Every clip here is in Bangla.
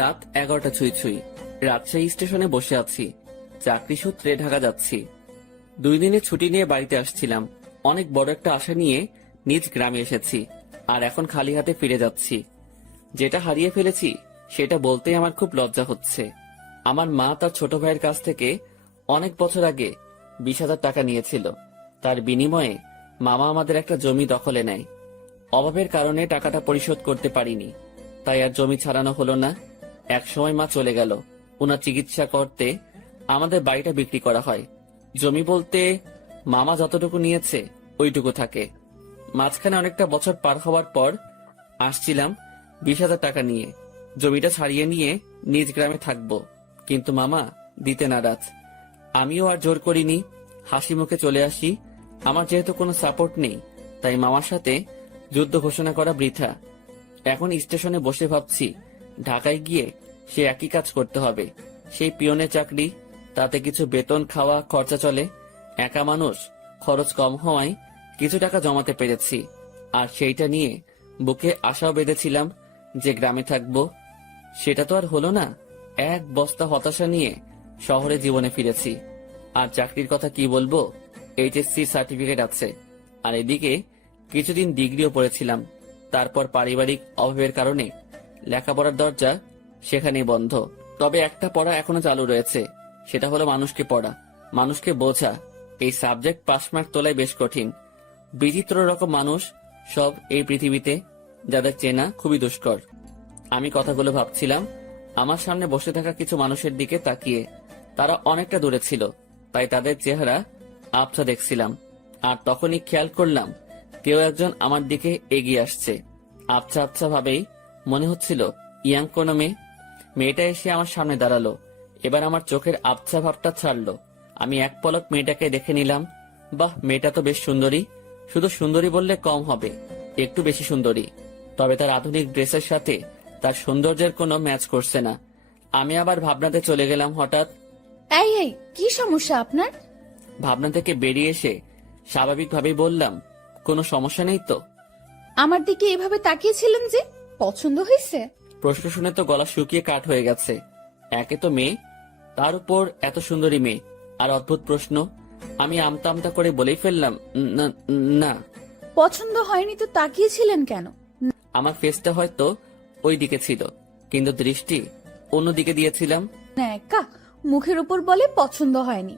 রাত 11টা ছুঁই ছুঁই। রাজশাহী স্টেশনে বসে আছি, চাকরি সূত্রে ঢাকা যাচ্ছি। 2 দিনের ছুটি নিয়ে বাড়িতে আসছিলাম। অনেক বড় একটা আশা নিয়ে নিজ গ্রামে এসেছি, আর এখন খালি হাতে ফিরে যাচ্ছি। যেটা হারিয়ে ফেলেছি সেটা বলতেই আমার খুব লজ্জা হচ্ছে। আমার মা তার ছোট ভাইয়ের কাছ থেকে অনেক বছর আগে 20,000 টাকা নিয়েছিল। তার বিনিময়ে মামা আমাদের একটা জমি দখলে নেয়। অভাবের কারণে টাকাটা পরিশোধ করতে পারিনি, তাই আর জমি ছাড়ানো হলো না। এক সময় মা চলে গেল, ওনার চিকিৎসা করতে আমাদের বাড়িটা বিক্রি করা হয়। জমি বলতে মামা যতটুকু নিয়েছে ওইটুকু থাকে। মাঝখানে অনেকটা বছর পার হওয়ার পর আসছিলাম 20,000 টাকা নিয়ে, জমিটা ছাড়িয়ে নিয়ে নিজ গ্রামে থাকবো, কিন্তু মামা দিতে নারাজ। আমিও আর জোর করিনি, হাসি মুখে চলে আসি। আমার যেহেতু কোনো সাপোর্ট নেই, তাই মামার সাথে যুদ্ধ ঘোষণা করা বৃথা। এখন স্টেশনে বসে ভাবছি, ঢাকায় গিয়ে সে একই কাজ করতে হবে। সেই পিয়নের চাকরি, তাতে কিছু বেতন, খাওয়া খরচা চলে। একা মানুষ, খরচ কম হওয়ায় কিছু টাকা জমাতে পেরেছি, আর সেইটা নিয়ে বুকে আশাও বেঁধেছিলাম যে গ্রামে থাকবো। সেটা তো আর হলো না। এক বস্তা হতাশা নিয়ে শহরে জীবনে ফিরেছি। আর চাকরির কথা কি বলবো, এইচএসসি সার্টিফিকেট আছে, আর এদিকে কিছুদিন ডিগ্রিও পড়েছিলাম। তারপর পারিবারিক অভাবের কারণে লেখাপড়ার দরজা সেখানেই বন্ধ। তবে একটা পড়া এখনো চালু রয়েছে, সেটা হলো মানুষকে পড়া, মানুষকে বোঝা। এই সাবজেক্ট পাস মার্ক তোলাই বেশ কঠিন। বিচিত্র রকম মানুষ সব এই পৃথিবীতে, যাদের চেনা খুবই দুষ্কর। আমি কথাগুলো ভাবছিলাম আমার সামনে বসে থাকা কিছু মানুষের দিকে তাকিয়ে। তারা অনেকটা দূরে ছিল, তাই তাদের চেহারা আবছা দেখছিলাম। আর তখনই খেয়াল করলাম কেউ একজন আমার দিকে এগিয়ে আসছে। আবছা আবছা ভাবেই মনে হচ্ছিল ইয়াং কোনো মেয়ে। মেয়েটা এসে আমার সামনে দাঁড়ালো। এবার আমার চোখের আবছা ভাবটা ছাড়লো। আমি এক পলক মেয়েটাকে দেখে নিলাম। বাহ, মেয়েটা তো বেশ সুন্দরী। শুধু সুন্দরী বললে কম হবে, একটু বেশি সুন্দরী। তবে তার আধুনিক ড্রেসের সাথে তার সৌন্দর্যের কোনো ম্যাচ করছে না। আমি আবার ভাবনাতে চলে গেলাম। হঠাৎ এই এই কি সমস্যা আপনার? ভাবনা থেকে বেরিয়ে এসে স্বাভাবিকভাবেই বললাম, কোনো সমস্যা নেই তো? আমার দিকে এভাবে তাকিয়েছিলেন যে, পছন্দ হয়েছে? প্রশ্ন শুনে তো গলা শুকিয়ে কাঠ হয়ে গেছে। একে তো মেয়ে, তার উপর এত সুন্দরী মেয়ে, আর অদ্ভুত প্রশ্ন। আমি আমতা আমতা করে বলেই ফেললাম, না না। পছন্দ হয়নি তো তাকিয়েছিলেন কেন? আমার ফেসটা হয়তো ওই দিকে ছিল, কিন্তু দৃষ্টি অন্যদিকে দিয়েছিলাম। না, একা মুখের উপর বলে পছন্দ হয়নি।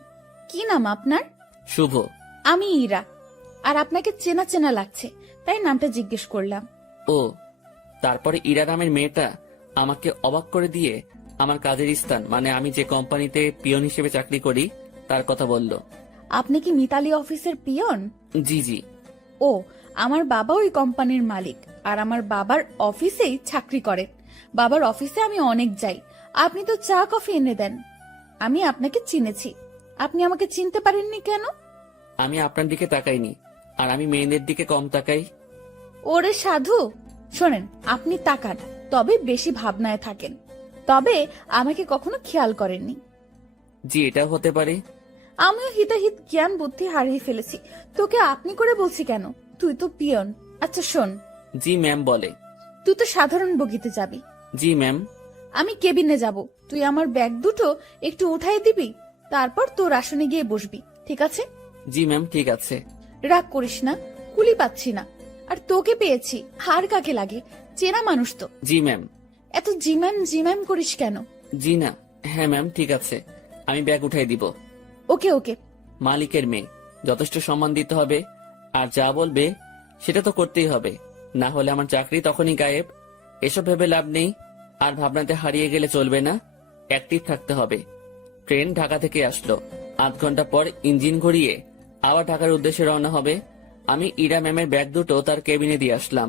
কি নাম আপনার? শুভ। আমি ইরা। আর আপনাকে চেনা চেনা লাগছে, তাই নামটা জিজ্ঞেস করলাম। ও, তারপরে ইরা নামের মেয়েটা আমাকে অবাক করে দিয়ে আমার কাজের স্থান, মানে আমি যে কোম্পানিতে পিয়ন হিসেবে চাকরি করি, তার কথা বলল। আপনি কি মিতালি অফিসের পিয়ন? জি জি। ও, আমার বাবা ওই কোম্পানির মালিক, আর আমার বাবার অফিসেই চাকরি করেন। বাবার অফিসে আমি অনেক যাই। আপনি তো চা কফি এনে দেন। আমি আপনাকে চিনেছি, আপনি আমাকে চিনতে পারেননি কেন? আমি আপনার দিকে তাকাইনি, আর আমি মেয়েদের দিকে কম তাকাই। ওরে সাধু, শোনেন, আপনি তাকান, তবে বেশি ভাবনায় থাকেন। তবে আমাকে কখনো খেয়াল করেননি। জি, এটাও হতে পারে। আমিও হিতাহিত জ্ঞান বুদ্ধি হারিয়ে ফেলেছি। তোকে আপনি করে বলছি কেন? তুই তো পিয়ন। আচ্ছা শোন, জি ম্যাম বলে। তুই তো সাধারণ বগিতে যাবি, জি ম্যাম। আমি কেবিনে যাব। তুই আমার ব্যাগ দুটো একটু উঠাই দিবি, তারপর তোর আসনে গিয়ে বসবি, ঠিক আছে? জি ম্যাম, ঠিক আছে। রাগ করিস না, কুলি পাচ্ছি না। আর তোকে পেয়েছি, হার কাকে লাগে, চেনা মানুষ তো। জি ম্যাম। এত জিম্যাম জিম্যাম করিস কেন? জি না, হ্যাঁ ম্যাম, ঠিক আছে, আমি ব্যাগ উঠাই দিব। ওকে ওকে। মালিকের মেয়ে, যথেষ্ট সম্মান দিতে হবে, আর যা বলবে সেটা তো করতেই হবে, না হলে আমার চাকরি তখনই গায়েব। এসব ভেবে লাভ নেই, আর ভাবনাতে হারিয়ে গেলে চলবে না, অ্যাক্টিভ থাকতে হবে। ট্রেন ঢাকা থেকে আসলো। 8 ঘন্টা পর ইঞ্জিন ঘুরিয়ে আবার ঢাকার উদ্দেশ্যে রওনা হবে। আমি ইরা ম্যামের ব্যাগ দুটো তার কেবিনে দিয়ে আসলাম।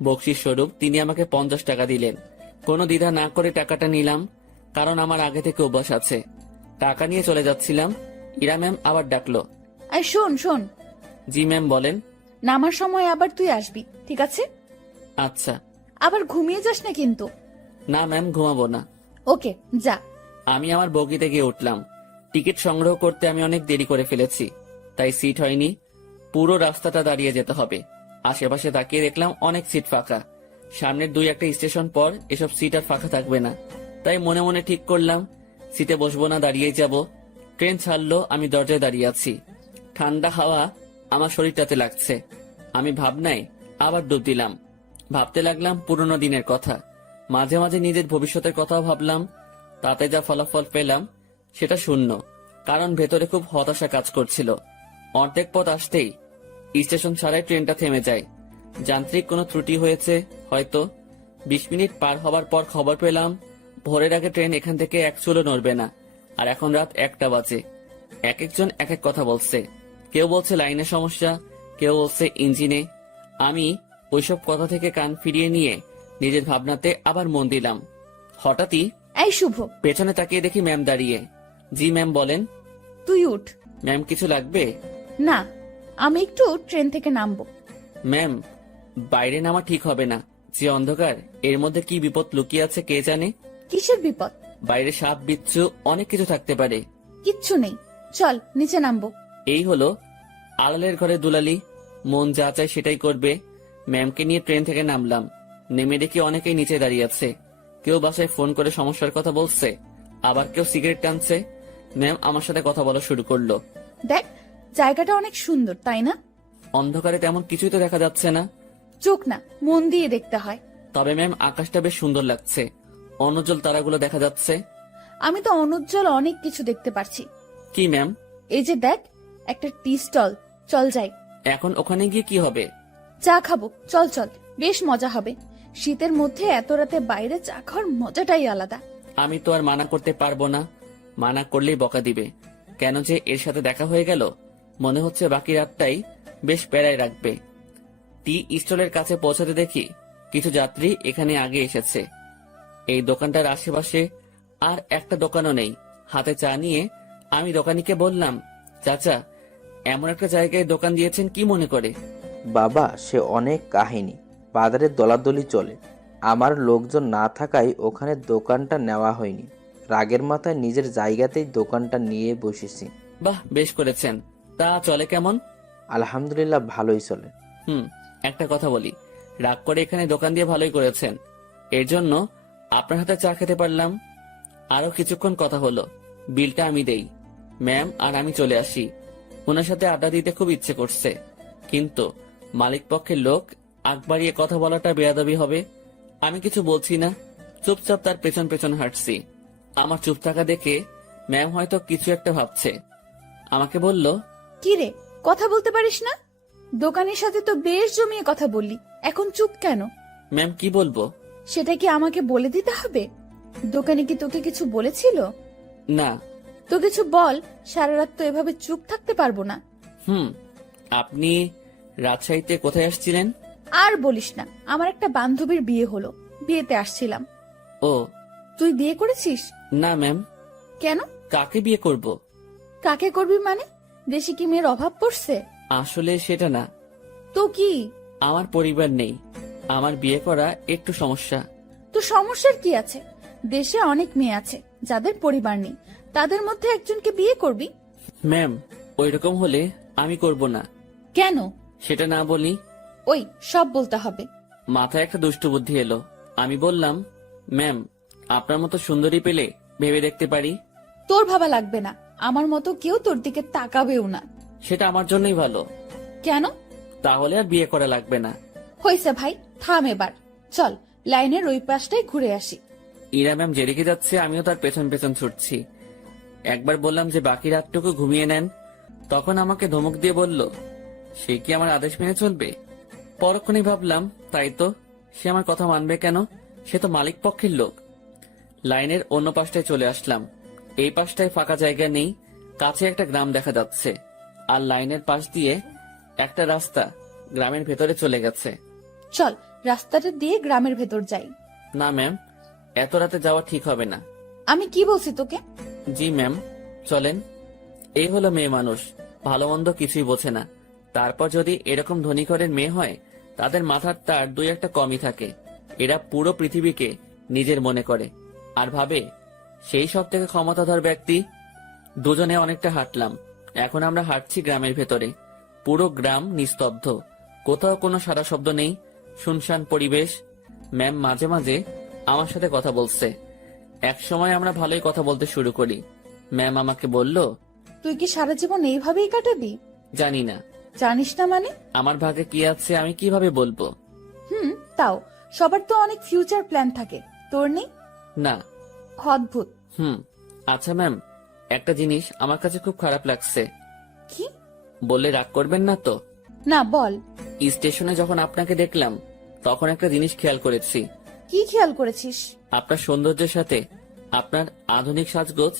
বকশিস স্বরূপ তিনি আমাকে 50 টাকা দিলেন। কোনো দ্বিধা না করে টাকাটা নিলাম, কারণ আমার আগে থেকে অভ্যাস আছে। টাকা নিয়ে চলে যাচ্ছিলাম, ইরা ম্যাম আবার ডাকলো। আর শোন শোন, জি ম্যাম বলেন। নামার সময় আবার তুই আসবি, ঠিক আছে? আচ্ছা। আবার ঘুমিয়ে যাস না কিন্তু। না ম্যাম, ঘুমাবো না। ওকে, যা। আমি আমার বগিতে গিয়ে উঠলাম। টিকিট সংগ্রহ করতে আমি অনেক দেরি করে ফেলেছি, তাই সিট হয়নি। পুরো রাস্তাটা দাঁড়িয়ে যেতে হবে। আশেপাশে তাকিয়ে দেখলাম অনেক সিট ফাঁকা। সামনের 2-1 স্টেশন পর এসব সিট আর ফাঁকা থাকবে না। তাই মনে মনে ঠিক করলাম সিটে বসবো না, দাঁড়িয়েই যাব। ট্রেন ছাড়লো, আমি দরজায় দাঁড়িয়ে আছি। ঠান্ডা হাওয়া আমার শরীরটাতে লাগছে। আমি ভাবনায় আবার ডুব দিলাম। ভাবতে লাগলাম পুরনো দিনের কথা। মাঝে মাঝে নিজের ভবিষ্যতের কথাও ভাবলাম। তাতে যা ফলাফল পেলাম সেটা শূন্য, কারণ ভেতরে খুব হতাশা কাজ করছিল। অর্ধেক পথ আসতেই স্টেশন ছাড়াই ট্রেনটা থেমে যায়। যান্ত্রিক কোনো ত্রুটি হয়েছে হয়তো। 20 মিনিট পার হবার পর খবর পেলাম ভোরের আগে ট্রেন এখান থেকে এক চুলও নড়বে না। আর এখন রাত 1টা বাজে। এক একজন এক এক কথা বলছে। কেউ বলছে লাইনের সমস্যা, কেউ বলছে ইঞ্জিনে। আমি ওইসব কথা থেকে কান ফিরিয়ে নিয়ে নিজের ভাবনাতে আবার মন দিলাম। হঠাৎই এই শুভ, পেছনে তাকিয়ে দেখি ম্যাম দাঁড়িয়ে। জি ম্যাম বলেন। তুই উঠ। ম্যাম কিছু লাগবে? না, আমি একটু ট্রেন থেকে নামবো। ম্যাম বাইরে নামা ঠিক হবে না। যে অন্ধকার, এর মধ্যে কি বিপদ লুকিয়ে আছে কে জানে। কিসের বিপদ? বাইরে সাপ বিচ্ছু অনেক কিছু থাকতে পারে। কিচ্ছু নেই, চল নিচে নামবো। এই হলো আড়ালের ঘরে দুলালি, মন যা চায় সেটাই করবে। ম্যামকে নিয়ে ট্রেন থেকে নামলাম। নেমে দেখি অনেকেই নিচে দাঁড়িয়ে আছে। কেউ বাসায় ফোন করে সমস্যার কথা বলছে, আবার কেউ সিগারেট টানছে। ম্যাম আমার সাথে কথা বলা শুরু করলো। দেখ, জায়গাটা অনেক সুন্দর, তাই না? অন্ধকারে তেমন কিছুই তো দেখা যাচ্ছে না। চোখ না, মন দিয়ে দেখতে হয়। তবে ম্যাম আকাশটা বেশ সুন্দর লাগছে, অনুজ্জ্বল তারাগুলো দেখা যাচ্ছে। আমি তো অনুজ্জ্বল অনেক কিছু দেখতে পারছি। কি ম্যাম? এই যে দেখ, একটা টি স্টল, চল যাই। এখন ওখানে গিয়ে কি হবে? চা খাবো, চল চল, বেশ মজা হবে। শীতের মধ্যে এত রাতে বাইরে চা খাওয়ার মজাটাই আলাদা। আমি তো আর মানা করতে পারবো না, মানা করলেই বকা দিবে। কেন যে এর সাথে দেখা হয়ে গেল, মনে হচ্ছে বাকি রাতটাই বেশ প্যারায় রাখবে। টি স্টলের কাছে পৌঁছাতে দেখি কিছু যাত্রী এখানে আগে এসেছে। এই দোকানটার আশেপাশে আর একটা দোকানও নেই। হাতে চা নিয়ে আমি দোকানিকে বললাম, চাচা এমন একটা জায়গায় দোকান দিয়েছেন কি মনে করে? বাবা, সে অনেক কাহিনী। বাজারে দলাদলি চলে। আমার লোকজন না থাকায় ওখানে দোকানটা নেওয়া হয়নি। রাগের মাথায় নিজের জায়গাতেই দোকানটা নিয়ে বসেছি। বাহ, বেশ করেছেন। তা চলে কেমন? আলহামদুলিল্লাহ, ভালোই চলে। একটা কথা বলি, রাগ করে এখানে দোকান দিয়ে ভালোই করেছেন। এর জন্য আপনার হাতে চা খেতে পারলাম। আরো কিছুক্ষণ কথা হলো, বিলটা আমি দেই। ম্যাম আর আমি চলে আসি। ওনার সাথে আড্ডা দিতে খুব ইচ্ছে করছে, কিন্তু মালিক পক্ষের লোক আগ বাড়িয়ে কথা বলাটা বেয়াদবি হবে। আমি কিছু বলছি না, চুপচাপ তার পেছন পেছন হাঁটছি। আমার চুপ থাকা দেখে ম্যাম হয়তো কিছু একটা ভাবছে। আমাকে বলল, কি রে, কথা বলতে পারিস না? দোকানের সাথে তো বেশ জমিয়ে কথা বললি, এখন চুপ কেন? ম্যাম কি বলবো? সেটা কি আমাকে বলে দিতে হবে? দোকানে কি তোকে কিছু বলেছিল? না। তো কিছু বল, সারা রাত তো এভাবে চুপ থাকতে পারবো না। আপনি রাজশাহীতে কোথায় আসছিলেন? আর বলিস না, আমার একটা বান্ধবীর বিয়ে হলো, বিয়েতে আসছিলাম। ও। তুই বিয়ে করেছিস? না ম্যাম। কেন? কাকে বিয়ে করব? কাকে করবি মানে? দেশে কি মেয়ের অভাব পড়ছে? আসলে সেটা না। তো কি? আমার পরিবার নেই, আমার বিয়ে করা একটু সমস্যা। তো সমস্যার কি আছে? দেশে অনেক মেয়ে আছে যাদের পরিবার নেই, তাদের মধ্যে একজনকে বিয়ে করবি। ম্যাম ওইরকম হলে আমি করব না। কেন? সেটা না বলি। ওই সব বলতে হবে। মাথায় একটা দুষ্টু বুদ্ধি এলো। আমি বললাম, ম্যাম আপনার মতো সুন্দরী পেলে ভেবে দেখতে পারি। তোর ভাবা লাগবে না, আমার মতো কেউ তোর দিকে তাকাবেও না। সেটা আমার জন্যই ভালো। কেন? তাহলে আর বিয়ে করা লাগবে না। হয়েছে ভাই, থাম এবার। চল লাইনের ওই পাশটাই ঘুরে আসি। ইরা ম্যাম যেদিকে যাচ্ছে আমিও তার পেছন পেছন ছুটছি। একবার বললাম যে বাকি রাতটুকু ঘুমিয়ে নেন, তখন আমাকে ধমক দিয়ে বলল, সে কি আমার আদেশ মেনে চলবে? পরক্ষণেই ভাবলাম, তাই তো, সে আমার কথা মানবে কেন? সে তো মালিক পক্ষের লোক। লাইনের অন্য পাশটায় চলে আসলাম। এই পাশটায় ফাঁকা জায়গা নেই, কাছে একটা গ্রাম দেখা যাচ্ছে, আর লাইনের পাশ দিয়ে একটা রাস্তা গ্রামের ভেতরে চলে গেছে। চল রাস্তাটা দিয়ে গ্রামের ভেতর যাই। না ম্যাম, এত রাতে যাওয়া ঠিক হবে না। আমি কি বলছি তোকে? জি ম্যাম, চলেন। এই হলো মেয়ে মানুষ, ভালো মন্দ কিছুই বোঝে না। তারপর যদি এরকম ধনী ঘরের মেয়ে হয়, তাদের মাথার তার 2-1 কমই থাকে। এরা পুরো পৃথিবীকে নিজের মনে করে আর ভাবে সেই সব থেকে ক্ষমতাধর ব্যক্তি। দুজনে অনেকটা হাঁটলাম। এখন আমরা হাঁটছি গ্রামের ভেতরে। পুরো গ্রাম নিস্তব্ধ, কোথাও কোনো সারা শব্দ নেই, শুনশান পরিবেশ। ম্যাম মাঝে মাঝে আমার সাথে কথা বলছে। এক সময় আমরা ভালোই কথা বলতে শুরু করি। ম্যাম আমাকে বলল, তুই কি সারা জীবন এইভাবেই কাটাবি? জানি না জানিস না মানে? আমার ভাগ্যে কি আছে আমি কিভাবে বলবো। তাও সবার তো অনেক ফিউচার প্ল্যান থাকে, তোর নেই? না। অদ্ভুত। আচ্ছা ম্যাম, একটা জিনিস আমার কাছে খুব খারাপ লাগছে। কি? বললে রাগ করবেন না তো? না, বল। স্টেশনে যখন আপনাকে দেখলাম তখন একটা জিনিস খেয়াল করেছি। কি খেয়াল করেছিস? আপনার সৌন্দর্যের সাথে আপনার আধুনিক সাজগোজ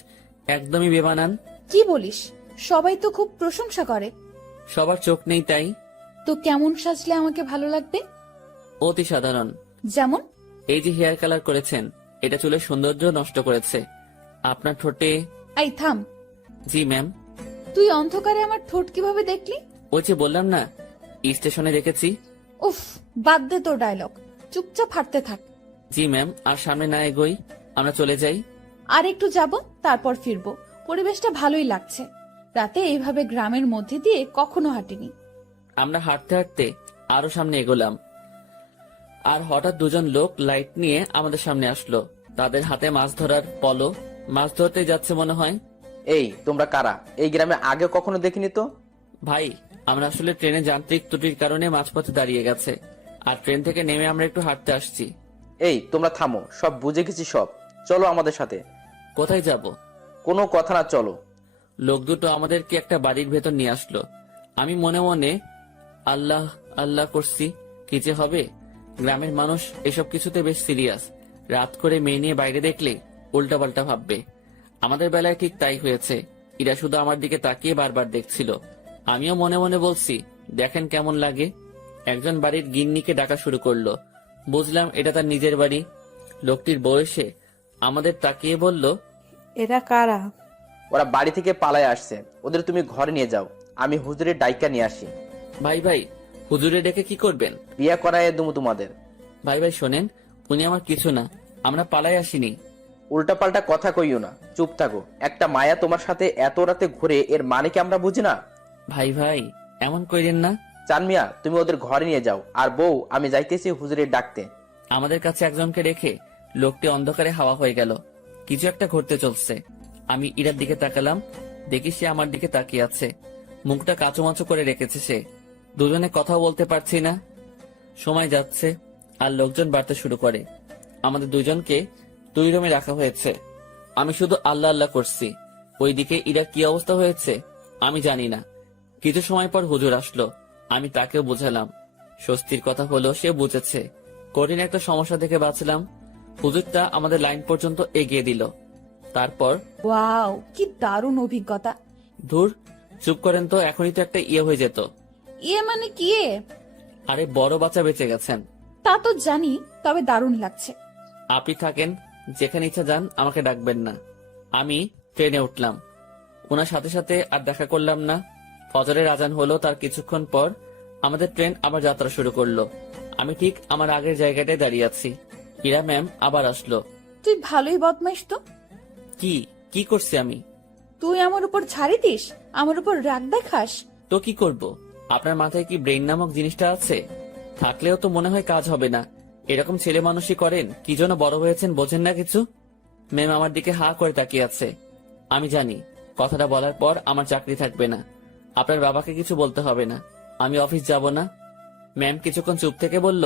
একদমই বেমানান। কি বলিস? সবাই তো খুব প্রশংসা করে। সবার চোখ নেই তাই। তো কেমন সাজলে আমাকে ভালো লাগবে? অতি সাধারণ। যেমন? এই যে হেয়ার কালার করেছেন, এটা চুলের সৌন্দর্য নষ্ট করেছে। আপনার ঠোঁটে। এই থাম। জি ম্যাম। তুই অন্ধকারে আমার ঠোঁট কিভাবে দেখলি? ওই যে বললাম না, স্টেশনে দেখেছি। উফ, বাদ দে তোর ডায়লগ, চুপচাপ হাঁটতে থাক। জি ম্যাম, আর সামনে না এগোই, আমরা চলে যাই। আর একটু যাব, তারপর ফিরবো। পরিবেশটা ভালোই লাগছে। রাতে এইভাবে গ্রামের মধ্যে দিয়ে কখনো হাঁটিনি। আমরা হাঁটতে হাঁটতে আরো সামনে এগোলাম, আর হঠাৎ দুজন লোক লাইট নিয়ে আমাদের সামনে আসলো। তাদের হাতে মাছ ধরার পলো, মাছ ধরতে যাচ্ছে মনে হয়। এই তোমরা কারা? এই গ্রামে আগে কখনো দেখিনি তো। ভাই, আমরা আসলে ট্রেনে যান্ত্রিক ত্রুটির কারণে মাঝপথে দাঁড়িয়ে গেছে, আর ট্রেন থেকে নেমে আমরা একটু হাঁটতে আসছি। এই তোমরা থামো, সব বুঝে গেছি সব। চলো আমাদের সাথে। কোথায় যাব? কোনো কথা না, চলো। লোক দুটো আমাদেরকে একটা বাড়ির ভেতর নিয়ে আসলো। আমি মনে মনে আল্লাহ আল্লাহ করছি, কি যে হবে। গ্রামের মানুষ এসব কিছুতে বেশ সিরিয়াস। রাত করে মেয়ে নিয়ে বাইরে দেখলে উল্টাপাল্টা ভাববে। আমাদের বেলায় ঠিক তাই হয়েছে। এরা শুধু আমার দিকে তাকিয়ে বারবার দেখছিল। আমিও মনে মনে বলছি, দেখেন কেমন লাগে। একজন বাড়ির গিন্নিকে ডাকা শুরু করলো। বুঝলাম এটা তার নিজের বাড়ি। লোকটির বয়সে আমাদের তাকিয়ে বলল, এরা কারা? ওরা বাড়ি থেকে পালায় আসছে, ওদের তুমি ঘরে নিয়ে যাও, আমি হুজুরের ডাইকা নিয়ে আসি। ভাই ভাই, হুজুরে ডেকে কি করবেন? বিয়ে করায় দেবো তোমাদের। ভাই ভাই শোনেন, উনি আমার কিছু না, আমরা পালাই আসিনি। উল্টাপাল্টা কথা কইও না, চুপ থাকো। একটা মায়া তোমার সাথে এত রাতে ঘুরে, এর মানে কি আমরা বুঝি না? ভাই ভাই এমন কইরেন না। চান মিয়া, তুমি ওদের ঘরে নিয়ে যাও। আর বউ, আমি যাইতেছি হুজুরের ডাকতে। আমাদের কাছে একজনকে রেখে লোকটি অন্ধকারে হাওয়া হয়ে গেল। কিছু একটা ঘটতে চলছে। আমি ইরার দিকে তাকালাম, দেখি সে আমার দিকে তাকিয়ে আছে। মুখটা কাঁচুমাচু করে রেখেছে সে। দুজনে কথাও বলতে পারছি না। সময় যাচ্ছে আর লোকজন বাড়তে শুরু করে। আমাদের দুজনকে দুই রুমে রাখা হয়েছে। আমি শুধু আল্লাহ আল্লাহ করছি। ওইদিকে ইরার কি অবস্থা হয়েছে আমি জানি না। কিছু সময় পর হুজুর আসলো। আমি তাকেও বুঝালাম। স্বস্তির কথা হলো সে বুঝেছে। কঠিন একটা সমস্যা থেকে বাঁচলাম। হুজুরটা আমাদের লাইন পর্যন্ত এগিয়ে দিল। তারপর ওয়াও, কি দারুণ অভিজ্ঞতা। ধুর, চুপ করেন তো, এখনই তো একটা ইয়ে হয়ে যেত। ইয়ে মানে কি? আরে বড় বাচ্চা বেঁচে গেছেন। তা তো জানি, তবে দারুণ লাগছে। আপনি থাকেন, যেখানে ইচ্ছা যান, আমাকে ডাকবেন না। আমি ট্রেনে উঠলাম। ওনার সাথে সাথে আর দেখা করলাম না। ফজরের আজান হলো, তার কিছুক্ষণ পর আমাদের ট্রেন আবার যাত্রা শুরু করলো। আমি ঠিক আমার আগের জায়গাটায় দাঁড়িয়ে আছি। ইরা ম্যাম আবার আসলো। তুই ভালোই বদমাইশ তো। কি কি করছি আমি? তুই আমার উপর ছাড়ি দিস, আমার উপর রাগ দেখাস। তো কি করব? আপনার মাথায় কি ব্রেইন নামক জিনিসটা আছে? থাকলেও তো মনে হয় কাজ হবে না। এরকম ছেলে মানুষই করেন, কি জন্য বড় হয়েছেন বোঝেন না কিছু। ম্যাম আমার দিকে হা করে তাকিয়ে আছে। আমি জানি কথাটা বলার পর আমার চাকরি থাকবে না। আপনার বাবাকে কিছু বলতে হবে না, আমি অফিস যাব না। ম্যাম কিছুক্ষণ চুপ থেকে বলল,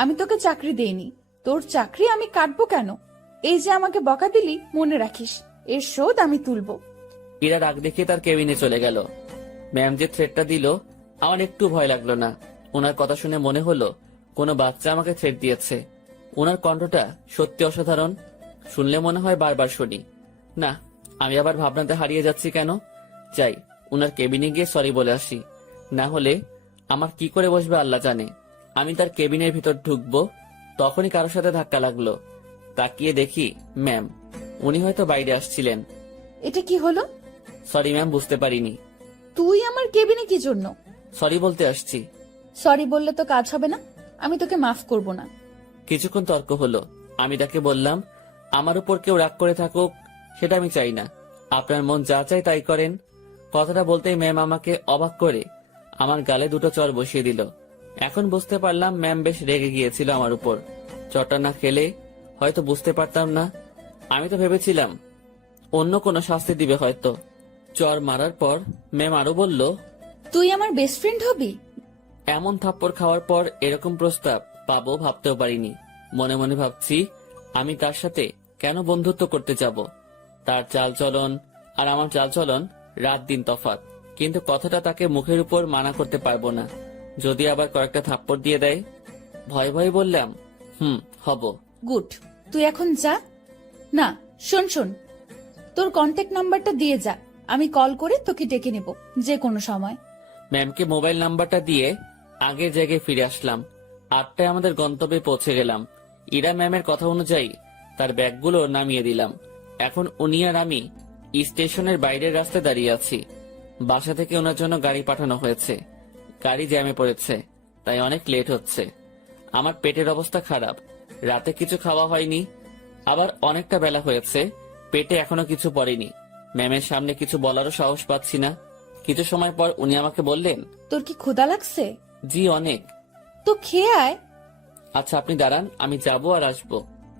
আমি তোকে চাকরি দেইনি, তোর চাকরি আমি কাটবো কেন? এই যে আমাকে বকা দিলি, মনে রাখিস, এর শোধ আমি তুলবো। ইরা রাগ দেখিয়ে তার কেবিনে চলে গেল। ম্যাম যে থ্রেটটা দিল আমার একটু ভয় লাগলো না। ওনার কথা শুনে মনে হলো কোনো বাচ্চা আমাকে থ্রেট দিয়েছে। ওনার কণ্ঠটা সত্যি অসাধারণ। শুনলে মনে হয় বারবার শুনি। না, আমি আবার ভাবনাতে হারিয়ে যাচ্ছি কেন। যাই, ওনার কেবিনে গিয়ে সরি বলে আসি। না হলে আমার কি করে বসবে আল্লাহ জানে। আমি তার কেবিনের ভিতর ঢুকবো, তখনই কারোর সাথে ধাক্কা লাগলো। তাকিয়ে দেখি ম্যাম। উনি হয়তো বাইরে আসছিলেন। এটা কি হলো? সরি ম্যাম, বুঝতে পারিনি। তুই আমার কেবিনে কি জন্য? সরি বলতে আসছি। সরি বললে তো কাজ হবে না, আমি তোকে মাফ করব না। কিছুক্ষণ তর্ক হলো। আমি তাকে বললাম, আমার উপর কেউ রাগ করে থাকুক সেটা আমি চাই না। আপনার মন যা চায় তাই করেন। কথাটা বলতেই ম্যাম আমাকে অবাক করে আমার গালে দুটো চড় বসিয়ে দিল। এখন বুঝতে পারলাম ম্যাম বেশ রেগে গিয়েছিল আমার উপর। চটা না খেলে হয়তো বুঝতে পারতাম না। আমি তো ভেবেছিলাম অন্য কোনো শাস্তি দিবে হয়তো। চর মারার পর ম্যাম আরো বলল, তুই আমার বেস্ট ফ্রেন্ড হবি? এমন থাপ্পড় খাওয়ার পর এরকম প্রস্তাব পাবো ভাবতেও পারিনি। মনে মনে ভাবছি আমি তার সাথে কেন বন্ধুত্ব করতে যাব। তার চালচলন আর আমার চালচলন রাত দিন তফাৎ, কিন্তু কথাটা তাকে মুখের উপর মানা করতে পারবো না। যদি আবার কয়েকটা থাপ্পড় দিয়ে দেয়। ভয় ভয় বললাম, হব। গুড, তুই এখন যা। না, শোন শোন, তোর কন্ট্যাক্ট নাম্বারটা দিয়ে যা, আমি কল করে তোকে ডেকে নেব যে কোনো সময়। ম্যামকে মোবাইল নাম্বারটা দিয়ে আগের জায়গায় ফিরে আসলাম। 8টায় আমাদের গন্তব্যে পৌঁছে গেলাম। ইরা ম্যামের কথা অনুযায়ী তার ব্যাগগুলো নামিয়ে দিলাম। এখন উনি আর আমি স্টেশনের বাইরের রাস্তায় দাঁড়িয়ে আছি। বাসা থেকে ওনার জন্য গাড়ি পাঠানো হয়েছে। গাড়ি জ্যামে পড়েছে, তাই অনেক লেট হচ্ছে। আমার পেটের অবস্থা খারাপ, রাতে কিছু খাওয়া হয়নি, আবার অনেকটা বেলা হয়েছে, পেটে এখনো কিছু পড়েনি। ম্যামের সামনে কিছু বলারও সাহস পাচ্ছি না। কিছু সময় পর উনি আমাকে বললেন, তোর কি ক্ষুধা লাগছে? জি অনেক। তো খেয়ে আয়। আচ্ছা আপনি দাঁড়ান, আমি যাবো আর আসবো।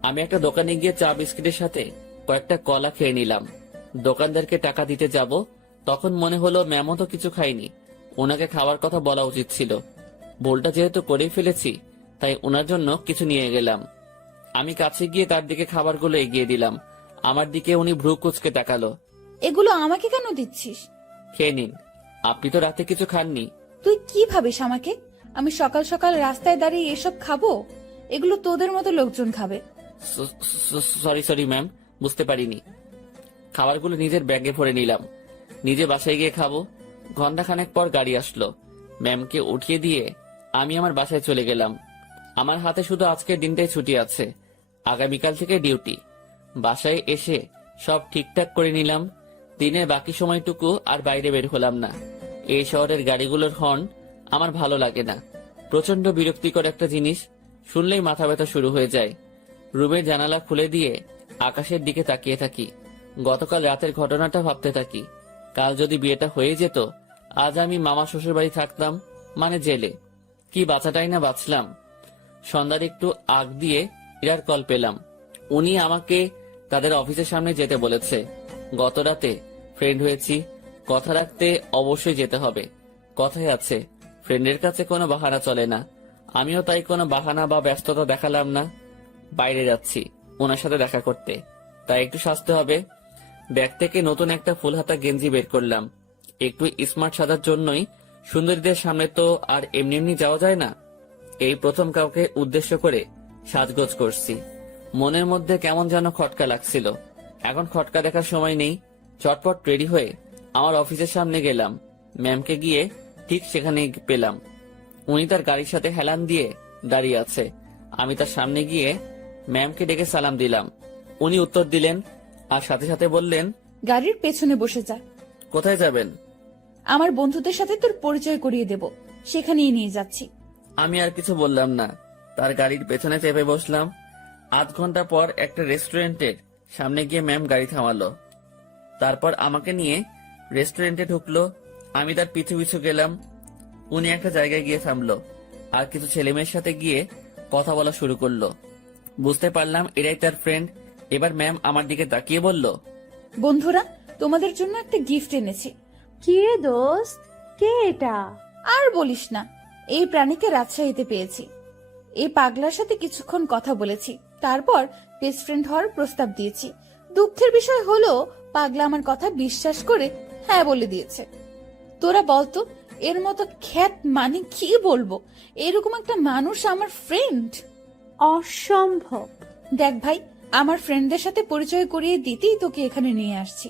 আমি একটা দোকানে গিয়ে চা বিস্কিটের সাথে কয়েকটা কলা খেয়ে নিলাম। দোকানদারকে টাকা দিতে যাব, তখন মনে হলো ম্যামও তো কিছু খাইনি, ওনাকে খাওয়ার কথা বলা উচিত ছিল। ভুলটা যেহেতু করেই ফেলেছি, তাই ওনার জন্য কিছু নিয়ে গেলাম। আমি কাছে গিয়ে তার দিকে খাবারগুলো এগিয়ে দিলাম। আমার দিকে উনি ভ্রু কুঁচকে তাকালো। এগুলো আমাকে কেন দিচ্ছিস? খেয়ে নিন, আপনি তো রাতে কিছু খাননি। তুই কি ভাবিস আমাকে? আমি সকাল সকাল রাস্তায় দাঁড়িয়ে এসব খাবো? এগুলো তোদের মতো লোকজন খাবে। সরি ম্যাম, বুঝতে পারিনি। খাবারগুলো নিজের ব্যাগে ভরে নিলাম। নিজে বাসায় গিয়ে খাবো। ঘন্টাখানেক পর গাড়ি আসলো। ম্যামকে উঠিয়ে দিয়ে আমি আমার বাসায় চলে গেলাম। আমার হাতে শুধু আজকের দিনটাই ছুটি আছে, আগামীকাল থেকে ডিউটি। বাসায় এসে সব ঠিকঠাক করে নিলাম। দিনের বাকি সময়টুকু আর বাইরে বের হলাম না। এই শহরের গাড়িগুলোর হর্ন আমার ভালো লাগে না। প্রচন্ড বিরক্তিকর একটা জিনিস, শুনলেই মাথা ব্যথা শুরু হয়ে যায়। রুমের জানালা খুলে দিয়ে আকাশের দিকে তাকিয়ে থাকি। গতকাল রাতের ঘটনাটা ভাবতে থাকি। কাল যদি বিয়েটা হয়ে যেত, আজ আমি মামা শ্বশুর বাড়ি থাকতাম, মানে জেলে। কি বাঁচাটাই না বাঁচলাম। সন্ধ্যার একটু আগ দিয়ে ইরার কল পেলাম। উনি আমাকে তাদের অফিসের সামনে যেতে বলেছে। গত রাতে ফ্রেন্ড হয়েছি, কথা রাখতে অবশ্যই যেতে হবে। কথাই আছে, ফ্রেন্ডের কাছে কোনো বাহানা চলে না। আমিও তাই কোনো বাহানা বা ব্যস্ততা দেখালাম না। বাইরে যাচ্ছি ওনার সাথে দেখা করতে, তাই একটু সাজতে হবে। ব্যাগ থেকে নতুন একটা ফুল হাতা গেঞ্জি বের করলাম। একটু স্মার্ট সাজার জন্যই। সুন্দরীদের সামনে তো আর এমনি এমনি যাওয়া যায় না। এই প্রথম কাউকে উদ্দেশ্য করে সাজগোজ করছি। মনের মধ্যে কেমন যেন খটকা লাগছিল। এখন খটকা দেখার সময় নেই। চটপট রেডি হয়ে আমার অফিসের সামনে গেলাম। ম্যামকে গিয়ে ঠিক সেখানে পেলাম। উনি তার গাড়ির সাথে হেলান দিয়ে দাঁড়িয়ে আছে। আমি তার সামনে গিয়ে ম্যামকে ডেকে সালাম দিলাম। উনি উত্তর দিলেন আর সাথে সাথে বললেন, গাড়ির পেছনে বসে যা। কোথায় যাবেন? আমার বন্ধুদের সাথে তোর পরিচয় করিয়ে দেব, সেখানেই নিয়ে যাচ্ছি। আমি আর কিছু বললাম না, তার গাড়ির পেছনে চেপে বসলাম। আধ ঘন্টা পর একটা রেস্টুরেন্টের সামনে গিয়ে ম্যাম গাড়ি থামালো। তারপর আমাকে নিয়ে রেস্টুরেন্টে ঢুকলো। আমি তার পিছু পিছু গেলাম। উনি একটা জায়গায় গিয়ে থামলো আর কিছু ছেলেমেয়ের সাথে গিয়ে কথা বলা শুরু করলো। বুঝতে পারলাম এরাই তার ফ্রেন্ড। এবার ম্যাম আমার দিকে তাকিয়ে বলল, বন্ধুরা, তোমাদের জন্য একটা গিফট এনেছি। কি রে দোস্ত, কে এটা? আর বলিস না, এই প্রাণীকে রাজশাহীতে পেয়েছি। এই পাগলার সাথে কিছুক্ষণ কথা বলেছি, তারপর বেস্ট ফ্রেন্ড হওয়ার প্রস্তাব দিয়েছি। দুঃখের বিষয় হলো পাগলা আমার কথা বিশ্বাস করে হ্যাঁ বলে দিয়েছে। তোরা বলতো, এর মতো খ্যাত মানে কি বলবো, এরকম একটা মানুষ আমার ফ্রেন্ড। অসম্ভব। দেখ ভাই, আমার ফ্রেন্ডদের সাথে পরিচয় করিয়ে দিতেই তোকে এখানে নিয়ে আসছি।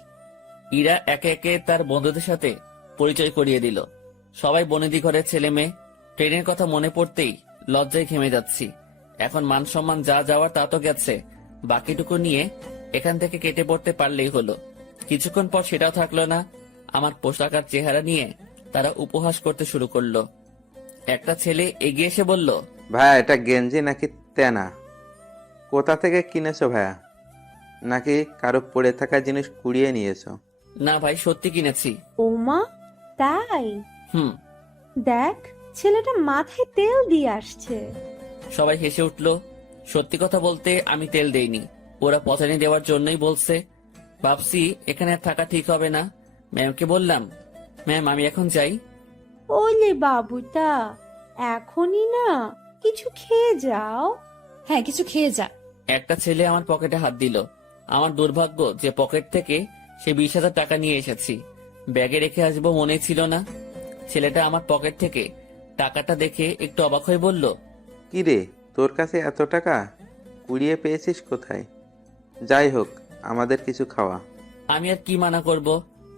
ইরা একে একে তার বন্ধুদের সাথে পরিচয় করিয়ে দিল। সবাই বনেদি ঘরের ছেলে মেয়ে। ট্রেনের কথা মনে পড়তেই লজ্জায় ঘেমে যাচ্ছি। এখন মান সম্মান যা যাওয়ার তা তো গেছে, বাকিটুকু নিয়ে এখান থেকে কেটে পড়তে পারলেই হলো। কিছুক্ষণ পর সেটাও থাকলো না। আমার পোশাক আর চেহারা নিয়ে তারা উপহাস করতে শুরু করলো। একটা ছেলে এগিয়ে এসে বলল, ভাইয়া এটা গেঞ্জি নাকি তেনা? কোথা থেকে কিনেছো ভাইয়া? নাকি কারো পড়ে থাকা জিনিস কুড়িয়ে নিয়েছো? না ভাই, সত্যি কিনেছি। ওমা, তাই? হুম। দেখ, ছেলেটা মাথায় তেল দিয়ে আসছে। সবাই হেসে উঠলো। সত্যি কথা বলতে আমি তেল দেইনি, ওরা পচানি দেওয়ার জন্যই বলছে। ভাবছি এখানে আর থাকা ঠিক হবে না। ম্যামকে বললাম, ম্যাম আমি এখন যাই। ওলে বাবুটা, এখনই না, কিছু খেয়ে যাও। হ্যাঁ, কিছু খেয়ে যা। একটা ছেলে আমার পকেটে হাত দিল। আমার দুর্ভাগ্য যে পকেট থেকে সে 20,000 টাকা নিয়ে এসেছি, ব্যাগে রেখে আসবো মনে ছিল না। ছেলেটা আমার পকেট থেকে টাকাটা দেখে একটু অবাক হয়ে বলল, কি রে, তোর কাছে এত টাকা কুড়িয়ে পেয়েছিস কোথায়? যাই হোক, আমাদের কিছু খাওয়া। আমি আর কি মানা করব,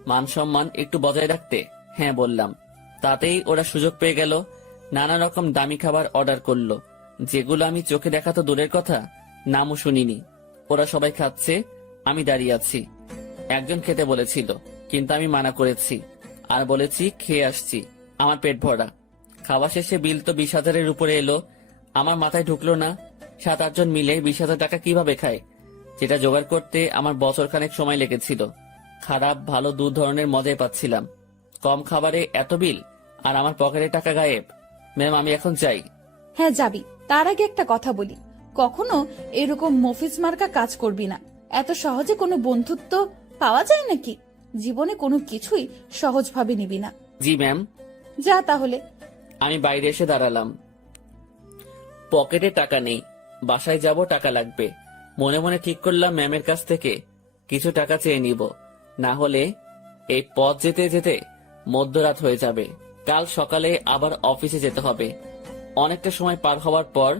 মান সম্মান একটু বজায় রাখতে হ্যাঁ বললাম। তাতেই ওরা সুযোগ পেয়ে গেল, নানা রকম দামি খাবার অর্ডার করলো, যেগুলো আমি চোখে দেখা তো দূরের কথা, নামও শুনিনি। ওরা সবাই খাচ্ছে, আমি দাঁড়িয়ে আছি। একজন খেতে বলেছিল, কিন্তু আমি মানা করেছি আর বলেছি খেয়ে আসছি, আমার পেট ভরা। খাওয়া শেষে বিল তো 20,000-এর উপরে এলো। আমার মাথায় ঢুকলো না 7-8 জন মিলে 20,000 টাকা কিভাবে খায়, যেটা জোগাড় করতে আমার বছরখানেক সময় লেগেছিল। খারাপ ভালো দু ধরনের মজাই পাচ্ছিলাম। কম খাবারে এত বিল, আর আমার পকেটে টাকা গায়েব। ম্যাম আমি এখন যাই। হ্যাঁ যাবি, তার আগে একটা কথা বলি, কখনো এরকম মফিজ মার্কা কাজ করবি না। এত সহজে কোনো বন্ধুত্ব পাওয়া যায় নাকি? জীবনে কোনো কিছুই সহজভাবে নিবি না। জি ম্যাম। যা তাহলে। আমি বাইরে এসে দাঁড়ালাম। পকেটে টাকা নেই, বাসায় যাব টাকা লাগবে। মনে মনে ঠিক করলাম ম্যামের কাছ থেকে কিছু টাকা চেয়ে নিব, না হলে এই পথ যেতে যেতে মধ্যরাত হয়ে যাবে। কাল সকালে আবার অফিসে যেতে হবে। অনেকটা সময় পার হওয়ার পর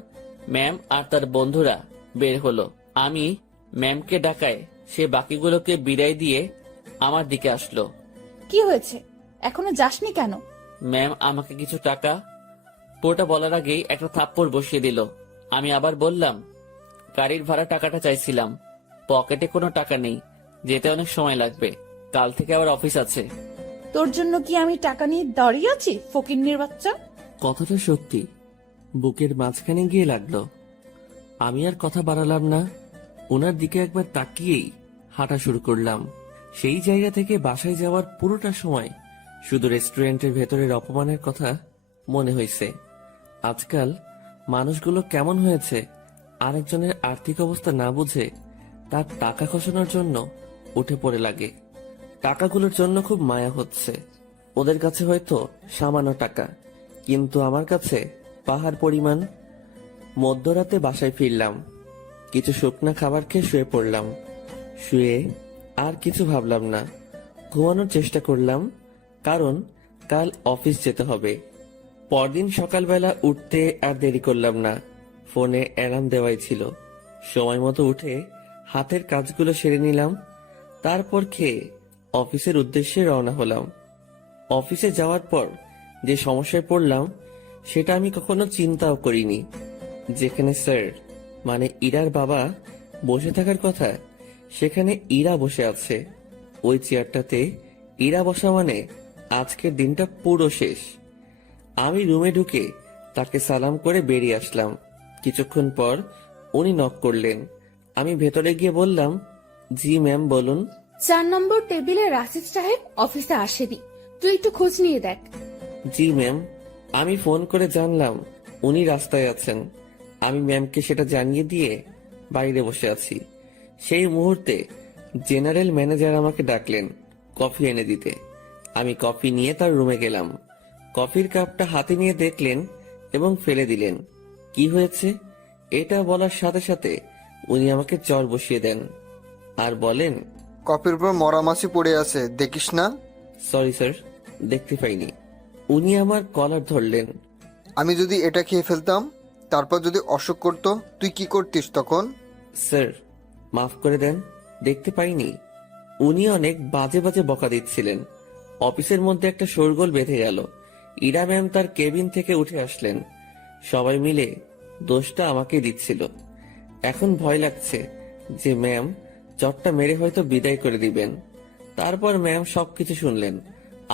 ম্যাম আর তার বন্ধুরা বের হলো। আমি ম্যামকে ডাকায় সে বাকিগুলোকে বিদায় দিয়ে আমার দিকে আসলো। কি হয়েছে, এখনো যাসনি কেন? ম্যাম আমাকে কিছু টাকা। পুরোটা বলার আগেই একটা থাপ্পড় বসিয়ে দিল। আমি আবার বললাম, গাড়ির ভাড়া টাকাটা চাইছিলাম, পকেটে কোনো টাকা নেই, যেতে অনেক সময় লাগবে, কাল থেকে আবার অফিস আছে। তোর জন্য কি আমি টাকা নিয়ে দাঁড়িয়ে আছি, ফকিন্নির বাচ্চা? কথাটা সত্যি বুকের মাঝখানে গিয়ে লাগলো। আমি আর কথা বাড়ালাম না, ওনার দিকে একবার তাকিয়েই হাঁটা শুরু করলাম। সেই জায়গা থেকে বাসায় যাওয়ার পুরোটা সময় শুধু রেস্টুরেন্টের ভেতরের অপমানের কথা মনে হয়েছে। আজকাল মানুষগুলো কেমন হয়েছে, আরেকজনের আর্থিক অবস্থা না বুঝে তার টাকা খসানোর জন্য উঠে পড়ে লাগে। টাকাগুলোর জন্য খুব মায়া হচ্ছে। ওদের কাছে হয়তো সামান্য টাকা, কিন্তু আমার কাছে পাহাড় পরিমাণ। মধ্যরাতে বাসায় ফিরলাম, কিছু শুকনা খাবার খেয়ে শুয়ে পড়লাম। শুয়ে আর কিছু ভাবলাম না, ঘুমানোর চেষ্টা করলাম, কারণ কাল অফিস যেতে হবে। পরদিন সকালবেলা উঠতে আর দেরি করলাম না, ফোনে অ্যালার্ম দেওয়াই ছিল। সময় মতো উঠে হাতের কাজগুলো সেরে নিলাম, তারপর খেয়ে অফিসের উদ্দেশ্যে রওনা হলাম। অফিসে যাওয়ার পর যে সমস্যায় পড়লাম সেটা আমি কখনো চিন্তাও করিনি। যেখানে স্যার মানে ইরার বাবা বসে থাকার কথা, সেখানে ইরা বসে আছে। ওই চেয়ারটাতে ইরা বসা মানে আজকের দিনটা পুরো শেষ। আমি রুমে ঢুকে তাকে সালাম করে বেরিয়ে আসলাম। কিছুক্ষণ পর উনি নক করলেন। আমি ভেতরে গিয়ে বললাম, জি ম্যাম বলুন। 4 নম্বর টেবিলে রাশিদ সাহেব অফিসে আসেনি, তুই একটু খোঁজ নিয়ে দেখ। জি ম্যাম। আমি ফোন করে জানলাম উনি রাস্তায় আছেন। আমি ম্যামকে সেটা জানিয়ে দিয়ে বাইরে বসে আছি। সেই মুহূর্তে জেনারেল ম্যানেজার আমাকে ডাকলেন কফি এনে দিতে। আমি কফি নিয়ে তার রুমে গেলাম। কফির কাপটা হাতে নিয়ে দেখলেন এবং ফেলে দিলেন। কি হয়েছে এটা বলার সাথে সাথে উনি আমাকে চর বসিয়ে দেন আর বলেন, কফির উপর মরা মাছি পড়ে আছে, দেখিস না? সরি স্যার, দেখতে পাইনি। উনি আমার কলার ধরলেন। আমি যদি এটা খেয়ে ফেলতাম, তারপর যদি অসুখ করতো, তুই কি করতিস তখন? স্যার মাফ করে দেন, দেখতে পাইনি। উনি অনেক বাজে বাজে বকা দিচ্ছিলেন। অফিসের মধ্যে একটা শোরগোল বেঁধে গেল। ইরা ম্যাম তার কেবিন থেকে উঠে আসলেন। সবাই মিলে দোষটা আমাকে দিচ্ছিল। এখন ভয় লাগছে যে ম্যাম চটটা মেরে হয়তো বিদায় করে দিবেন। তারপর ম্যাম সবকিছু শুনলেন,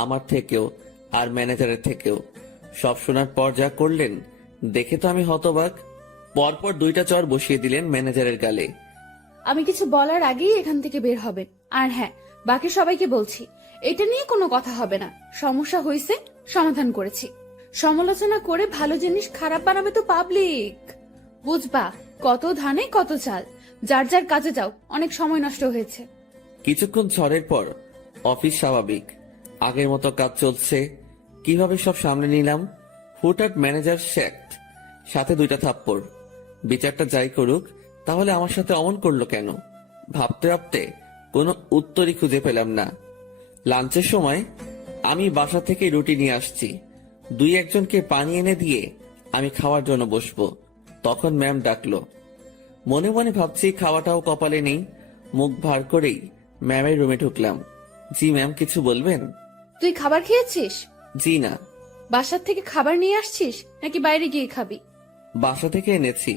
আমার থেকেও আর ম্যানেজারের থেকেও। সব শোনার পর যা করলেন দেখে তো আমি হতবাক। পরপর 2টা চর বসিয়ে দিলেন ম্যানেজারের গালে। আমি কিছু বলার আগেই এখান থেকে বের হবেন। আর হ্যাঁ, বাকি সবাইকে বলছি, এটা নিয়ে কোনো কথা হবে না। সমস্যা হয়েছে, সমাধান করেছি। সমালোচনা করে ভালো জিনিস খারাপ বানাবে তো পাবলিক, বুঝবা? কত ধানে কত চাল, যার যার কাজে যাও, অনেক সময় নষ্ট হয়েছে। কিছুক্ষণ ঝড়ের পর অফিস স্বাভাবিক, আগের মতো কাজ চলছে। কিভাবে সব সামনে নিলাম, হুটহাট ম্যানেজার শেখড, সাথে 2টা থাপ্পড়। বিচারটা যাই করুক, তাহলে আমার সাথে অমন করলো কেন? ভাবতে ভাবতে কোনো উত্তরই খুঁজে পেলাম না। লাঞ্চের সময় আমি বাসা থেকে রুটি নিয়ে আসছি। 2-1জনকে পানি এনে দিয়ে আমি খাওয়ার জন্য বসবো, তখন ম্যাম ডাকলো। মনে মনে ভাবছি খাওয়াটাও কপালে নেই। মুখ ভার করেই ম্যামের রুমে ঢুকলাম। জি ম্যাম, কিছু বলবেন? তুই খাবার খেয়েছিস? জি না। বাসার থেকে খাবার নিয়ে আসছিস নাকি বাইরে গিয়ে খাবি? বাসা থেকে এনেছি।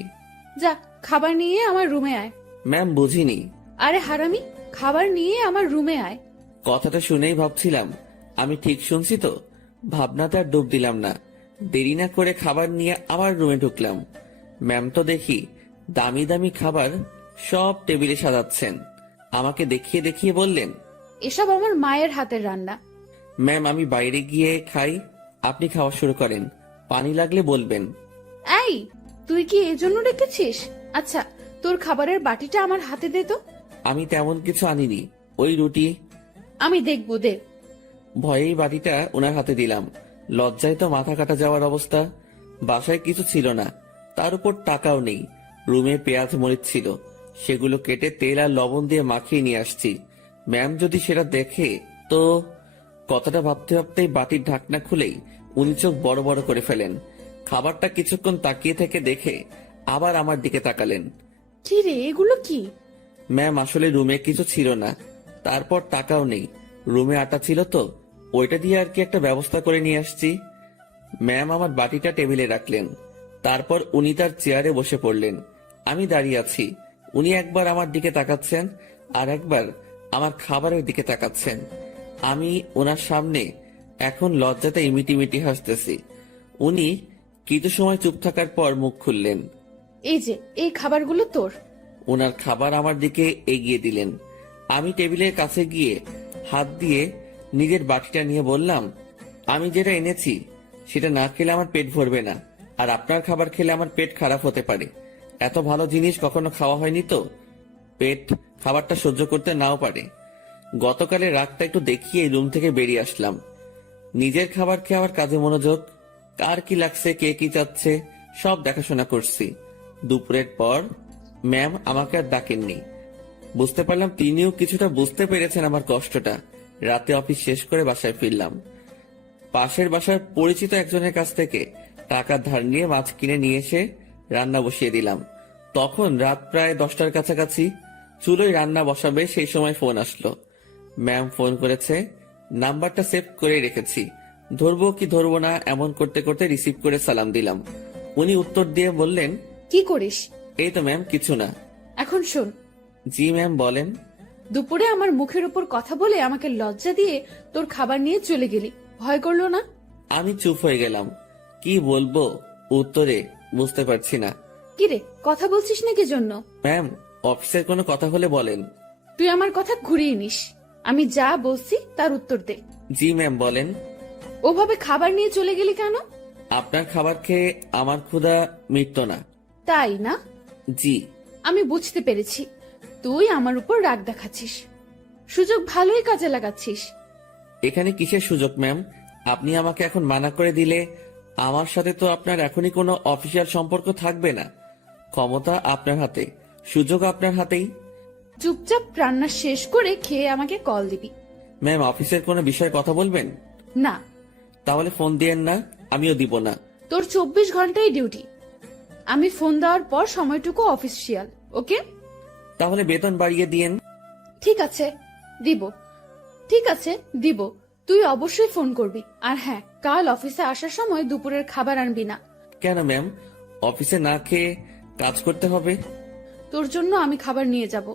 যা, খাবার নিয়ে আমার রুমে আয়। ম্যাম, বুঝিনি। আরে হারামি, খাবার নিয়ে আমার রুমে আয়। কথাটা শুনেই ভাবছিলাম আমি ঠিক শুনছি তো। ভাবনাতে আর ডুব দিলাম না। দেরি না করে খাবার নিয়ে আবার রুমে ঢুকলাম। ম্যাম তো দেখি দামি দামি খাবার সব টেবিলে সাজাচ্ছেন। আমাকে দেখিয়ে দেখিয়ে বললেন, এসব আমার মায়ের হাতের রান্না। ম্যাম আমি বাইরে গিয়ে খাই, আপনি খাওয়া শুরু করেন, পানি লাগলে বলবেন। এই, তুই কি এজন্য রেখেছিস? আচ্ছা, তোর খাবারের বাটিটা আমার হাতে দে তো। আমি তেমন কিছু আনিনি, ওই রুটি। আমি দেখবো, দে। ভয়েই বাটিটা ওনার হাতে দিলাম। লজ্জায় তো মাথা কাটা যাওয়ার অবস্থা। বাসায় কিছু ছিল না, তার উপর টাকাও নেই। রুমে পেঁয়াজ মরিচ ছিল, সেগুলো কেটে তেল আর লবণ দিয়ে মাখিয়ে নিয়ে আসছি। ম্যাম যদি সেটা দেখে তো। কথাটা ভাবতে ভাবতেই বাটির ঢাকনা খুলেই উনি চোখ বড় বড় করে ফেলেন। খাবারটা কিছুক্ষণ তাকিয়ে থেকে দেখে আবার আমার দিকে তাকালেন। কি রে, এগুলো কি? ম্যাম আসলে রুমে কিছু ছিল না, তারপর টাকাও নেই। রুমে আটা ছিল তো, ওইটা দিয়ে আর কি একটা ব্যবস্থা করে নিয়ে আসছি। ম্যাম আমার বাটিটা টেবিলে রাখলেন, তারপর উনি তার চেয়ারে বসে পড়লেন। আমি দাঁড়িয়ে আছি। উনি একবার আমার দিকে তাকাচ্ছেন, আর একবার আমার খাবারের দিকে তাকাচ্ছেন। আমি ওনার সামনে এখন লজ্জাতে ইমিটিমিটি হাসতেছি। উনি কিছু সময় চুপ থাকার পর মুখ খুললেন। এই যে, এই খাবারগুলো তোর। ওনার খাবার আমার দিকে এগিয়ে দিলেন। আমি টেবিলের কাছে গিয়ে হাত দিয়ে নিজের বাটিটা নিয়ে বললাম, আমি যেটা এনেছি সেটা না খেলে আমার পেট ভরবে না, আর আপনার খাবার খেলে আমার পেট খারাপ হতে পারে। এত ভালো জিনিস কখনো খাওয়া হয়নি তো, পেট খাবারটা সহ্য করতে নাও পারে। গতকালের রাগটা একটু দেখিয়ে রুম থেকে বেরিয়ে আসলাম। নিজের খাবার খেয়ে আবার কাজে মনোযোগ। কার কি লাগছে, কে কি চাচ্ছে, সব দেখাশোনা করছি। দুপুরের পর ম্যাম আমাকে আর ডাকেননি। বুঝতে পারলাম তিনিও কিছুটা বুঝতে পেরেছেন আমার কষ্টটা। রাতে অফিস শেষ করে বাসায় ফিরলাম। পাশের বাসার পরিচিত একজনের কাছ থেকে টাকা ধার নিয়ে মাছ কিনে নিয়ে এসে রান্না বসিয়ে দিলাম। তখন রাত প্রায় 10টার কাছাকাছি। চুলোয় রান্না বসাবে সেই সময় ফোন আসলো। ম্যাম ফোন করেছে, নাম্বারটা সেভ করে রেখেছি। ধরবো কি ধরবো না এমন করতে করতে রিসিভ করে সালাম দিলাম। উনি উত্তর দিয়ে বললেন, কি করিস? এই তো ম্যাম, কিছু না। এখন শোন, জি ম্যাম, বলেন। দুপুরে আমার মুখের উপর কথা বলে আমাকে লজ্জা দিয়ে তোর খাবার নিয়ে চলে গেলি, ভয় করলো না? আমি চুপ হয়ে গেলাম। কি বলবো উত্তরে বুঝতে পারছি না। কিরে, কথা বলছিস না কি জন্য? ম্যাম, অফিসের কোনো কথা হলে বলেন। তুই আমার কথা ঘুরিয়ে নিস। আমি যা বলছি তার উত্তর দে। জি ম্যাম, বলেন। ওভাবে খাবার নিয়ে চলে গেলি কেন? আপনার খাবার খেয়ে আমার ক্ষুধা মিটত না। তাই না? জি। আমি বুঝতে পেরেছি, তুই আমার উপর রাগ দেখাচ্ছিস, সুযোগ ভালোই কাজে লাগাচ্ছিস। এখানে কিসের সুযোগ ম্যাম? আপনি আমাকে এখন মানা করে দিলে আমার সাথে তো আপনার এখনই কোনো অফিসিয়াল সম্পর্ক থাকবে না। ক্ষমতা আপনার হাতে, সুযোগ আপনার হাতেই। চুপচাপ রান্না শেষ করে খেয়ে আমাকে কল দিবি। ম্যাম, অফিসের কোনো বিষয়ে কথা বলবেন? না। তাহলে ফোন দিয়েন না, আমিও দিব না। তোর 24 ঘন্টাই ডিউটি। আমি ফোন দেওয়ার পর সময়টুকু অফিসিয়াল, ওকে? তাহলে বেতন বাড়িয়ে দিয়েন। ঠিক আছে, দিব। ঠিক আছে, দিব। তুই অবশ্যই ফোন করবি। আর হ্যাঁ, কাল অফিসে আসার সময় দুপুরের খাবার আনবি না। কেন ম্যাম, অফিসে না খেয়ে কাজ করতে হবে? তোর জন্য আমি খাবার নিয়ে যাব।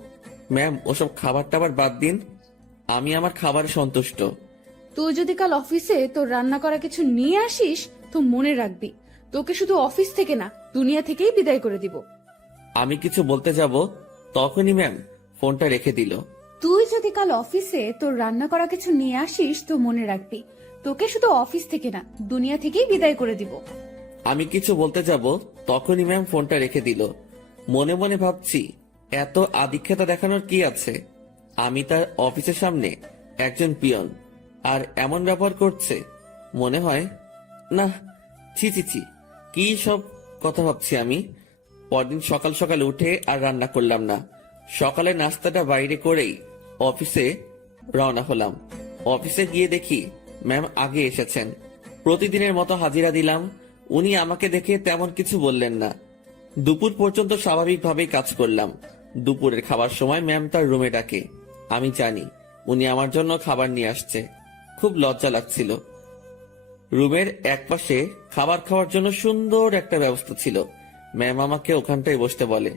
ম্যাম, ওসব খাবার টাবার বাদ দিন, আমি আমার খাবারে সন্তুষ্ট। তুই যদি কাল অফিসে তোর রান্না করা কিছু নিয়ে আসিস তো মনে রাখবি, তোকে শুধু অফিস থেকে না, দুনিয়া থেকেই বিদায় করে দিব। আমি কিছু বলতে যাব তখনই ম্যাম ফোনটা রেখে দিল। তুই যদি কাল অফিসে তোর রান্না করা কিছু নিয়ে আসিস তো মনে রাখবি, তোকে শুধু অফিস থেকে না, দুনিয়া থেকেই বিদায় করে দিব। আমি কিছু বলতে যাব তখনই ম্যাম ফোনটা রেখে দিল। মনে মনে ভাবছি এত আদিক্ষেতা দেখানোর কি আছে? আমি তার অফিসের সামনে একজন পিয়ন, আর এমন ব্যবহার করছে। মনে হয় না, ছি ছি ছি, কি সব কথা ভাবছি আমি। পরদিন সকাল সকাল উঠে আর রান্না করলাম না। সকালে নাস্তাটা বাইরে করেই অফিসে রওনা হলাম। অফিসে গিয়ে দেখি ম্যাম আগে এসেছেন। প্রতিদিনের মতো হাজিরা দিলাম। উনি আমাকে দেখে তেমন কিছু বললেন না। দুপুর পর্যন্ত স্বাভাবিকভাবেই কাজ করলাম। দুপুরের খাবার সময় ম্যাম তার রুমে ডাকে। আমি জানি উনি আমার জন্য খাবার নিয়ে আসছে। খুব লজ্জা লাগছিল। রুমের একপাশে খাবার খাওয়ার জন্য সুন্দর একটা ব্যবস্থা ছিল। ম্যাম আমাকে ওখানটায় বসতে বলে,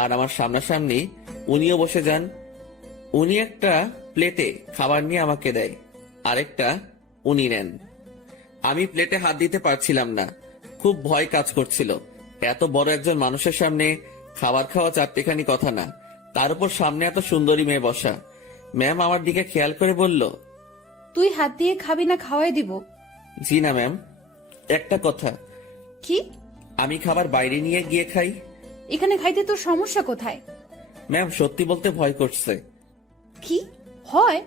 আর আমার সামনাসামনি উনিও বসে যান। উনি একটা প্লেটে খাবার নিয়ে আমাকে দেয়, আরেকটা উনি নেন। আমি প্লেটে হাত দিতে পারছিলাম না, খুব ভয় কাজ করছিল। এত বড় একজন মানুষের সামনে খাবার খাওয়া চারটেখানি কথা না, তার উপর সামনে এত সুন্দরী মেয়ে বসা। ম্যাম আমার দিকে খেয়াল করে বলল, তুই হাত দিয়ে খাবি না খাওয়াই দিব? জি না ম্যাম। একটা কথা, কি? আমি খাবার বাইরে নিয়ে গিয়ে খাই। এখানে খাইতে তোর সমস্যা কোথায়? ম্যাম সত্যি বলতে ভয় করছে। কি ভয়?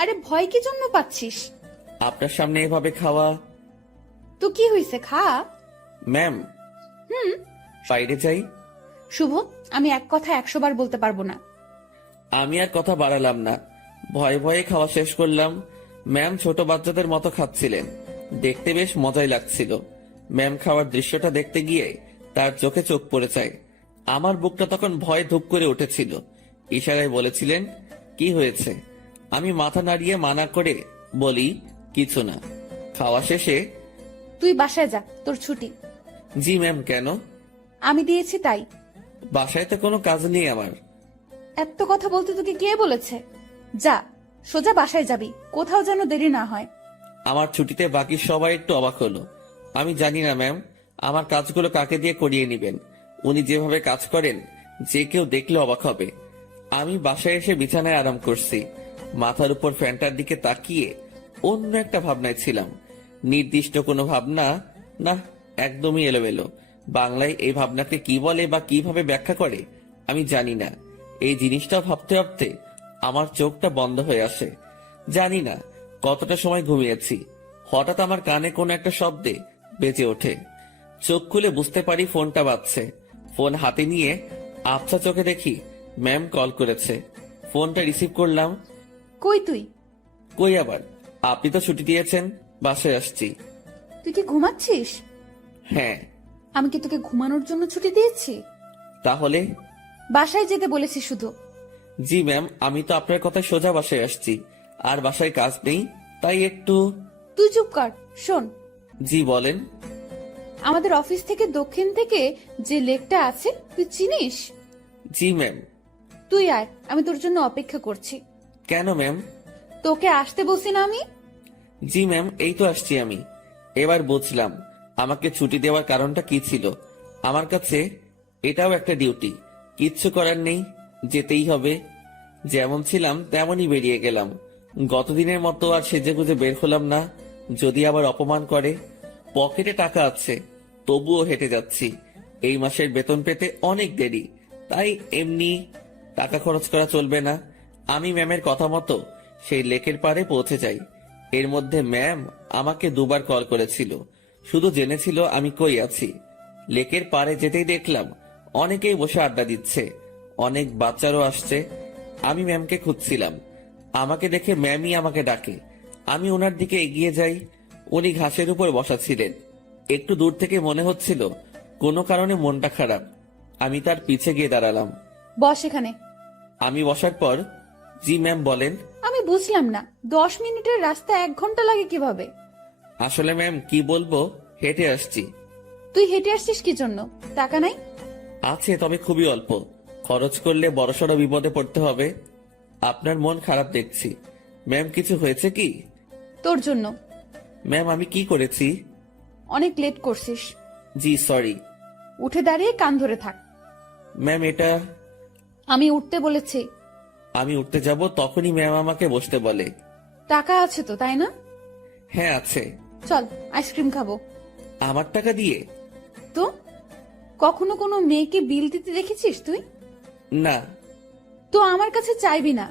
আরে ভয় কি জন্য পাচ্ছিস? আপনার সামনে এভাবে খাওয়া। তো কি হয়েছে, খা। ম্যাম বাইরে যাই। শুভ, আমি এক কথা 100 বার বলতে পারবো না। আমি আর কথা বাড়ালাম না, ভয়ে ভয়ে খাওয়া শেষ করলাম। ম্যাম ছোট বাচ্চাদের মতো খাচ্ছিলেন, দেখতে বেশ মজাই লাগছিল। ম্যাম খাওয়ার দৃশ্যটা দেখতে গিয়ে তার চোখে চোখ পড়ে যায়। আমার বুকটা তখন ভয়ে ধুপ করে উঠেছিল। ইশারায় বলেছিলেন, কি হয়েছে? আমি মাথা নাড়িয়ে মানা করে বলি, কিছু না। খাওয়া শেষে, তুই বাসায় যা, তোর ছুটি। জি ম্যাম। কেন? আমি দিয়েছি তাই। বাসায় তো কোনো কাজ নেই আমার। এত কথা বলতে তোকে কে বলেছে? যা, সোজা বাসায় যাবি, কোথাও যেন দেরি না হয়। আমার ছুটিতে বাকি সবাই একটু অবাক হলো। আমি জানি না ম্যাম, আমার কাজগুলো কাকে দিয়ে করিয়ে নেবেন। উনি যেভাবে কাজ করেন, যে কেউ দেখলে অবাক হবে। আমি বাসায় এসে বিছানায় আরাম করছি। মাথার উপর ফ্যানটার দিকে তাকিয়ে অন্য একটা ভাবনায় ছিলাম। নির্দিষ্ট কোনো ভাবনা না, একদমই এলোমেলো। বাংলায় এই ভাবনাকে কি বলে বা কিভাবে ব্যাখ্যা করে আমি জানি না। এই জিনিসটা ভাবতে ভাবতে আমার চোখটা বন্ধ হয়ে আসে। জানি না কতটা সময় ঘুমিয়েছি। হঠাৎ আমার কানে কোনো একটা শব্দে বেজে ওঠে। চোখ খুলে বুঝতে পারি ফোনটা বাজছে। ফোন হাতে নিয়ে আবছা চোখে দেখি ম্যাম কল করেছে। ফোনটা রিসিভ করলাম। কই তুই? কই আবার, আপনি তো ছুটি দিয়েছেন, বাসায় আসছি। তুই কি ঘুমাচ্ছিস? হ্যাঁ। আমি কি তোকে ঘুমানোর জন্য ছুটি দিয়েছি? তাহলে? বাসায় যেতে বলেছি শুধু। জি ম্যাম, আমি তো আপনার কথায় সোজা বাসায় আসছি। আর বাসায় কাজ নেই, তাই একটু। তুই চুপ কর, শোন। জি বলেন। আমাদের অফিস থেকে দক্ষিণ থেকে যে লেকটা আছে তুই চিনিস? জি ম্যাম। তুই আয়, আমি তোর জন্য অপেক্ষা করছি। কেন ম্যাম? তোকে আসতে বলছি না আমি? জি ম্যাম, এই তো আসছি আমি। এবার বুঝলাম আমাকে ছুটি দেওয়ার কারণটা কি ছিল। আমার কাছে এটাও একটা ডিউটি, কিচ্ছু করার নেই, যেতেই হবে। যেমন ছিলাম তেমনই বেরিয়ে গেলাম। গতদিনের মতো আর সেজেগুজে বের হলাম না, যদি আবার অপমান করে। পকেটে টাকা আছে, তবুও হেঁটে যাচ্ছি। এই মাসের বেতন পেতে অনেক দেরি, তাই এমনি টাকা খরচ করা চলবে না। আমি ম্যামের কথা মতো সেই লেকের পাড়ে পৌঁছে যাই। এর মধ্যে ম্যাম আমাকে 2বার কল করেছিল, শুধু জেনেছিল আমি কই আছি। লেকের পাড়ে যেতেই দেখলাম অনেকেই বসে আড্ডা দিচ্ছে, অনেক বাচ্চারও আসছে। আমি ম্যামকে খুঁজছিলাম। আমাকে দেখে ম্যামই আমাকে ডাকে। আমি ওনার দিকে এগিয়ে যাই। উনি ঘাসের উপর বসা ছিলেন। একটু দূর থেকে মনে হচ্ছিল কোনো কারণে মনটা খারাপ। আমি তার পিছে গিয়ে দাঁড়ালাম। বস এখানে। আমি বসার পর, জি ম্যাম বলেন। আমি বুঝলাম না, 10 মিনিটের রাস্তা 1 ঘন্টা লাগে কিভাবে? আসলে ম্যাম কি বলবো, হেঁটে আসছি। তুই হেঁটে আসছিস কি জন্য? টাকা নাই? আছে, তবে খুবই অল্প। খরচ করলে বড়সড় বিপদে পড়তে হবে। আপনার মন খারাপ দেখছি। ম্যাম কিছু হয়েছে কি? তোর জন্য। ম্যাম আমি কি করেছি? অনেক লেট করছিস। জি সরি। উঠে দাঁড়িয়ে কান ধরে থাক। ম্যাম এটা। আমি উঠতে বলেছি। আমি উঠতে যাব তখনই ম্যাম আমাকে বসতে বলে। টাকা আছে তো, তাই না? হ্যাঁ আছে। চল আইসক্রিম খাবো। আমার টাকা দিয়ে? তো কখনো কোনো মেয়েকে বিল দিতে দেখেছিস তুই? না তো আমার কাছে চাইবি না।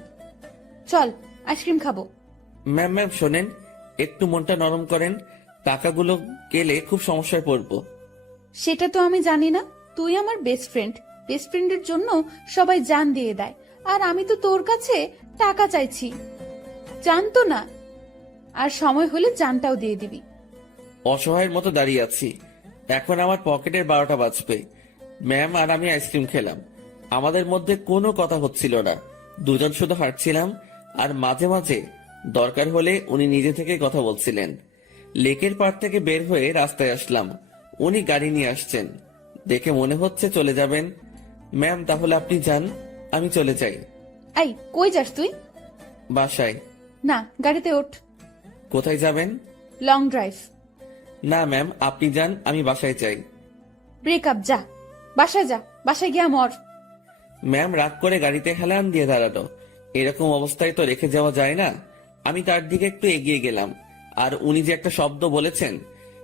চল আইসক্রিম খাবো। ম্যাম ম্যাম শোনেন, একটু মনটা নরম করেন, টাকাগুলো গেলে খুব সমস্যায় পড়বো। সেটা তো আমি জানি না। তুই আমার বেস্ট ফ্রেন্ড, বেস্ট ফ্রেন্ডের জন্য সবাই জান দিয়ে দেয়, আর আমি তো তোর কাছে টাকা চাইছি, জানতো না? আর সময় হলে জানটাও দিয়ে দিবি। অসহায়ের মতো দাঁড়িয়ে আছি, এখন আমার পকেটের 12টা বাজবে। ম্যাম আর আমি আইসক্রিম খেলাম, আমাদের মধ্যে কোনো কথা হচ্ছিল না, দুজন শুধু হাঁটছিলাম, আর মাঝে মাঝে দরকার হলে উনি নিজে থেকে কথা বলছিলেন। লেকের পাড় থেকে বের হয়ে রাস্তায় আসলাম, উনি গাড়ি নিয়ে আসছেন, দেখে মনে হচ্ছে চলে যাবেন। ম্যাম তাহলে আপনি যান, আমি চলে যাই। এই কই যাস তুই? বাসায়। না, গাড়িতে ওঠ। কোথায় যাবেন? Long drive. না ম্যাম আপনি যান, আমি বাসায় চাই। ব্রেকআপ, যা বাসায় যা, বাসায় গিয়া মর। ম্যাম রাগ করে গাড়িতে হেলান দিয়ে দাঁড়ালো। এরকম অবস্থায় তো রেখে যাওয়া যায় না। আমি তার দিকে একটু এগিয়ে গেলাম, আর উনি যে একটা শব্দ বলেছেন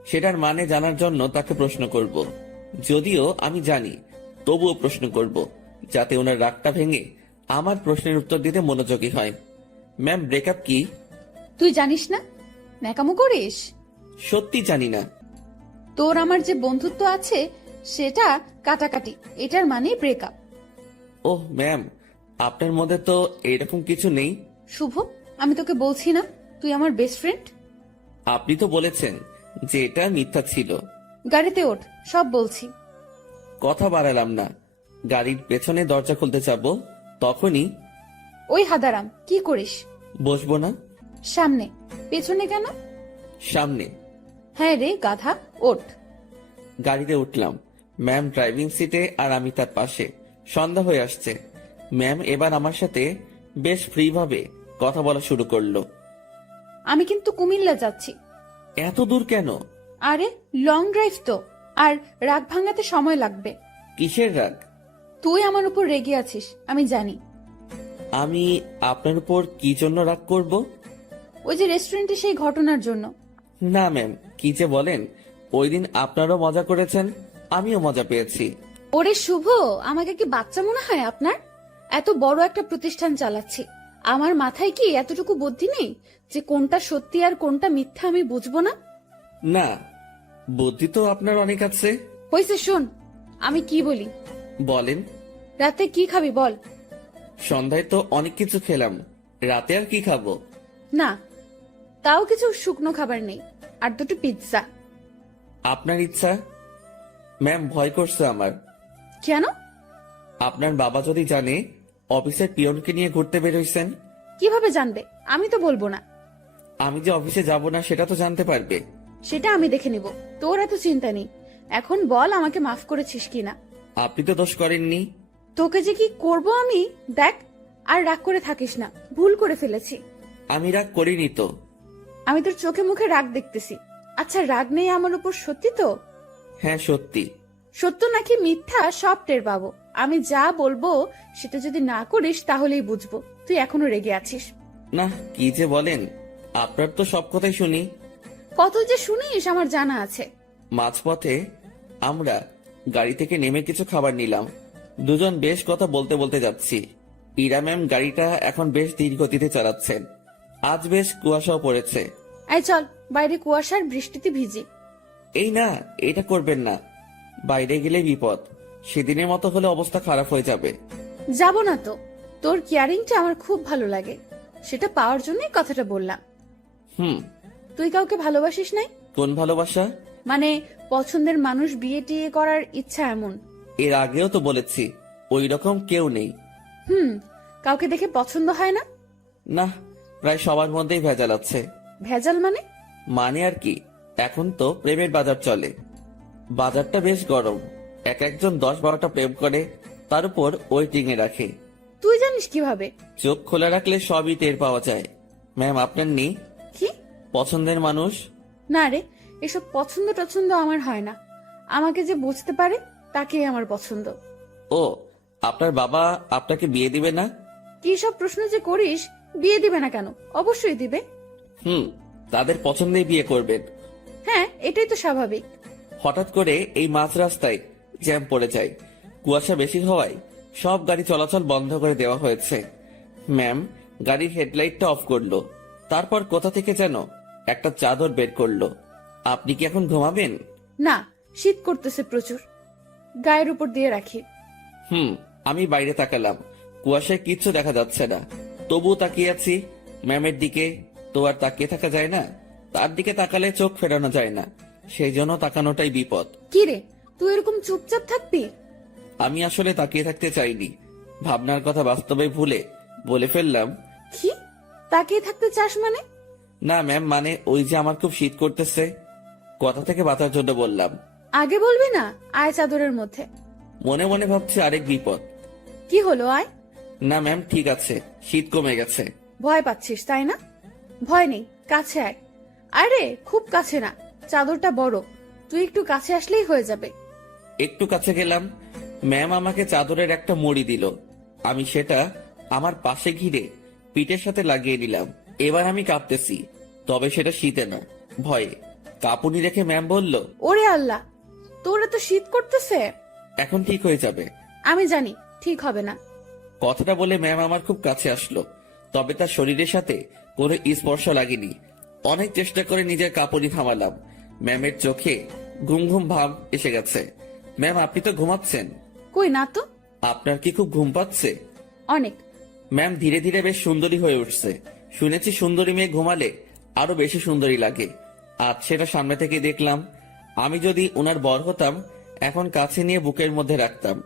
সেটার মানে জানার জন্য তাকে প্রশ্ন করব। যদিও আমি জানি, তবুও প্রশ্ন করব, যাতে ওনার রাগটা ভেঙে আমার প্রশ্নের উত্তর দিতে মনোযোগী হয়। ম্যাম ব্রেকআপ কি? তুই জানিস না? ন্যাকামো করিস? সত্যি জানি না। তোর আমার যে বন্ধুত্ব আছে সেটা কাটাকাটি, এটার মানে ব্রেকআপ। ওহ ম্যাম, আপনার মধ্যে তো এরকম কিছু নেই। শুভ, আমি তোকে বলছি না তুই আমার বেস্ট ফ্রেন্ড? আপনি তো বলেছেন যে এটা মিথ্যা ছিল। গাড়িতে ওঠ, সব বলছি। কথা বাড়ালাম না, গাড়ির পেছনে দরজা খুলতে যাব, তখনই ওই হাদারাম, কি করিস? বসবো না। সামনে। পেছনে কেন? সামনে। হ্যাঁ রে গাধা, ওঠ। গাড়িতে উঠলাম, ম্যাম ড্রাইভিং সিটে আর আমি তার পাশে। সন্ধ্যা হয়ে আসছে, ম্যাম এবার আমার সাথে বেশ ফ্রি ভাবে কথা বলা শুরু করলো। আমি কিন্তু কুমিল্লা যাচ্ছি। এত দূর কেন? আরে লং ড্রাইভ তো, আর রাগ ভাঙাতে সময় লাগবে। কিসের রাগ? তুই আমার উপর রেগে আছিস, আমি জানি। আমি আপনার উপর কি জন্য রাগ করব? ওই যে রেস্টুরেন্টে সেই ঘটনার জন্য। না ম্যাম, কি যে বলেন, ওই দিন আপনারও মজা করেছেন, আমিও মজা পেয়েছি। ওরে শুভ, আমাকে কি বাচ্চা মনে হয় আপনার? এত বড় একটা প্রতিষ্ঠান চালাচ্ছি, আমার মাথায় কি এতটুকু বুদ্ধি নেই যে কোনটা সত্যি আর কোনটা মিথ্যা আমি বুঝবো না? না, বুদ্ধি তো আপনার অনেক আছে। হইছে, শোন আমি কি বলি। বলেন। রাতে কি খাবি বল? সন্ধ্যায় তো অনেক কিছু খেলাম, রাতে আর কি খাবো? না, তাও কিছু শুকনো খাবার নেই, আর দুটো পিৎজা। আপনার ইচ্ছা। ম্যাম ভয় করছে আমার। কেন? আপনার বাবা যদি জানে অফিসের পিয়নকে নিয়ে ঘুরতে বেরোইছেন। কিভাবে জানবে? আমি তো বলবো না। আমি যে অফিসে যাব না সেটা তো জানতে পারবে। সেটা আমি দেখে নিব, তোর এত চিন্তা নেই। এখন বল আমাকে মাফ করেছিস কিনা। আপনি তো দোষ করেননি। তোকে যে কি করব আমি, দেখ। আর রাগ করে থাকিস না, ভুল করে ফেলেছি। আমি রাগ করিনি তো। আমি তোর চোখে মুখে রাগ দেখতেছি। আচ্ছা, রাগ নেই আমার উপর, সত্যি তো? হ্যাঁ সত্যি। সত্য নাকি মিথ্যা সব টের পাবো। আমি যা বলবো সেটা যদি না করিস তাহলেই বুঝবো তুই এখনো রেগে আছিস। না, কি যে বলেন, আপনার তো সব কথাই শুনি। কত যে শুনিস আমার জানা আছে। মাঝপথে আমরা গাড়ি থেকে নেমে কিছু খাবার নিলাম, দুজন বেশ কথা বলতে বলতে যাচ্ছি। ইরা ম্যাম গাড়িটা এখন বেশ ধীর গতিতে চালাচ্ছেন। আজ বেশ কুয়াশাও পড়েছে। এই চল, বাইরে কুয়াশার বৃষ্টিতে ভিজি। এই না, এটা করবেন না, বাইরে গেলে বিপদ। সেদিনের মতো হলে অবস্থা খারাপ হয়ে যাবে। যাব না তো, তোর কেয়ারিংটা আমার খুব ভালো লাগে, সেটা পাওয়ার জন্যই কথাটা বললাম। তুই কাউকে ভালোবাসিস নাই? কোন ভালোবাসা? মানে পছন্দের মানুষ বিয়ে টিয়ে করার ইচ্ছা এমন? এর আগেও তো বলেছি ওই রকম কেউ নেই। কাউকে দেখে পছন্দ হয় না? না, প্রায় সবার মধ্যেই ভেজাল আছে। ভেজাল মানে? মানে আর কি, এখন তো প্রেমের বাজার চলে। বাজারটা বেশ গরম, এক একজন 10-12টা প্রেম করে, তার উপর ওয়েটিং এ রাখে। তুই জানিস কিভাবে? চোখ খোলা রাখলে সবই টের পাওয়া যায়। ম্যাম আপনার নেই কি পছন্দের মানুষ? না রে, এসব পছন্দ টছন্দ আমার হয় না। আমাকে যে বুঝতে পারে তাকেই আমার পছন্দ। ও, আপনার বাবা আপনাকে বিয়ে দিবে না? কি সব প্রশ্ন যে করিস, বিয়ে দিবে না কেন? অবশ্যই দিবে। তাদের পছন্দেই বিয়ে করবেন। হ্যাঁ, এটাই তো স্বাভাবিক। হঠাৎ করে এই মাঝ রাস্তায় জ্যাম পড়ে যায়। কুয়াশা বেশি হওয়ায় সব গাড়ি চলাচল বন্ধ করে দেওয়া হয়েছে। ম্যাম গাড়ির হেডলাইটটা অফ করলো, তারপর কোথা থেকে যেন একটা চাদর বের করলো। আপনি কি এখন ঘুমাবেন? না, শীত করতেছে প্রচুর, গায়ের উপর দিয়ে রাখি। আমি বাইরে তাকালাম, কুয়াশায় কিচ্ছু দেখা যাচ্ছে না, তবুও তাকিয়ে আছি ম্যামের দিকে। তো আর তাকিয়ে থাকা যায় না, তার দিকে তাকালে চোখ ফেরানো যায় না, সেই জন্য তাকানোটাই বিপদ। কি রে, তুই এরকম চুপচাপ থাকবি? আমি আসলে তাকিয়ে থাকতে চাইনি, ভাবনার কথা বাস্তবে ভুলে বলে ফেললাম। কি তাকিয়ে থাকতে চাস মানে? না ম্যাম, মানে ওই যে আমার খুব শীত করতেছে, কথা থেকে বাঁচার জন্য বললাম। আগে বলবি না? আয় চাদরের মধ্যে। মনে মনে ভাবছি আরেক বিপদ। কি হলো, আয়। না ম্যাম, ঠিক আছে, শীত কমে গেছে। ভয় পাচ্ছিস তাই না? ভয় নেই, কাছে আয়। আরে খুব কাছে না, চাদরটা বড়, তুই একটু কাছে আসলেই হয়ে যাবে। একটু কাছে গেলাম, ম্যাম আমাকে চাদরের একটা মুড়ি দিল। আমি সেটা আমার পাশে ঘিরে পিঠের সাথে লাগিয়ে নিলাম। এবার আমি কাঁপতেছি, তবে সেটা শীতে না, ভয়ে। কাঁপুনি রেখে ম্যাম বলল, ওরে আল্লাহ, তোর এত শীত করতেছে। এখন ঠিক হয়ে যাবে। আমি জানি ঠিক হবে না। কথাটা বলে ম্যাম আমার খুব কাছে আসলো, তবে তার শরীরের সাথে কোনো স্পর্শ লাগেনি। অনেক চেষ্টা করে নিজের কাঁপুনি থামালাম। ম্যামের চোখে ঘুম ঘুম ভাব এসে গেছে। ম্যাম, আপনি তো ঘুমাচ্ছেন। কই না তো। আপনার কি খুব ঘুম পাচ্ছে? অনেক। ম্যাম ধীরে ধীরে বেশ সুন্দরী হয়ে উঠছে। শুনেছি সুন্দরী মেয়ে ঘুমালে আরো বেশি সুন্দরী লাগে। আজ সেটা সামনে থেকে দেখলাম। আমি যদি ওনার বর হতাম, এখন কাছে নিয়ে বুকের মধ্যে রাখতাম।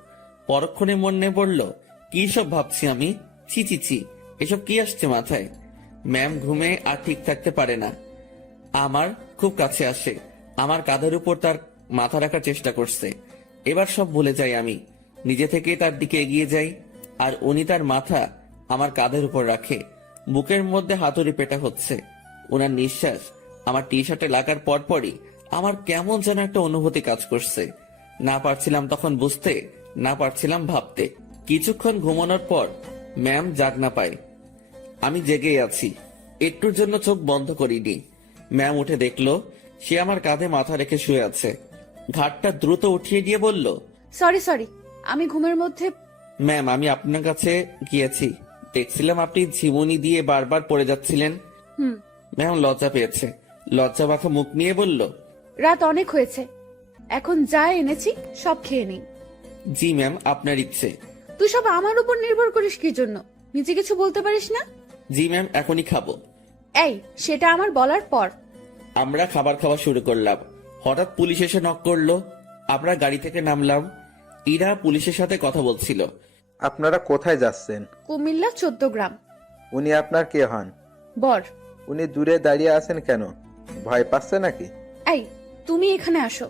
পরক্ষণে মনে পড়ল, কি সব ভাবছি আমি। ছি ছি ছি, এসব কি আসছে মাথায়। ম্যাম ঘুমে আর ঠিক থাকতে পারে না, আমার খুব কাছে আসে, আমার কাঁধের উপর তার মাথা রাখার চেষ্টা করছে। এবার সব ভুলে যাই আমি, নিজে থেকে তার দিকে এগিয়ে যাই, আর উনি তার মাথা আমার কাঁধের উপর রাখে। বুকের মধ্যে হাতুড়ি পেটা হচ্ছে। ওনার নিঃশ্বাস আমার টি শার্টে লাগার পরপরই আমার কেমন যেন একটা অনুভূতি কাজ করছে। না পারছিলাম তখন বুঝতে, না পারছিলাম ভাবতে। কিছুক্ষণ ঘুমানোর পর ম্যাম জাগ না পায়, আমি জেগেই আছি। একটুর জন্য চোখ বন্ধ করিনি। ম্যাম উঠে দেখলো সে আমার কাঁধে মাথা রেখে শুয়ে আছে। ঘাটটা দ্রুত উঠিয়ে দিয়ে বলল, সরি সরি, আমি ঘুমের মধ্যে। ম্যাম আমি আপনার কাছে গিয়েছি, দেখছিলাম আপনি ঝিমুনি দিয়ে বারবার পড়ে যাচ্ছিলেন। হুম। ম্যাম লজ্জা পেয়েছে, লজ্জা মাখা মুখ নিয়ে বলল, রাত অনেক হয়েছে, এখন যা এনেছি সব খেয়ে নেই। জি ম্যাম, আপনার ইচ্ছে। তুই সব আমার উপর নির্ভর করিস কি জন্য? নিজে কিছু বলতে পারিস না? জি ম্যাম, এখনই খাবো। এই, সেটা আমার বলার পর। আমরা খাবার খাওয়া শুরু করলাম। হঠাৎ পুলিশ এসে নক করলো। আমরা গাড়ি থেকে নামলাম। ইরা পুলিশের সাথে কথা বলছিল। আপনারা কোথায় যাচ্ছেন? কুমিল্লা 14 গ্রাম। উনি আপনার কে হন? বর। উনি দূরে দাঁড়িয়ে আছেন কেন? ভয় পাচ্ছে নাকি? এই, তুমি এখানে আসো।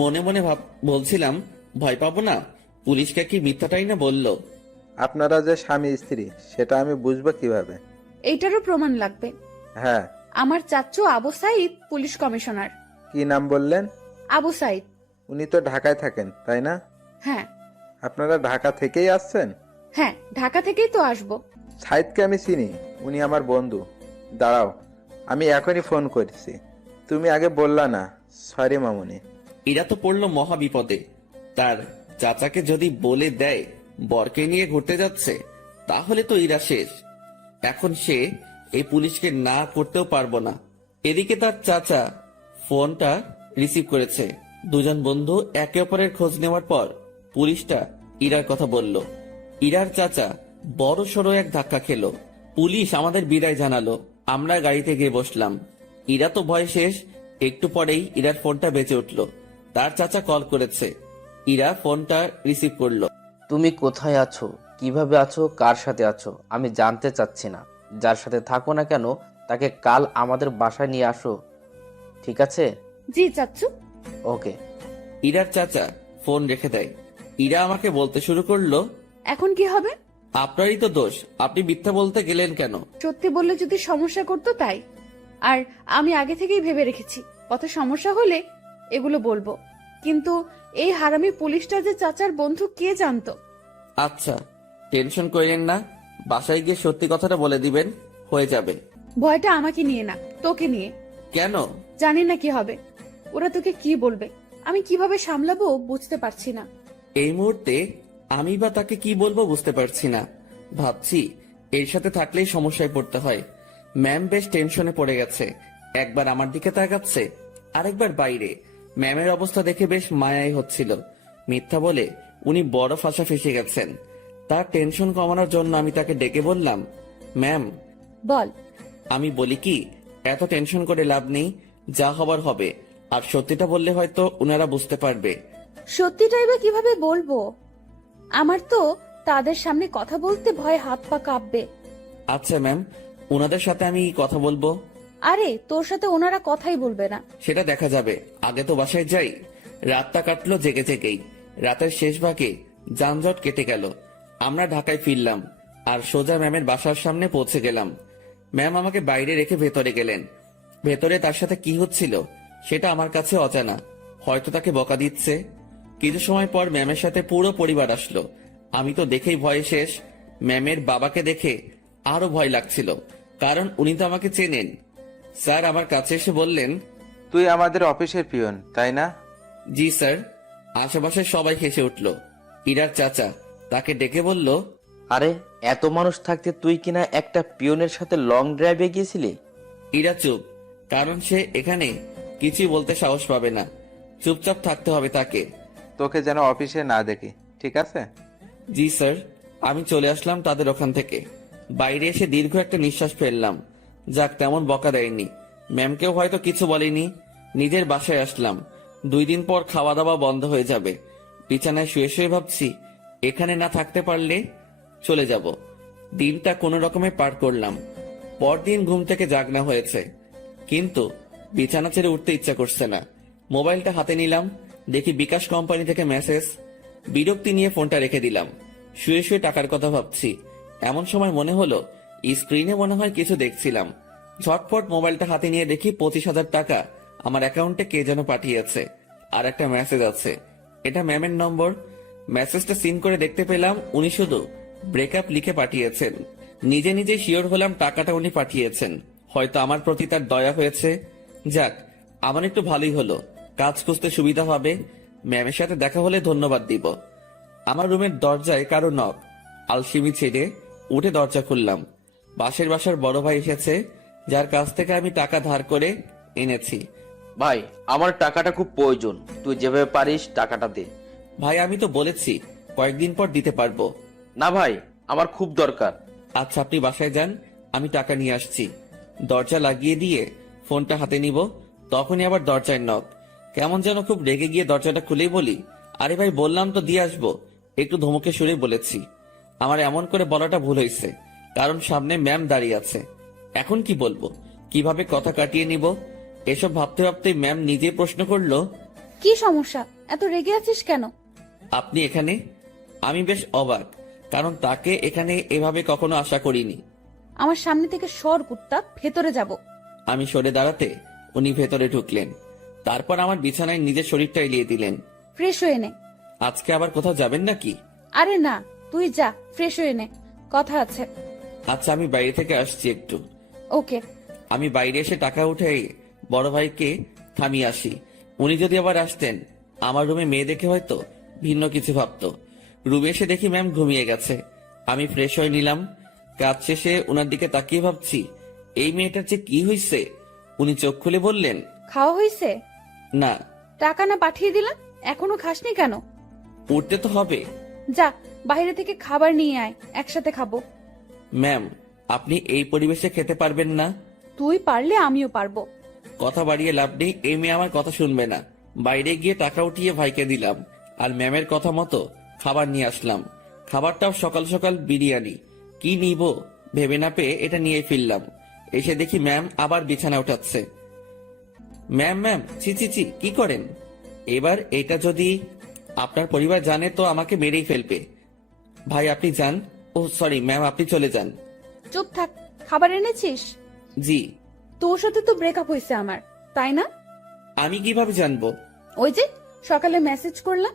মনে মনে বলছিলাম, ভয় পাবো না, পুলিশকে কি মিথ্যাটাই না বললো। আপনারা যে স্বামী স্ত্রী সেটা আমি বুঝবো কিভাবে? এইটারও প্রমাণ লাগবে। হ্যাঁ। আমার চাচ্চু আবু সাইদ পুলিশ কমিশনার। কি নাম বললেন? আবু সাইদ। উনি তো ঢাকায় থাকেন তাই না? হ্যাঁ। আপনারা ঢাকা থেকেই আসছেন? হ্যাঁ, ঢাকা থেকেই তো আসবো। সাইদকে আমি চিনি, উনি আমার বন্ধু। দাঁড়াও, আমি এখনই ফোন করছি। তুমি আগে বললা না। সরি মামুনি। এরা তো পড়লো মহা বিপদে। তার চাচাকে যদি বলে দেয় বরকে নিয়ে ঘুরতে যাচ্ছে, তাহলে তো ইরা শেষ। এখন সে এই পুলিশকে না করতেও পারবো না। এদিকে তার চাচা ফোনটা রিসিভ করেছে। দুজন বন্ধু একে অপরের খোঁজ নেওয়ার পর পুলিশটা ইরার কথা বলল। ইরার চাচা বড় সড়ো এক ধাক্কা খেলো। পুলিশ আমাদের বিদায় জানালো। আমরা গাড়িতে গিয়ে বসলাম। ইরা তো ভয় শেষ। একটু পরেই ইরার ফোনটা বেঁচে উঠলো। তার চাচা কল করেছে। ইরা ফোনটা রিসিভ করলো। তুমি কোথায় আছো, কিভাবে আছো, কার সাথে আছো আমি জানতে চাচ্ছি না। যার সাথে থাকো না কেন তাকে কাল আমাদের বাসায় নিয়ে আসো, ঠিক আছে? জি চাচ্চু। ওকে। ইরার চাচা ফোন রেখে দেয়। ইরা আমাকে বলতে শুরু করলো, এখন কি হবে? আপনারই তো দোষ, আপনি মিথ্যা বলতে গেলেন কেন? সত্যি বললে যদি সমস্যা করতো তাই। আর আমি আগে থেকেই ভেবে রেখেছি কত সমস্যা হলে এগুলো বলবো। কিন্তু এই হারামি পুলিশটা যে চাচার বন্ধু কে জানতো? আচ্ছা, টেনশন করেন না, বাসায় গিয়ে সত্যি কথাটা বলে দিবেন, হয়ে যাবে। ভয়টা আমাকে নিয়ে না, তোকে নিয়ে। কেন? জানি না কি হবে। ওরা তোকে কি বলবে, আমি কিভাবে সামলাবো বুঝতে পারছি না। এই মুহূর্তে আমি বা তাকে কি বলবো বুঝতে পারছি না। ভাবছি এর সাথে থাকলেই সমস্যায় পড়তে হয়। ম্যাম বেশ টেনশনে পড়ে গেছে, একবার আমার দিকে তাকাচ্ছে, আরেকবার বাইরে। ম্যামের অবস্থা দেখে বেশ মায়াই হচ্ছিল। মিথ্যা বলে উনি বড় ফাঁসা ফেসে গেছেন। তার টেনশন কমানোর জন্য আমি তাকে ডেকে বললাম, ম্যাম। বল। আমি বলি কি, এত টেনশন করে লাভ নেই, যা হবার হবে। আর সত্যিটা বললে হয়তো উনারা বুঝতে পারবে। সত্যিটাই বা কিভাবে বলবো? আমার তো তাদের সামনে কথা বলতে ভয়ে হাত পা কাঁপবে। আচ্ছা ম্যাম, উনাদের সাথে আমি কথা বলবো। আরে তোর সাথে ওনারা কথাই বলবে না। সেটা দেখা যাবে, আগে তো বাসায় যাই। রাতটা কাটলো জেগে জেগেই। রাতের শেষ ভাগে যানজট কেটে গেল। আমরা ঢাকায় ফিরলাম আর সোজা ম্যামের বাসার সামনে পৌঁছে গেলাম। ম্যাম আমাকে বাইরে রেখে ভেতরে গেলেন। ভেতরে তার সাথে কি হচ্ছিল সেটা আমার কাছে অজানা। হয়তো তাকে বকা দিচ্ছে। কিছু সময় পর ম্যামের সাথে পুরো পরিবার আসলো। আমি তো দেখেই ভয়ে শেষ। ম্যামের বাবাকে দেখে আরো ভয় লাগছিল, কারণ উনি তো আমাকে চেনেন। স্যার আমার কাছে এসে বললেন, তুই আমাদের অফিসের পিয়ন তাই না? জি স্যার। আশেপাশে সবাই হেসে উঠল। ইরার চাচা তাকে ডেকে বলল, আরে এত মানুষ থাকতে তুই কিনা একটা পিয়নের সাথে লং ড্রাইভে গিয়েছিলি? ইরা চুপ, কারণ সে এখানে কিছুই বলতে সাহস পাবে না। চুপচাপ থাকতে হবে তাকে। তোকে যেন অফিসে না দেখি, ঠিক আছে? জি স্যার। আমি চলে আসলাম তাদের ওখান থেকে। বাইরে এসে দীর্ঘ একটা নিঃশ্বাস ফেললাম। যাক, তেমন বকা দেয়নি। ম্যামকেও হয়তো কিছু বলেনি। নিজের বাসায় আসলাম। 2 দিন পর খাওয়া দাওয়া বন্ধ হয়ে যাবে। বিছানায় শুয়ে শুয়ে ভাবছি, এখানে না থাকতে পারলে চলে যাব। দিনটা কোনো রকমে পার করলাম। পরদিন ঘুম থেকে জাগনা হয়েছে, কিন্তু বিছানা ছেড়ে উঠতে ইচ্ছা করছে না। মোবাইলটা হাতে নিলাম, দেখি বিকাশ কোম্পানি থেকে মেসেজ। বিরক্তি নিয়ে ফোনটা রেখে দিলাম। শুয়ে শুয়ে টাকার কথা ভাবছি। এমন সময় মনে হলো স্ক্রিনে মনে হয় কিছু দেখছিলাম। ঝটপট মোবাইলটা হাতে নিয়ে দেখি 25,000 টাকা আমার অ্যাকাউন্টে কে যেন পাঠিয়েছে। আর একটা মেসেজ আছে, এটা ম্যামের নম্বর। মেসেজটা সিন করে দেখতে পেলাম উনি শুধু ব্রেকআপ লিখে পাঠিয়েছেন। নিজে নিজে শিওর হলাম টাকাটা উনি পাঠিয়েছেন। হয়তো আমার প্রতি তার দয়া হয়েছে। যাক, আমার একটু ভালোই হলো, কাজ খুঁজতে সুবিধা হবে। ম্যামের সাথে দেখা হলে ধন্যবাদ দিব। আমার রুমের দরজায় কারো নক। আলসিমি ছেড়ে উঠে দরজা খুললাম। পাশের বাসার বড় ভাই এসেছে, যার কাছ থেকে আমি টাকা ধার করে এনেছি। ভাই আমার টাকাটা খুব প্রয়োজন, তুই যেভাবে পারিস টাকাটা দে। ভাই আমি তো বলেছি কয়েকদিন পর দিতে পারবো। না ভাই, আমার খুব দরকার। আচ্ছা আপনি বাসায় যান, আমি টাকা নিয়ে আসছি। দরজা লাগিয়ে দিয়ে ফোনটা হাতে নিব, তখনই আবার দরজায় নক। কেমন যেন খুব রেগে গিয়ে দরজাটা খুলেই বলি, আরে ভাই বললাম তো দিয়ে আসবো। একটু ধমকে সুরে বলেছি। আমার এমন করে বলাটা ভুল হয়েছে, কারণ সামনে ম্যাম দাঁড়িয়ে আছে। এখন কি বলবো, কিভাবে কথা কাটিয়ে নিব, এসব ভাবতে ভাবতে ম্যাম নিজে প্রশ্ন করলো, কি সমস্যা? এত রেগে আছিস কেন? আপনি এখানে? আমি বেশ অবাক, কারণ তাকে এখানে এভাবে কখনো আশা করিনি। আমার সামনে থেকে সর কুত্তা, ভেতরে যাব। আমি সরে দাঁড়াতে উনি ভেতরে ঢুকলেন। তারপর আমার বিছানায় নিজের শরীরটা এলিয়ে দিলেন। ফ্রেশ হয়ে নে। আজকে আবার কোথাও যাবেন নাকি? আরে না, তুই যা, ফ্রেশ হয়ে নে, কথা আছে। আচ্ছা আমি বাইরে থেকে আসছি একটু। ওকে। আমি বাইরে এসে টাকা উঠে বড় ভাইকে থামিয়ে আসি। উনি যদি আবার আসতেন, আমার রুমে মেয়ে দেখে হয়তো ভিন্ন কিছু ভাবতো। রুমে এসে দেখি ম্যাম ঘুমিয়ে গেছে। আমি ফ্রেশ হয়ে নিলাম। কাজ শেষে ওনার দিকে তাকিয়ে ভাবছি, এই মেয়েটার যে কি হয়েছে। উনি চোখ খুলে বললেন, খাওয়া হয়েছে? না। টাকা না পাঠিয়ে দিলাম, এখনো খাসনি কেন? উঠতে তো হবে। যা, বাইরে থেকে খাবার নিয়ে আয়, একসাথে খাবো। ম্যাম আপনি এই পরিবেশে খেতে পারবেন না। তুই পারলে আমিও পারবো। কথা বাড়িয়ে লাভ নেই, এই মেয়ে আমার কথা শুনবে না। বাইরে গিয়ে টাকা উঠিয়ে ভাইকে দিলাম, আর ম্যামের কথা মতো খাবার নিয়ে আসলাম। খাবারটাও সকাল সকাল বিরিয়ানি। কি নিব ভেবে না পেয়ে এটা নিয়ে ফিরলাম। এসে দেখি ম্যাম আবার বিছানা উঠাচ্ছে। ম্যাম ম্যাম ছি ছি ছি, কি করেন? এবার এটা যদি আপনার পরিবার জানে তো আমাকে মেরেই ফেলবে। ভাই আপনি যান। ও সরি ম্যাম, আপনি চলে যান। চুপ থাক। খাবার এনেছিস? জি। তোর সাথে তো ব্রেকআপ হয়েছে আমার, তাই না? আমি কিভাবে জানবো? ওই যে সকালে মেসেজ করলাম।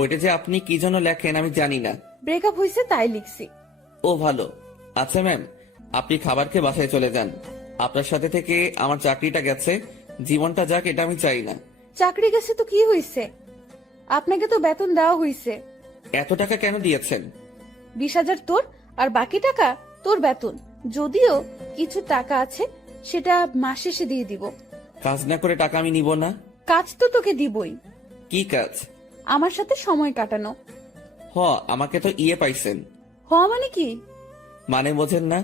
ওইটা যে আপনি কি জন্য লেখেন আমি জানি না। ব্রেকআপ হয়েছে তাই লিখছি। ও ভালো। আচ্ছা ম্যাম, আপনি খাবার খেয়ে বাসায় চলে যান। আপনার সাথে থেকে আমার চাকরিটা গেছে, জীবনটা যাক এটা আমি চাই না। চাকরি গেছে তো কি হয়েছে? আপনাকে তো বেতন দেওয়া হয়েছে। এত টাকা কেন দিয়েছেন? 20,000 তোর, আর বাকি টাকা তোর বেতন। যদিও কিছু টাকা আছে, সেটা মাস শেষে দিয়ে দিব। কাজ না করে টাকা আমি নিব না। কাজ তো তোকে দিবই। কি কাজ? আমার সাথে সময় কাটানো। আমাকে তো পাইছেন। মানে কি? মানে বোঝেন না?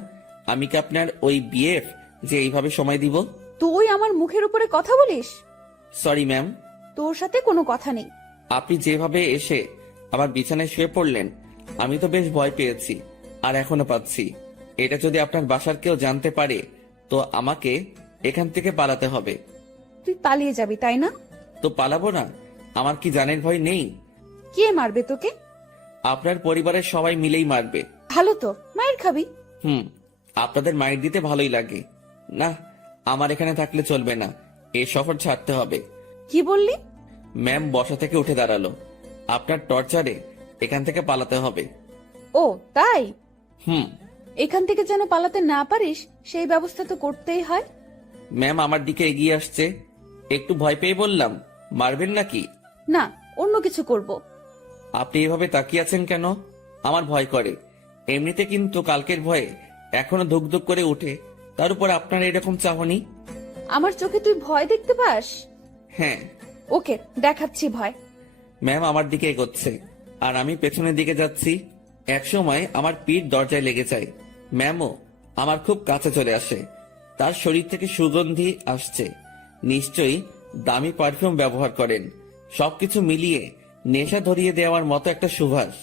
আমি কি আপনার ওই বিএফ যে এইভাবে সময় দিব? তুই আমার মুখের উপরে কথা বলিস? Sorry ma'am. তোর সাথে কোনো কথা নেই। আপনি যেভাবে এসে আমার বিছানায় শুয়ে পড়লেন, আমি তো বেশ ভয় পেয়েছি, আর এখনো পাচ্ছি। এটা যদি আপনার বাসার কেউ জানতে পারে, তো আমাকে এখান থেকে পালাতে হবে। তুই পালিয়ে যাবি তাই না? তো পালাবো না? আমার কি জানের ভয় নেই? কে মারবে তোকে? আপনার পরিবারের সবাই মিলেই মারবে। ভালো তো, মায়ের খাবি। আপনাদের মাইর দিতে ভালোই লাগে না। আমার এখানে থাকলে চলবে না, এই শহর ছাড়তে হবে। কি বললি? ম্যাম বসা থেকে উঠে দাঁড়ালো। আপনার টর্চারে এখান থেকে পালাতে হবে। ও তাই? হুম। এখান থেকে যেন পালাতে না পারিস, সেই ব্যবস্থা তো করতেই হয়। ম্যাম আমার দিকে এগিয়ে আসছে। একটু ভয় পেয়ে বললাম, মারবেন নাকি? না, অন্য কিছু করব। আপনি এভাবে তাকিয়ে আছেন কেন? আমার ভয় করে। এমনিতে কিন্তু কালকের ভয়ে এখনো ধুক ধুক করে উঠে, তার উপর আপনার এরকম চাহনি। আমার চোখে তুই ভয় দেখতে পাস? হ্যাঁ। ওকে, দেখাচ্ছি ভয়। ম্যাম আমার দিকে এগোচ্ছে, আর আমি পেছনের দিকে যাচ্ছি। একসময় আমার পিঠ দরজায় লেগে যায়। ম্যামও আমার খুব কাছে চলে আসে। তার শরীর থেকে সুগন্ধি আসছে। নিশ্চয়ই দামি পারফিউম ব্যবহার করেন। সবকিছু মিলিয়ে নেশা ধরিয়ে দেওয়ার মতো একটা সুবাস।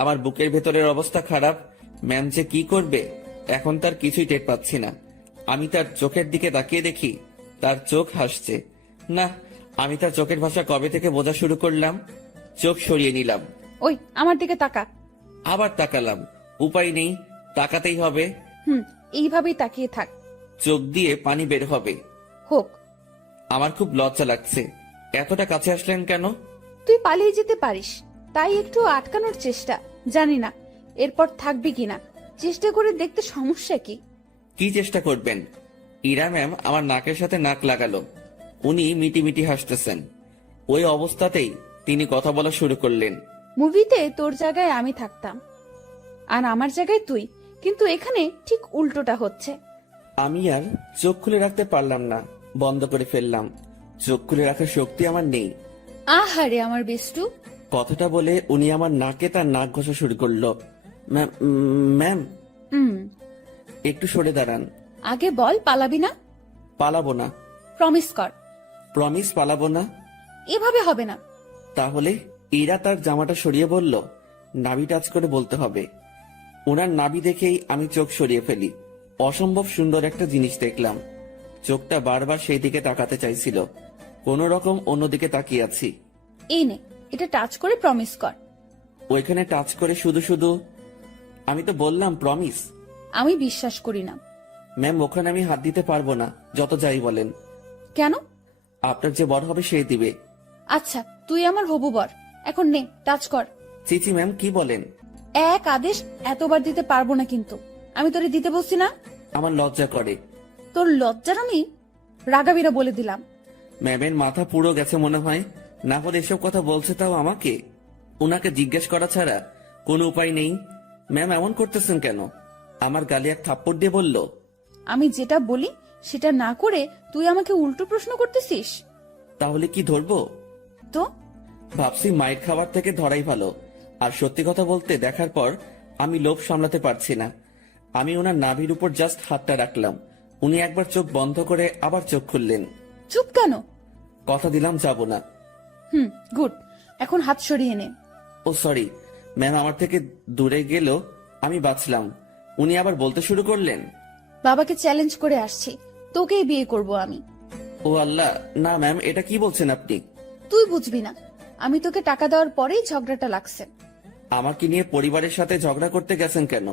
আমার বুকের ভেতরের অবস্থা খারাপ। ম্যাম যে কি করবে এখন তার কিছুই টের পাচ্ছি না। আমি তার চোখের দিকে তাকিয়ে দেখি তার চোখ হাসছে। না, আমি তার চোখের ভাষা কবে থেকে বোঝা শুরু করলাম। চোখ সরিয়ে নিলাম। ওই আমার দিকে তাকা। আবার তাকালাম। উপায় নেই, তাকাতেই হবে। এইভাবেই তাকিয়ে থাক। চোখ দিয়ে পানি বের হবে। হোক। আমার খুব লজ্জা লাগছে। এতটা কাছে আসলেন কেন? তুই পালিয়ে যেতে পারিস, তাই একটু আটকানোর চেষ্টা। জানি না এরপর থাকবি কিনা, চেষ্টা করে দেখতে সমস্যা কি? কি চেষ্টা করবেন? ইরা ম্যাম আমার নাকের সাথে নাক লাগালো। উনি মিটি মিটি হাসতেছেন। ওই অবস্থাতেই তিনি কথা বলা শুরু করলেন। মুভিতে তোর জায়গায় আমি থাকতাম, আর আমার জায়গায় তুই, কিন্তু এখানে ঠিক উল্টোটা হচ্ছে। আমি আর চোখ খুলে রাখতে পারলাম না, বন্ধ করে ফেললাম। চোখ খুলে রাখার শক্তি আমার নেই। আহারে আমার বেষ্টু। কথাটা বলে উনি আমার নাকে তার নাক ঘষা শুরু করলো। ম্যাম, একটু সরে দাঁড়ান। আগে বল পালাবি না? পালাবো না। প্রমিস কর। প্রমিস, পালাবো না। এভাবে হবে না। তাহলে? ইরা তার জামাটা সরিয়ে বলল, নাভি টাচ করে বলতে হবে। ওনার নাভি দেখেই আমি চোখ সরিয়ে ফেলি। অসম্ভব সুন্দর একটা জিনিস দেখলাম। চোখটা বারবার সেই দিকে তাকাতে চাইছিল। কোন রকম অন্যদিকে তাকিয়ে আছি। এই নে, এটা টাচ করে প্রমিস কর। ওইখানে টাচ করে শুধু শুধু? আমি তো বললাম প্রমিস। আমি বিশ্বাস করি না। ম্যাম, ওখানে আমি হাত দিতে পারবো না, যত যাই বলেন। কেন? আপনার যে বড় হবে সেই দিবে। আচ্ছা, তুই আমার হবু বর, এখন নে টাচ কর। চিচি ম্যাম, কি বলেন? এক আদেশ এতবার দিতে পারবো না, কিন্তু আমি তোরে দিতে বলছি না। আমার লজ্জা করে। তোর লজ্জার আমি রাগাবিরা বলে দিলাম। ম্যামের মাথা পুরো গেছে মনে হয়, না হলে এসব কথা বলছে তাও আমাকে। উনাকে জিজ্ঞেস করা ছাড়া কোনো উপায় নেই। ম্যাম এমন করতেছেন কেন? আমার গালে এক থাপ্পড় দিয়ে বলল, আমি যেটা বলি সেটা না করে তুই আমাকে উল্টো প্রশ্ন করতেছিস। তাহলে কি ধরবো? তো ভাবছি মায়ের খাবার থেকে ধরাই ভালো। আর সত্যি কথা বলতে, দেখার পর আমি লোভ সামলাতে পারছি না। আমি ওনার নাভির উপর জাস্ট হাতটা রাখলাম। উনি একবার চোখ বন্ধ করে আবার চোখ খুললেন। চুপ কেন? কথা দিলাম যাব না। গুড, এখন হাত সরিয়ে নে। ও সরি ম্যাম, আমার থেকে দূরে গেল, আমি বাঁচলাম। উনি আবার বলতে শুরু করলেন, বাবাকে চ্যালেঞ্জ করে আসছি, তোকেই বিয়ে করব আমি। ও আল্লাহ, না ম্যাম, এটা কি বলছেন আপনি? তুই বুঝবি না, আমি তোকে টাকা দেওয়ার পরেই ঝগড়াটা লাগছে। আমাকে নিয়ে পরিবারের সাথে ঝগড়া করতে গেছেন কেন?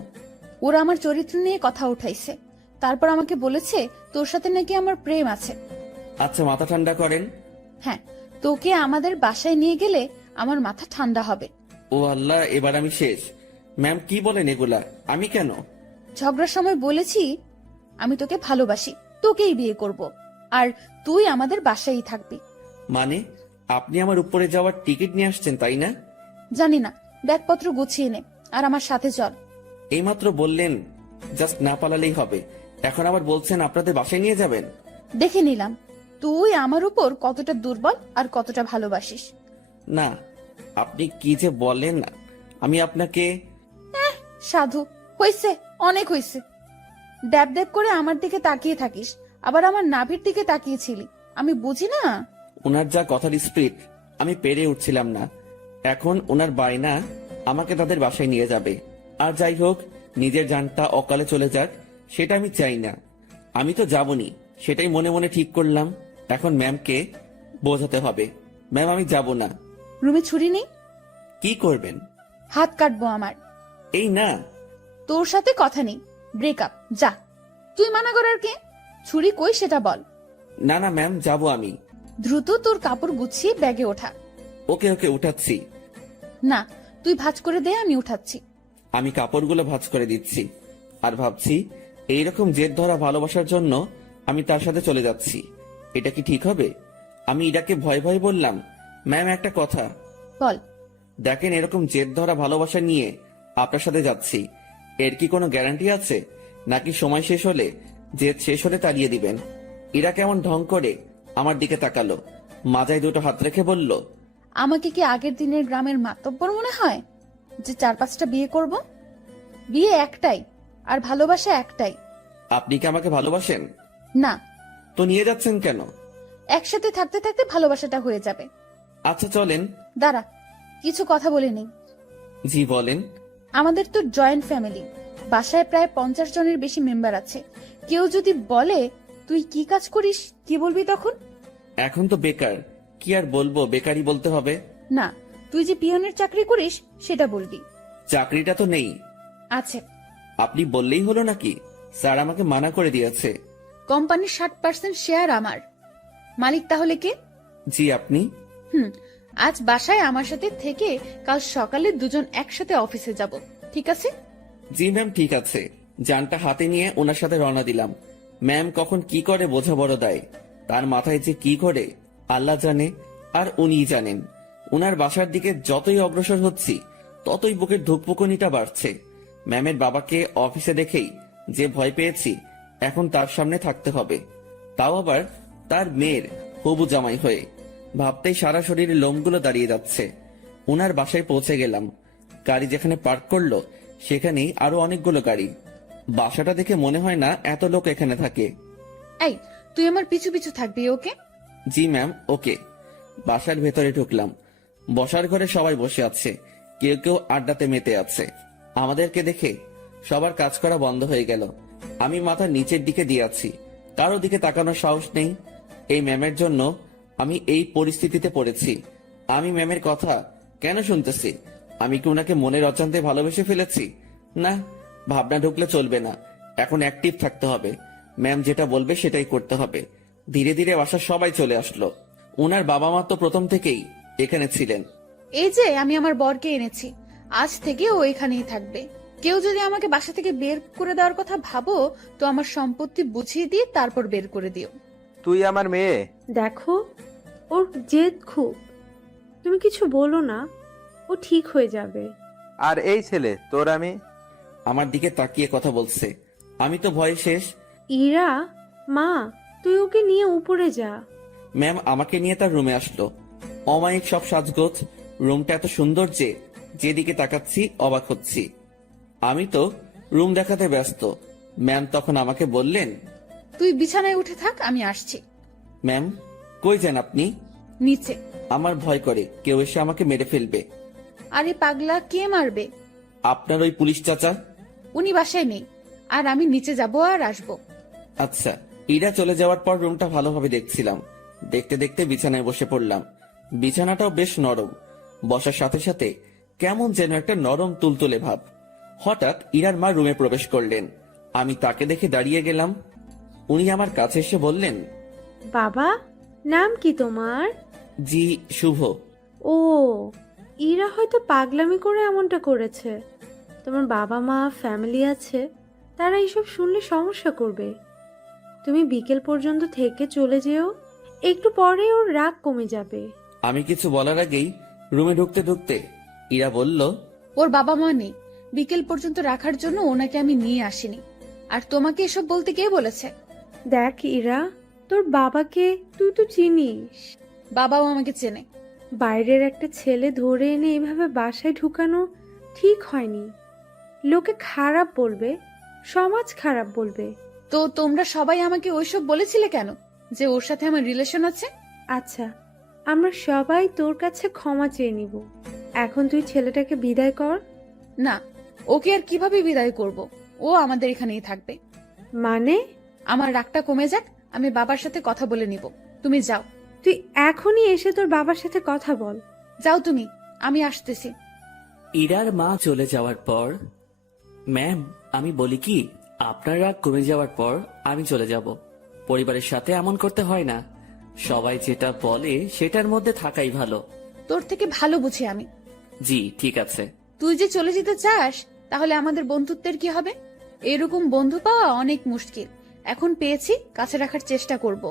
ওরা আমার চরিত্র নিয়ে কথা উঠাইছে, তারপর আমাকে বলেছে তোর সাথে নাকি আমার প্রেম আছে। আচ্ছা, মাথা ঠান্ডা করেন। হ্যাঁ, তোকে আমাদের বাসায় নিয়ে গেলে আমার মাথা ঠান্ডা হবে। ও আল্লাহ, এবার আমি শেষ। ম্যাম কি বলেন এগুলা? আমি কেন? ঝগড়ার সময় বলেছি আমি তোকে ভালোবাসি, তোকেই বিয়ে করব, আর তুই আমাদের বাসায়ই থাকবি। মানে আপনি আমার উপরে যাওয়ার টিকিট নিয়ে আসছেন তাই না? জানি না, ব্যাগপত্র গুছিয়ে নে আর আমার সাথে চল। এইমাত্র বললেন জাস্ট না পালালেই হবে, এখন আবার বলছেন আপনাদের বাসায় নিয়ে যাবেন। দেখে নিলাম তুই আমার উপর কতটা দুর্বল আর কতটা ভালোবাসিস। না, আপনি কি যে বলেন না, আমি আপনাকে সাধু, হইছে, অনেক হইছে। ড্যাব ড্যাব করে আমার দিকে তাকিয়ে থাকিস, আবার আমার নাভির দিকে তাকিয়েছিলি, আমি বুঝি না। ওনার যা কথার স্পিড আমি পেরে উঠছিলাম না। এখন ওনার বায়না আমাকে তাদের বাসায় নিয়ে যাবে। আর যাই হোক, নিজের জানটা অকালে চলে যাক সেটা আমি চাই না। আমি তো যাবনি, সেটাই মনে মনে ঠিক করলাম। এখন ম্যামকে বোঝাতে হবে, ম্যাম আমি যাব না। রুমে ছুরি নেই? কি করবেন? হাত কাটবো আমার। এই না, তোর সাথে কথা নেই, ব্রেকআপ, যা। তুই মানা করার কে? ছুরি কই সেটা বল। না না ম্যাম, যাব আমি। দ্রুত তোর কাপড় গুছিয়ে ব্যাগে ওঠা। ওকে ওকে, উঠাচ্ছি। না, তুই ভাঁজ করে দে, আমি উঠাচ্ছি। আমি কাপড়গুলো ভাঁজ করে দিচ্ছি আর ভাবছি এইরকম জেদ ধরা ভালোবাসার জন্য আমি তার সাথে চলে যাচ্ছি। এটা কি ঠিক হবে? আমি ইরাকে ভয় ভয় বললাম, ম্যাম একটা কথা। বল। দেখেন, এরকম জেদ ধরা ভালোবাসা নিয়ে আপনার সাথে যাচ্ছি, এর কি কোনো গ্যারান্টি আছে? নাকি সময় শেষ হলে জেদ শেষ হলে তাড়িয়ে দিবেন? ইরা কেমন ঢং করে আমার দিকে তাকালো, মাথায় দুটো হাত রেখে বলল, আমাকে কি আগের দিনের গ্রামের মাতব্বর মনে হয় যে 4-5টা বিয়ে করব? বিয়ে একটাই, আর ভালোবাসা একটাই। আপনি কি আমাকে ভালোবাসেন? না, তো নিয়ে যাচ্ছেন কেন? একসাথে থাকতে থাকতে ভালোবাসাটা হয়ে যাবে। আচ্ছা চলেন। দাঁড়া, কিছু কথা বলে নেই। জি বলেন। আমাদের তো জয়েন্ট ফ্যামিলি, বাসায় প্রায় 50 জনের বেশি মেম্বার আছে। কেউ যদি বলে তুই কি কাজ করিস, কি বলবি তখন? এখন তো বেকার, কি আর বলবো, বেকারই বলতে হবে। না, তুই যে পিয়নের চাকরি করিস সেটা বলবি। চাকরিটা তো নেই। আছে। আপনি বললেই হলো নাকি? স্যার আমাকে মানা করে দিয়েছে। কোম্পানির 60% শেয়ার আমার। মালিক তাহলে কে? জি আপনি। আজ বাসায় আমার সাথে থেকে কাল সকালে দুজন একসাথে অফিসে যাব, ঠিক আছে? জি ম্যাম, ঠিক আছে। যানটা হাতে নিয়ে ওনার সাথে রওনা দিলাম। ম্যাম কখন কি করে বোঝা বড় দায়, তার মাথায় যে কি করে আল্লাহ জানে, আর উনিই জানেন। উনার বাসার দিকে যতই অগ্রসর হচ্ছি ততই বুকের ধুকপুকুনিটা বাড়ছে। ম্যামের বাবাকে অফিসে দেখেই যে ভয় পেয়েছি, এখন তার সামনে থাকতে হবে, তাও আবার তার মেয়ের হবু জামাই হয়ে। ভাবতেই সারা শরীরে লোমগুলো দাঁড়িয়ে যাচ্ছে। উনার বাসায় পৌঁছে গেলাম। গাড়ি যেখানে পার্ক করলো সেখানেই আরো অনেকগুলো গাড়ি। বাসাটা দেখে মনে হয় না এত লোক এখানে থাকে। এই, তুই আমার পিছু পিছু থাকবি, ওকে? জি ম্যাম, ওকে। বাসার ভেতরে ঢুকলাম। বসার ঘরে সবাই বসে আছে, কেউ কেউ আড্ডাতে মেতে আছে। আমাদেরকে দেখে সবার কাজ করা বন্ধ হয়ে গেল। আমি মাথা নিচের দিকে দিয়ে আছি, কারো দিকে তাকানোর সাহস নেই। এই ম্যামের জন্য আমি এই পরিস্থিতিতে পড়েছি। আমি ম্যামের কথা কেন শুনতেছি? আমি কি ওনাকে মনের অজান্তে ভালোবেসে ফেলেছি? না, ভাবনা ঢুকলে চলবে না, এখন অ্যাক্টিভ থাকতে হবে। ম্যাম যেটা বলবে সেটাই করতে হবে। ধীরে ধীরে বাসার সবাই চলে আসলো। উনার বাবা মা তো প্রথম থেকেই এখানে ছিলেন। এই যে আমি আমার বরকে এনেছি, আজ থেকে ও এখানেই থাকবে। কেউ যদি আমাকে বাসা থেকে বের করে দেওয়ার কথা ভাবো তো আমার সম্পত্তি বুঝিয়ে দিয়ে তারপর বের করে দিও। তুই আমার মেয়ে। দেখো, ওর জেদ খুব, তুমি কিছু বলো না, ও ঠিক হয়ে যাবে। আর এই ছেলে তোর আমি। আমার দিকে তাকিয়ে কথা বলছে। আমি তো ভয়ে শেষ। ইরা, মা, তুই ওকে নিয়ে উপরে যা। ম্যাম আমাকে নিয়ে তার রুমে আসলো। অমায়িক সব সাজগোজ, রুমটা এত সুন্দর যে যেদিকে তাকাচ্ছি অবাক হচ্ছি। আমি তো রুম দেখাতে ব্যস্ত। ম্যাম তখন আমাকে বললেন, তুই বিছানায় উঠে থাক, আমি আসছি। ম্যাম কই যান আপনি? নিচে। আমার ভয় করে কেউ এসে আমাকে মেরে ফেলবে। আরে পাগলা, কে মারবে? আপনার ওই পুলিশ চাচা। উনি বাসায় নেই, আর আমি নিচে যাব আর আসবো। আচ্ছা। ইরা চলে যাওয়ার পর রুমটা ভালোভাবে দেখছিলাম। দেখতে দেখতে বিছানায় বসে পড়লাম। বিছানাটাও বেশ নরম, বসার সাথে সাথে কেমন যেন একটা নরম তুলতুলে ভাব। হঠাৎ ইরার মা রুমে প্রবেশ করলেন। আমি তাকে দেখে দাঁড়িয়ে গেলাম। উনি আমার কাছে এসে বললেন, বাবা, নাম কি তোমার? জি শুভ। ও, ইরা হয়তো পাগলামি করে এমনটা করেছে। তোমার বাবা মা, ফ্যামিলি আছে, তারা এইসব শুনলে সমস্যা করবে। তুমি বিকেল পর্যন্ত থেকে চলে যেও, একটু পরে ওর রাগ কমে যাবে। আমি কিছু বলার আগেই রুমে ঢুকতে ঢুকতে ইরা বলল, ওর বাবা মা নেই, বিকেল পর্যন্ত রাখার জন্য ওনাকে আমি নিয়ে আসিনি। আর তোমাকে এসব বলতে কে বলেছে? দেখ ইরা, তোর বাবাকে তুই তো চিনিস। বাবাও আমাকে চেনে। বাইরের একটা ছেলে ধরে এনে এভাবে বাসায় ঢুকানো ঠিক হয়নি। লোকে খারাপ বলবে, সমাজ খারাপ বলবে। তো তোমরা সবাই আমাকে ওইসব বলেছিলে কেন, যে ওর সাথে আমার রিলেশন আছে? আচ্ছা, আমরা সবাই তোর কাছে ক্ষমা চেয়ে নিব। এখন তুই ছেলেটাকে বিদায় কর। না, ওকে আর কিভাবে বিদায় করব? ও আমাদের এখানেই থাকবে। মানে? আমার রাগটা কমে যাক, আমি বাবার সাথে কথা বলে নিব। তুমি যাও। তুই এখনই এসে তোর বাবার সাথে কথা বল। যাও তুমি, আমি আসতেছি। ইরার মা চলে যাওয়ার পর, ম্যাম আমি বলি কি, আপনার রাগ কমে যাওয়ার পর আমি চলে যাব। পরিবারের সাথে এমন করতে হয় না। সবাই যেটা বলে সেটার মধ্যে থাকাই ভালো। তোর থেকে ভালো বুঝি আমি। জি ঠিক আছে। তুই যে চলে যেতে চাস, তাহলে আমাদের বন্ধুত্বের কি হবে? এরকম বন্ধু পাওয়া অনেক মুশকিল। এখন পেয়েছি, কাছে রাখার চেষ্টা করব।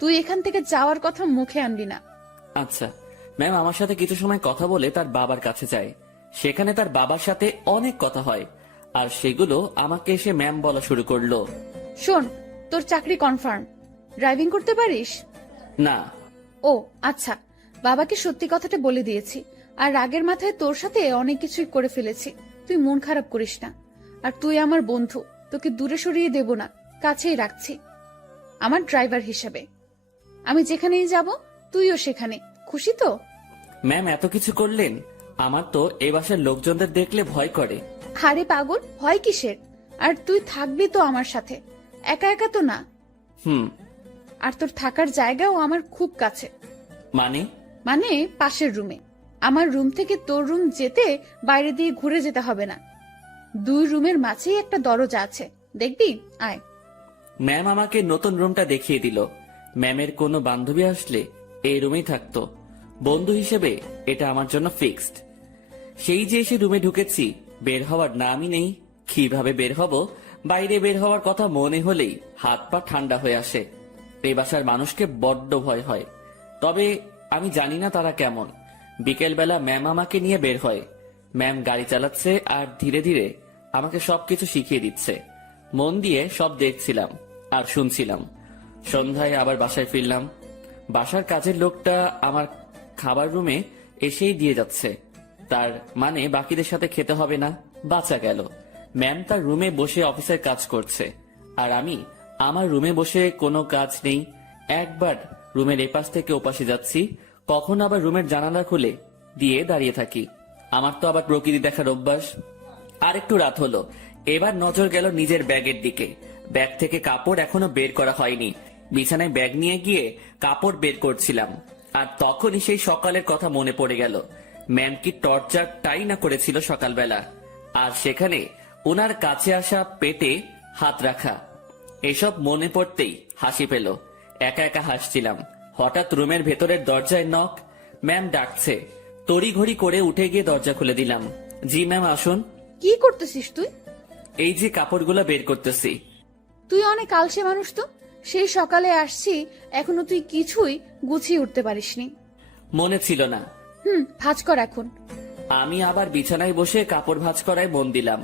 তুই এখান থেকে যাওয়ার কথা মুখে আনবি না। আচ্ছা ম্যাম, আমার সাথে কিছু সময় কথা বলে তার বাবার কাছে যায়। সেখানে তার বাবার সাথে অনেক কথা হয়, আর সেগুলো আমাকে এসে ম্যাম বলা শুরু করলো। শোন, তোর চাকরি কনফার্ম। ড্রাইভিং করতে পারিস? না। ও আচ্ছা, বাবাকে সত্যি কথাটা বলে দিয়েছি। আর রাগের মাথায় তোর সাথে অনেক কিছুই করে ফেলেছি। তুই মন খারাপ করিস না। আর তুই আমার বন্ধু, তোকে দূরে সরিয়ে দেব না, কাছেই রাখছি আমার ড্রাইভার হিসেবে। আমি যেখানেই যাব তুইও সেখানে। খুশি তো? ম্যাম এত কিছু করলেন, আমার তো এই বাসার লোকজনদের দেখলে ভয় করে। হারে পাগল, ভয় কিসের? আর তুই থাকবি তো আমার সাথে, একা একা তো না। হুম। আর তোর থাকার জায়গাও আমার খুব কাছে। মানে? মানে পাশের রুমে। আমার রুম থেকে তোর রুম যেতে বাইরে দিয়ে ঘুরে যেতে হবে না। 2 রুমের মাঝেই একটা দরজা আছে, দেখবি? আয়। ম্যাম আমাকে নতুন রুমটা দেখিয়ে দিল। ম্যামের কোনো বান্ধবী আসলে এই রুমেই থাকতো। বন্ধু হিসেবে এটা আমার জন্য ফিক্সড। সেই যে এসে রুমে ঢুকেছি, বের হওয়ার নামই নেই। কিভাবে বের হব? বাইরে বের হওয়ার কথা মনে হলেই হাত পা ঠান্ডা হয়ে আসে। এই বাসার মানুষকে বড্ড ভয় হয়। তবে আমি জানি না তারা কেমন। বিকেলবেলা ম্যাম আমাকে নিয়ে বের হয়। ম্যাম গাড়ি চালাচ্ছে আর ধীরে ধীরে আমাকে সবকিছু শিখিয়ে দিচ্ছে। মন দিয়ে সব দেখছিলাম আর শুনছিলাম। সন্ধ্যায় আবার বাসায় ফিরলাম। বাসার কাজের লোকটা আমার খাবার রুমে এসেই দিয়ে যাচ্ছে। তার মানে বাকিদের সাথে খেতে হবে না। বাঁচা গেল। ম্যাম তার রুমে বসে অফিসের কাজ করছে, আর আমি আমার রুমে বসে কোনো কাজ নেই। একবার রুমের এপাশ থেকে ওপাশে যাচ্ছি, কখন আবার রুমের জানালা খুলে দিয়ে দাঁড়িয়ে থাকি। আমার তো আবার প্রকৃতি দেখার অভ্যাস। আর একটু রাত হলো। এবার নজর গেল নিজের ব্যাগের দিকে। ব্যাগ থেকে কাপড় এখনো বের করা হয়নি। বিছানায় ব্যাগ নিয়ে গিয়ে কাপড় বের করছিলাম, আর তখনই সেই সকালের কথা মনে পড়ে গেল। ম্যাম কি টর্চারটাই না করেছিল সকালবেলা, আর সেখানে ওনার কাছে আসা পেটে হাত রাখা। এসব মনে পড়তেই হাসি পেল। একা একা হাসছিলাম। হঠাৎ রুমের ভেতরের দরজায় নক। ম্যাম ডাকছে। তড়িঘড়ি করে উঠে গিয়ে দরজা খুলে দিলাম। জি ম্যাম আসুন। কি করতেছিস তুই? এই যে কাপড়গুলো বের করতেছি। তুই অনেক আলসে মানুষ তো। সেই সকালে আসছি, এখনো তুই কিছুই গুছিয়ে উঠতে পারিসনি। মনে ছিল না। ভাঁজ কর এখন। আমি আবার বিছানায় বসে কাপড় ভাঁজ করায় মন দিলাম।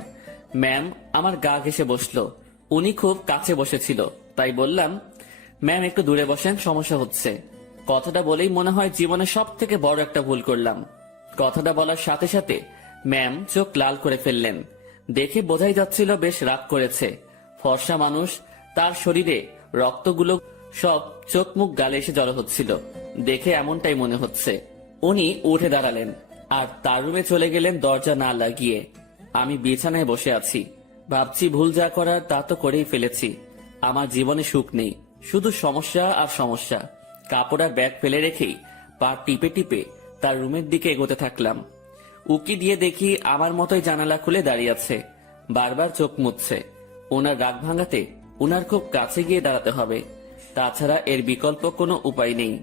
ম্যাম আমার গা ঘেঁষে বসলো। উনি খুব কাছে বসেছিল, তাই বললাম, ম্যাম একটু দূরে বসেন, সমস্যা হচ্ছে। কথাটা বলেই মনে হয় জীবনে সব থেকে বড় একটা ভুল করলাম। কথাটা বলার সাথে সাথে ম্যাম চোখ লাল করে ফেললেন। দেখে বোঝাই যাচ্ছিল বেশ রাগ করেছে। ফর্সা মানুষ, তার শরীরে রক্তগুলো সব চোখ মুখ গালে এসে জড়ো হচ্ছিল। দেখে এমনটাই মনে হচ্ছে। উনি উঠে দাঁড়ালেন আর তার রুমে চলে গেলেন দরজা না লাগিয়ে। আমি বিছানায় বসে আছি, ভাবছি ভুল যা করার তা তো করেই ফেলেছি। আমার জীবনে সুখ নেই, শুধু সমস্যা আর সমস্যা। কাপড় আর ব্যাগ ফেলে রেখেই পা টিপে টিপে তার রুমের দিকে এগোতে থাকলাম। উকি দিয়ে দেখি আমার মতোই জানালা খুলে দাঁড়িয়ে আছে, বারবার চোখ মুছছে। ওনার রাগ ভাঙাতে ওনার খুব কাছে গিয়ে দাঁড়াতে হবে, তাছাড়া এর বিকল্প কোনো উপায় নেই।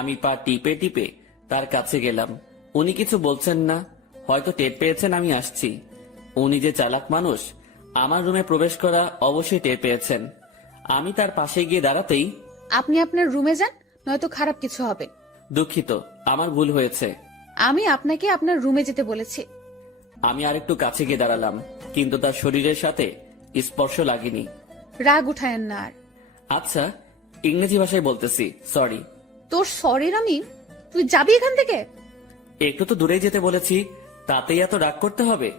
আমি পা টিপে টিপে তার কাছে গেলাম। উনি কিছু বলছেন না, হয়তো টের পেয়েছেন আমি আসছি। উনি যে চালাক মানুষ, আমার রুমে প্রবেশ করা অবশ্যই টের পেয়েছেন। আমি তার পাশে গিয়ে দাঁড়াতেই, আপনি আপনার রুমে যান, নয়তো খারাপ কিছু হবে। দুঃখিত, আমার ভুল হয়েছে। আমি আপনাকে আপনার রুমে যেতে বলেছি। আমি আরেকটু কাছে গিয়ে দাঁড়ালাম, কিন্তু তার শরীরের সাথে স্পর্শ লাগেনি। রাগ উঠায়েন না আর। আচ্ছা, ইংরেজি ভাষায় বলতেছি, সরি। তোর সরির আমি, তুই যাবি এখান থেকে? একটু তো দূরেই যেতে বলেছি, তাতেই এত রাগ করতে হবে?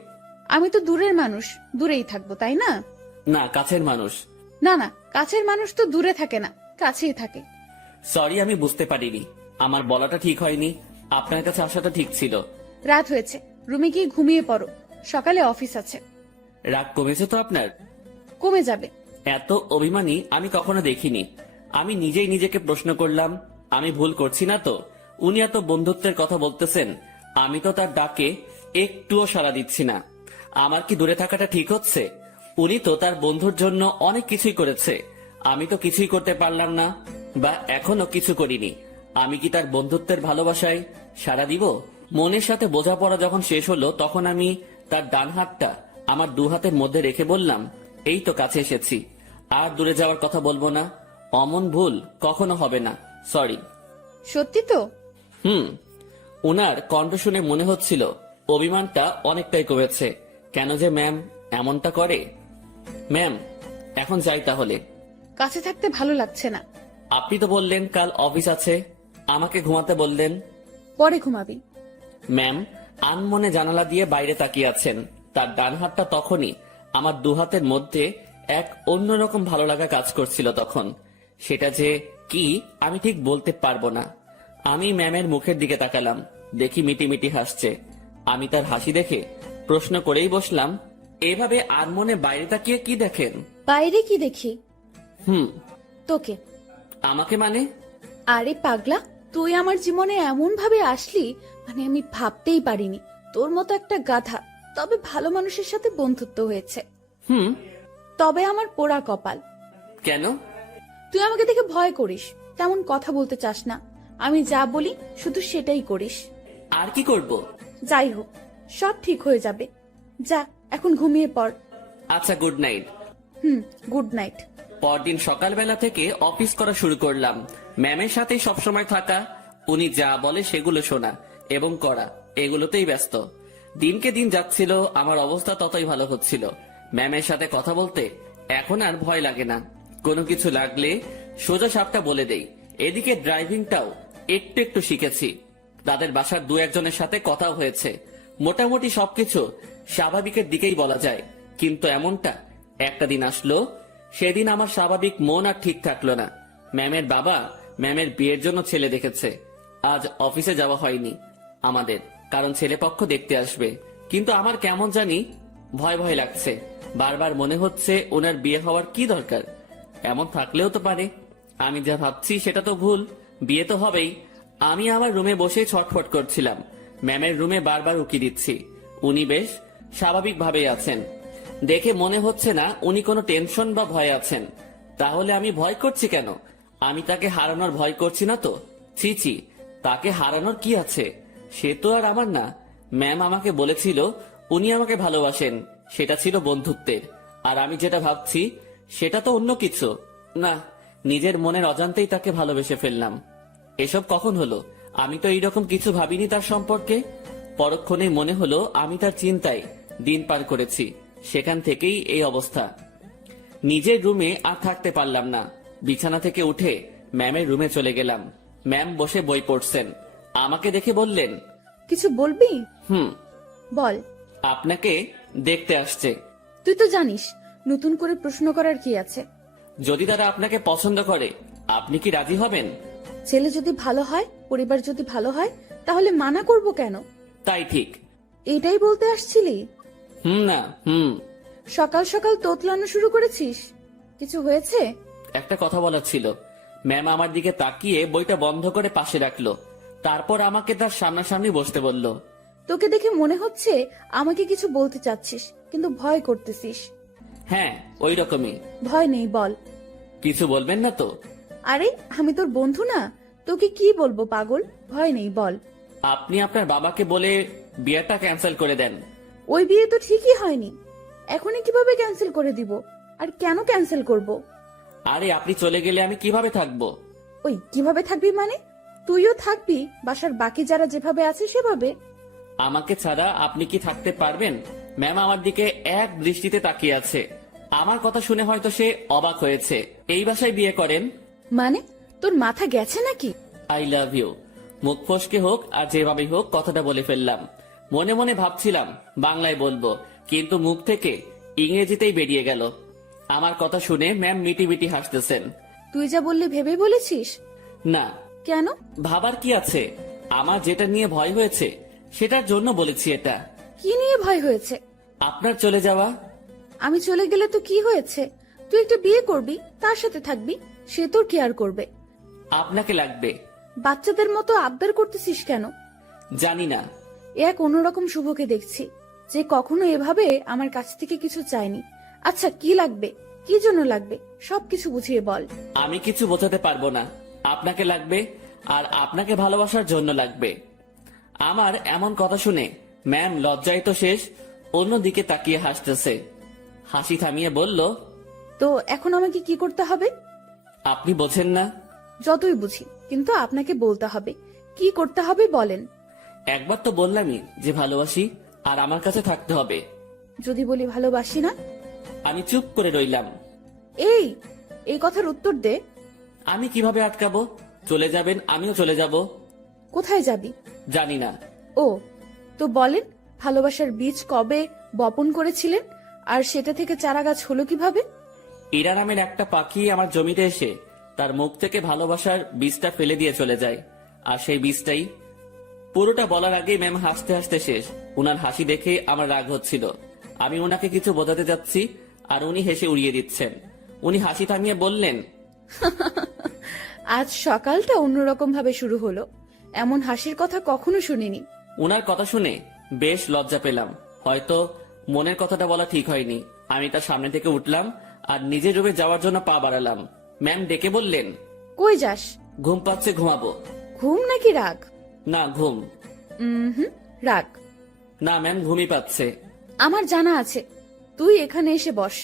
আমি তো দূরের মানুষ, দূরেই থাকবো, তাই না? না, কাছের মানুষ। না না, কাছের মানুষ তো দূরে থাকে না, কাছেই থাকে। সরি, আমি বুঝতে পারিনি। আমার বলাটা ঠিক হয়নি, আপনার কাছে আসাটা ঠিক ছিল। রাত হয়েছে, রুমে গিয়ে ঘুমিয়ে পড়ো, সকালে অফিস আছে। রাগ কমেছে তো আপনার? কমে যাবে। এত অভিমানী আমি কখনো দেখিনি। আমি নিজেই নিজেকে প্রশ্ন করলাম, আমি ভুল করছি না তো? উনি এত বন্ধুত্বের কথা বলতেছেন, আমি তো তার ডাকে একটুও সাড়া দিচ্ছি না। আমার কি দূরে থাকাটা ঠিক হচ্ছে? উনি তো তার বন্ধুর জন্য অনেক কিছুই করেছে, আমি তো কিছুই করতে পারলাম না, বা এখনো কিছু করিনি। আমি কি তার বন্ধুত্বের ভালোবাসায় সাড়া দিব? মনের সাথে বোঝাপড়া যখন শেষ হলো, তখন আমি তার ডান হাতটা আমার দু হাতের মধ্যে রেখে বললাম, এই তো কাছে এসেছি, আর দূরে যাওয়ার কথা বলবো না। অমন ভুল কখনো হবে না, সরি। সত্যি তো? উনার কণ্ঠ শুনে মনে হচ্ছিল অভিমানটা অনেকটাই কমেছে। কেন যে ম্যাম এমনটা করে? ম্যাম, এখন যাই তাহলে। কাছে থাকতে ভালো লাগছে না। আপনি তো বললেন কাল অফিস আছে, আমাকে ঘুমাতে বললেন। পরে ঘুমাবি। ম্যাম আনমনে জানালা দিয়ে বাইরে তাকিয়ে আছেন। তার ডান হাতটা তখনই আমার দু হাতের মধ্যে এক অন্যরকম ভালো লাগা কাজ করছিল তখন। সেটা যে কি আমি ঠিক বলতে পারবো না। আমি ম্যামের মুখের দিকে তাকালাম, দেখি মিটিমিটি হাসছে। আমি তার হাসি দেখে প্রশ্ন করেই বসলাম, এভাবে আনমনে বাইরে তাকিয়ে কি দেখেন? বাইরে কি দেখি? তোকে। আমাকে মানে? আরে পাগলা, তুই আমার জীবনে এমন ভাবে আসলি, মানে আমি ভাবতেই পারিনি। তোর মতো একটা গাধা, তবে ভালো মানুষের সাথে বন্ধুত্ব হয়েছে। তবে আমার পোড়া কপাল। কেন? তুই আমাকে দেখে ভয় করিস, তেমন কথা বলতে চাস না। আমি যা বলি শুধু সেটাই করিস। আর কি করব? যাই হোক, সব ঠিক হয়ে যাবে। যা, এখন ঘুমিয়ে পড়। আচ্ছা, গুড নাইট। Good night. পরদিন সকালবেলা থেকে অফিস করা শুরু করলাম। ম্যামের সাথেই সবসময় থাকা, উনি যা বলে সেগুলো শোনা এবং করা, এগুলোতেই ব্যস্ত। দিনকে দিন যাচ্ছিল, আমার অবস্থা ততই ভালো হচ্ছিল। ম্যামের সাথে কথা বলতে এখন আর ভয় লাগে না। কোনো কিছু লাগলে সোজা সাপটা বলে দেই। এদিকে ড্রাইভিংটাও একটু একটু শিখেছি। তাদের বাসার দু একজনের সাথে কথাও হয়েছে। মোটামুটি সবকিছু স্বাভাবিকের দিকেই বলা যায়। কিন্তু এমনটা একটা দিন আসলো, সেদিন আমার স্বাভাবিক মন আর ঠিক থাকলো না। ম্যামের বাবা ম্যামের বিয়ের জন্য ছেলে দেখেছে। আজ অফিসে যাওয়া হয়নি আমাদের, কারণ ছেলেপক্ষ দেখতে আসবে। কিন্তু আমার কেমন জানি ভয় ভয় লাগছে। বারবার মনে হচ্ছে ওনার বিয়ে হওয়ার কি দরকার? এমন থাকলেও তো পারে। আমি যা ভাবছি সেটা তো ভুল, বিয়ে তো হবেই। আমি আমার রুমে বসে ছটফট করছিলাম। ম্যামের রুমে বারবার উকি দিচ্ছি। উনি বেশ স্বাভাবিকভাবেই আছেন। দেখে মনে হচ্ছে না উনি কোনো টেনশন বা ভয় আছেন। তাহলে আমি ভয় করছি কেন? আমি তাকে হারানোর ভয় করছি না তো? ছি ছি, তাকে হারানোর কি আছে? সে তো আর আমার না। ম্যাম আমাকে বলেছিল উনি আমাকে ভালোবাসেন, সেটা ছিল বন্ধুত্বের। আর আমি যেটা ভাবছি সেটা তো অন্য কিছু। না, নিজের মনের অজান্তেই তাকে ভালোবেসে ফেললাম। এসব কখন হলো? আমি তো এইরকম কিছু ভাবিনি তার সম্পর্কে। পরক্ষণেই মনে হলো আমি তার চিন্তায় দিন পার করেছি, সেখান থেকেই এই অবস্থা। নিজের রুমে আর থাকতে পারলাম না। বিছানা থেকে উঠে ম্যামের রুমে চলে গেলাম। ম্যাম বসে বই পড়ছেন। আমাকে দেখে বললেন, কিছু বলবি? বল। আপনাকে দেখতে আসছে। তুই তো জানিস, নতুন করে প্রশ্ন করার কি আছে? যদি তারা আপনাকে পছন্দ করে, আপনি কি রাজি হবেন? ছেলে যদি ভালো হয়, পরিবার যদি ভালো হয়, তাহলে মানা করব কেন? তাই ঠিক। এটাই বলতে আসছিলি? না। সকাল সকাল তোতলানো শুরু করেছিস? কিছু হয়েছে? একটা কথা বলার ছিল। ম্যাম আমার দিকে তাকিয়ে বইটা বন্ধ করে পাশে রাখলো। তারপর আমাকে তার সামনাসামনি বসতে বলল। তোকে দেখে মনে হচ্ছে আমাকে কিছু বলতে চাচ্ছিস, কিন্তু ভয় করতেছিস। হ্যাঁ, ওই রকমই। ভয় নেই, বল। কিছু বলবেন না তো? আরে আমি তোর বন্ধু না, তোকে কি বলবো পাগল? ভয় নেই, বল। আপনি আপনার বাবাকে বলে বিয়েটা ক্যান্সেল করে দেন। ওই বিয়ে তো ঠিকই হয়নি, এখনই কিভাবে ক্যান্সেল করে দিব? আর কেন ক্যান্সেল করব? আরে আপনি চলে গেলে আমি কিভাবে থাকবো? ওই কিভাবে থাকবি মানে? তুইও থাকবি বাসার বাকি যারা যেভাবে আছে সেভাবে। আমাকে ছাড়া আপনি কি থাকতে পারবেন? ম্যাম আমার দিকে এক দৃষ্টিতে তাকিয়ে আছে। আমার কথা শুনে হয়তো সে অবাক হয়েছে। এই বাসায় বিয়ে করেন? মানে তোর মাথা গেছে নাকি? I love you. মুখ ফসকে হোক আর যেভাবে হোক কথাটা বলে ফেললাম। মনে মনে ভাবছিলাম বাংলায় বলবো, কিন্তু মুখ থেকে ইংরেজিতেই বেরিয়ে গেল। আমার কথা শুনে ম্যাম মিটি মিটি হাসতেছেন। তুই যা বললি ভেবে বলেছিস? না, কেন? ভাবার কি আছে? আমার যেটা নিয়ে ভয় হয়েছে সেটার জন্য বলেছি এটা। কি নিয়ে ভয় হয়েছে? আপনার চলে যাওয়া। আমি চলে গেলে তো কি হয়েছে? তুই একটা বিয়ে করবি, তার সাথে থাকবি, সে তোর কেয়ার করবে। আপনাকে লাগবে। বাচ্চাদের মতো আবদার করতেছিস কেন? জানি না। এক অন্যরকম শুভকে দেখছি, যে কখনো এভাবে আমার কাছ থেকে কিছু চায়নি। আচ্ছা কি লাগবে, কি জন্য লাগবে, সবকিছু বুঝিয়ে বল। আমি কিছু বোঝাতে পারবো না। আপনাকে লাগবে, আর আপনাকে ভালোবাসার জন্য লাগবে। আমার এমন কথা শুনে ম্যাম লজ্জায় তো শেষ, অন্যদিকে তাকিয়ে হাসতেছে। হাসি থামিয়ে বলল, তো এখন আমাকে কি করতে হবে? আপনি বোঝেন না? যতই বুঝি, কিন্তু আপনাকে বলতে হবে। কি করতে হবে বলেন। একবার তো বললামই যে ভালোবাসি, আর আমার কাছে থাকতে হবে। যদি বলি ভালোবাসি না? আমি চুপ করে রইলাম। এই কথার উত্তর দে। আমি কিভাবে আটকাবো? চলে যাবেন, আমিও চলে যাব। কোথায় যাবি? জানি না। ও, তো বলেন, ভালোবাসার বীজ কবে বপন করেছিলেন, আর সেটা থেকে চারা গাছ হলো কিভাবে? ইরা নামের একটা পাখি আমার জমিতে এসে তার মুখ থেকে ভালোবাসার বীজটা ফেলে দিয়ে চলে যায়, আর সেই বীজটাই। পুরোটা বলার আগেই ম্যাম হাসতে হাসতে শেষ। উনার হাসি দেখে আমার রাগ হচ্ছিল। আমি উনাকে কিছু বোঝাতে যাচ্ছি, আর উনি হেসে উড়িয়ে দিচ্ছেন। উনি হাসি থামিয়ে বললেন, আজ সকালটা অন্যরকম ভাবে শুরু হলো। এমন হাসির কথা কখনো শুনিনি। উনার কথা শুনে বেশ লজ্জা পেলাম। হয়তো মনের কথাটা বলা ঠিক হয়নি। আমি তার সামনে থেকে উঠলাম আর নিজের রুমে যাওয়ার জন্য পা বাড়ালাম। ম্যাম ডেকে বললেন, কই যাস? ঘুম পাচ্ছে, ঘুমাবো। ঘুম নাকি রাগ? না, ঘুম। রাগ। না ম্যাম, ঘুমই পাচ্ছে। আমার জানা আছে, তুই এখানে এসে বস।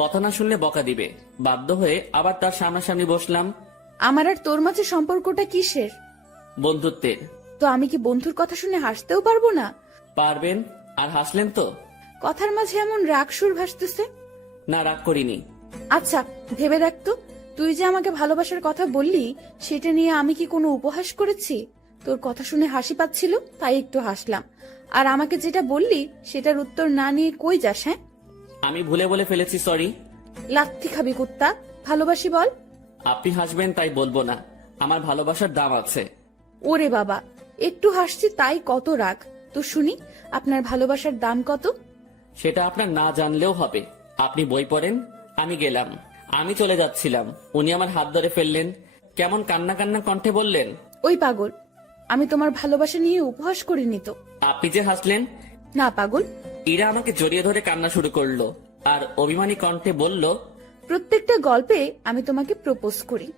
কথা না শুনলে বকা দিবে। বাধ্য হয়ে আবার তার সামনাসামনি বসলাম। আমার আর তোর মাঝে সম্পর্কটা কিসের? বন্ধুত্বের। তো আমি কি বন্ধুর কথা শুনে হাসতেও পারবো না? পারবেন। আর হাসলেন তো? কথার মাঝে এমন রাগ সুর ভাসতেছে। না, রাগ করিনি। আচ্ছা ভেবে দেখ তো, তুই যে আমাকে ভালোবাসার কথা বললি, সেটা নিয়ে আমি কি কোনো উপহাস করেছি? তোর কথা শুনে হাসি পাচ্ছিল তাই একটু হাসলাম। আর আমাকে যেটা বললি সেটার উত্তর না নিয়ে কই যাস? হ্যাঁ, আমি ভুলে বলে ফেলেছি, সরি। লাথি খাবি কুত্তা। ভালোবাসি বল। আপনি হাসবেন তাই বলবো না। আমার ভালোবাসার দাম আছে। ওরে বাবা, একটু হাসছি তাই কত রাগ? তো শুনি, আপনার ভালোবাসার দাম কত? সেটা আপনার না জানলেও হবে। আপনি বই পড়েন। আমি গেলাম। আমি চলে যাচ্ছিলাম, উনি আমার হাত ধরে ফেললেন। কেমন কান্না কান্না কণ্ঠে বললেন, ওই পাগল, আমি তোমার ভালোবাসা নিয়ে উপহাস করিনি তো। আপনি যে হাসলেন। না পাগল। ইরা আমাকে জড়িয়ে ধরে কান্না শুরু করলো, আর অভিমানী কণ্ঠে বলল, প্রত্যেকটা গল্পে আমি তোমাকে প্রপোজ করি,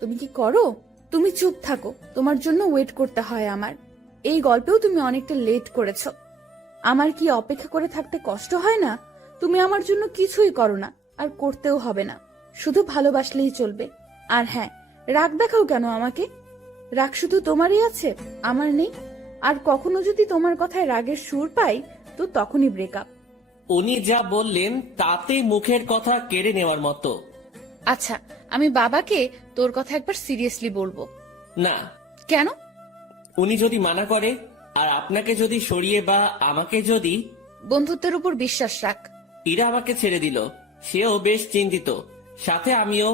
তুমি কি করো? তুমি চুপ থাকো, তোমার জন্য ওয়েট করতে হয় আমার। এই গল্পেও তুমি অনেকটা লেট করেছ। আমার কি অপেক্ষা করে থাকতে কষ্ট হয় না? তুমি আমার জন্য কিছুই করো না, আর করতেও হবে না। শুধু ভালোবাসলেই চলবে। আর হ্যাঁ, রাগ দেখাও কেন আমাকে? রাগ শুধু তোমারই আছে, আমার নেই। আর কখনো যদি তোমার কথায় রাগের সুর পাই, তো তখনই ব্রেকআপ। উনি যা বললেন তাতে মুখের কথা কেড়ে নেওয়ার মতো। আচ্ছা, আমি বাবাকে তোর কথা একবার সিরিয়াসলি বলবো। না। কেন? উনি যদি মানা করে, আর আপনাকে যদি সরিয়ে বা আমাকে যদি। বন্ধুত্বের উপর বিশ্বাস রাখ। ইরা আমাকে ছেড়ে দিল, সেও বেশ চিন্তিত, সাথে আমিও।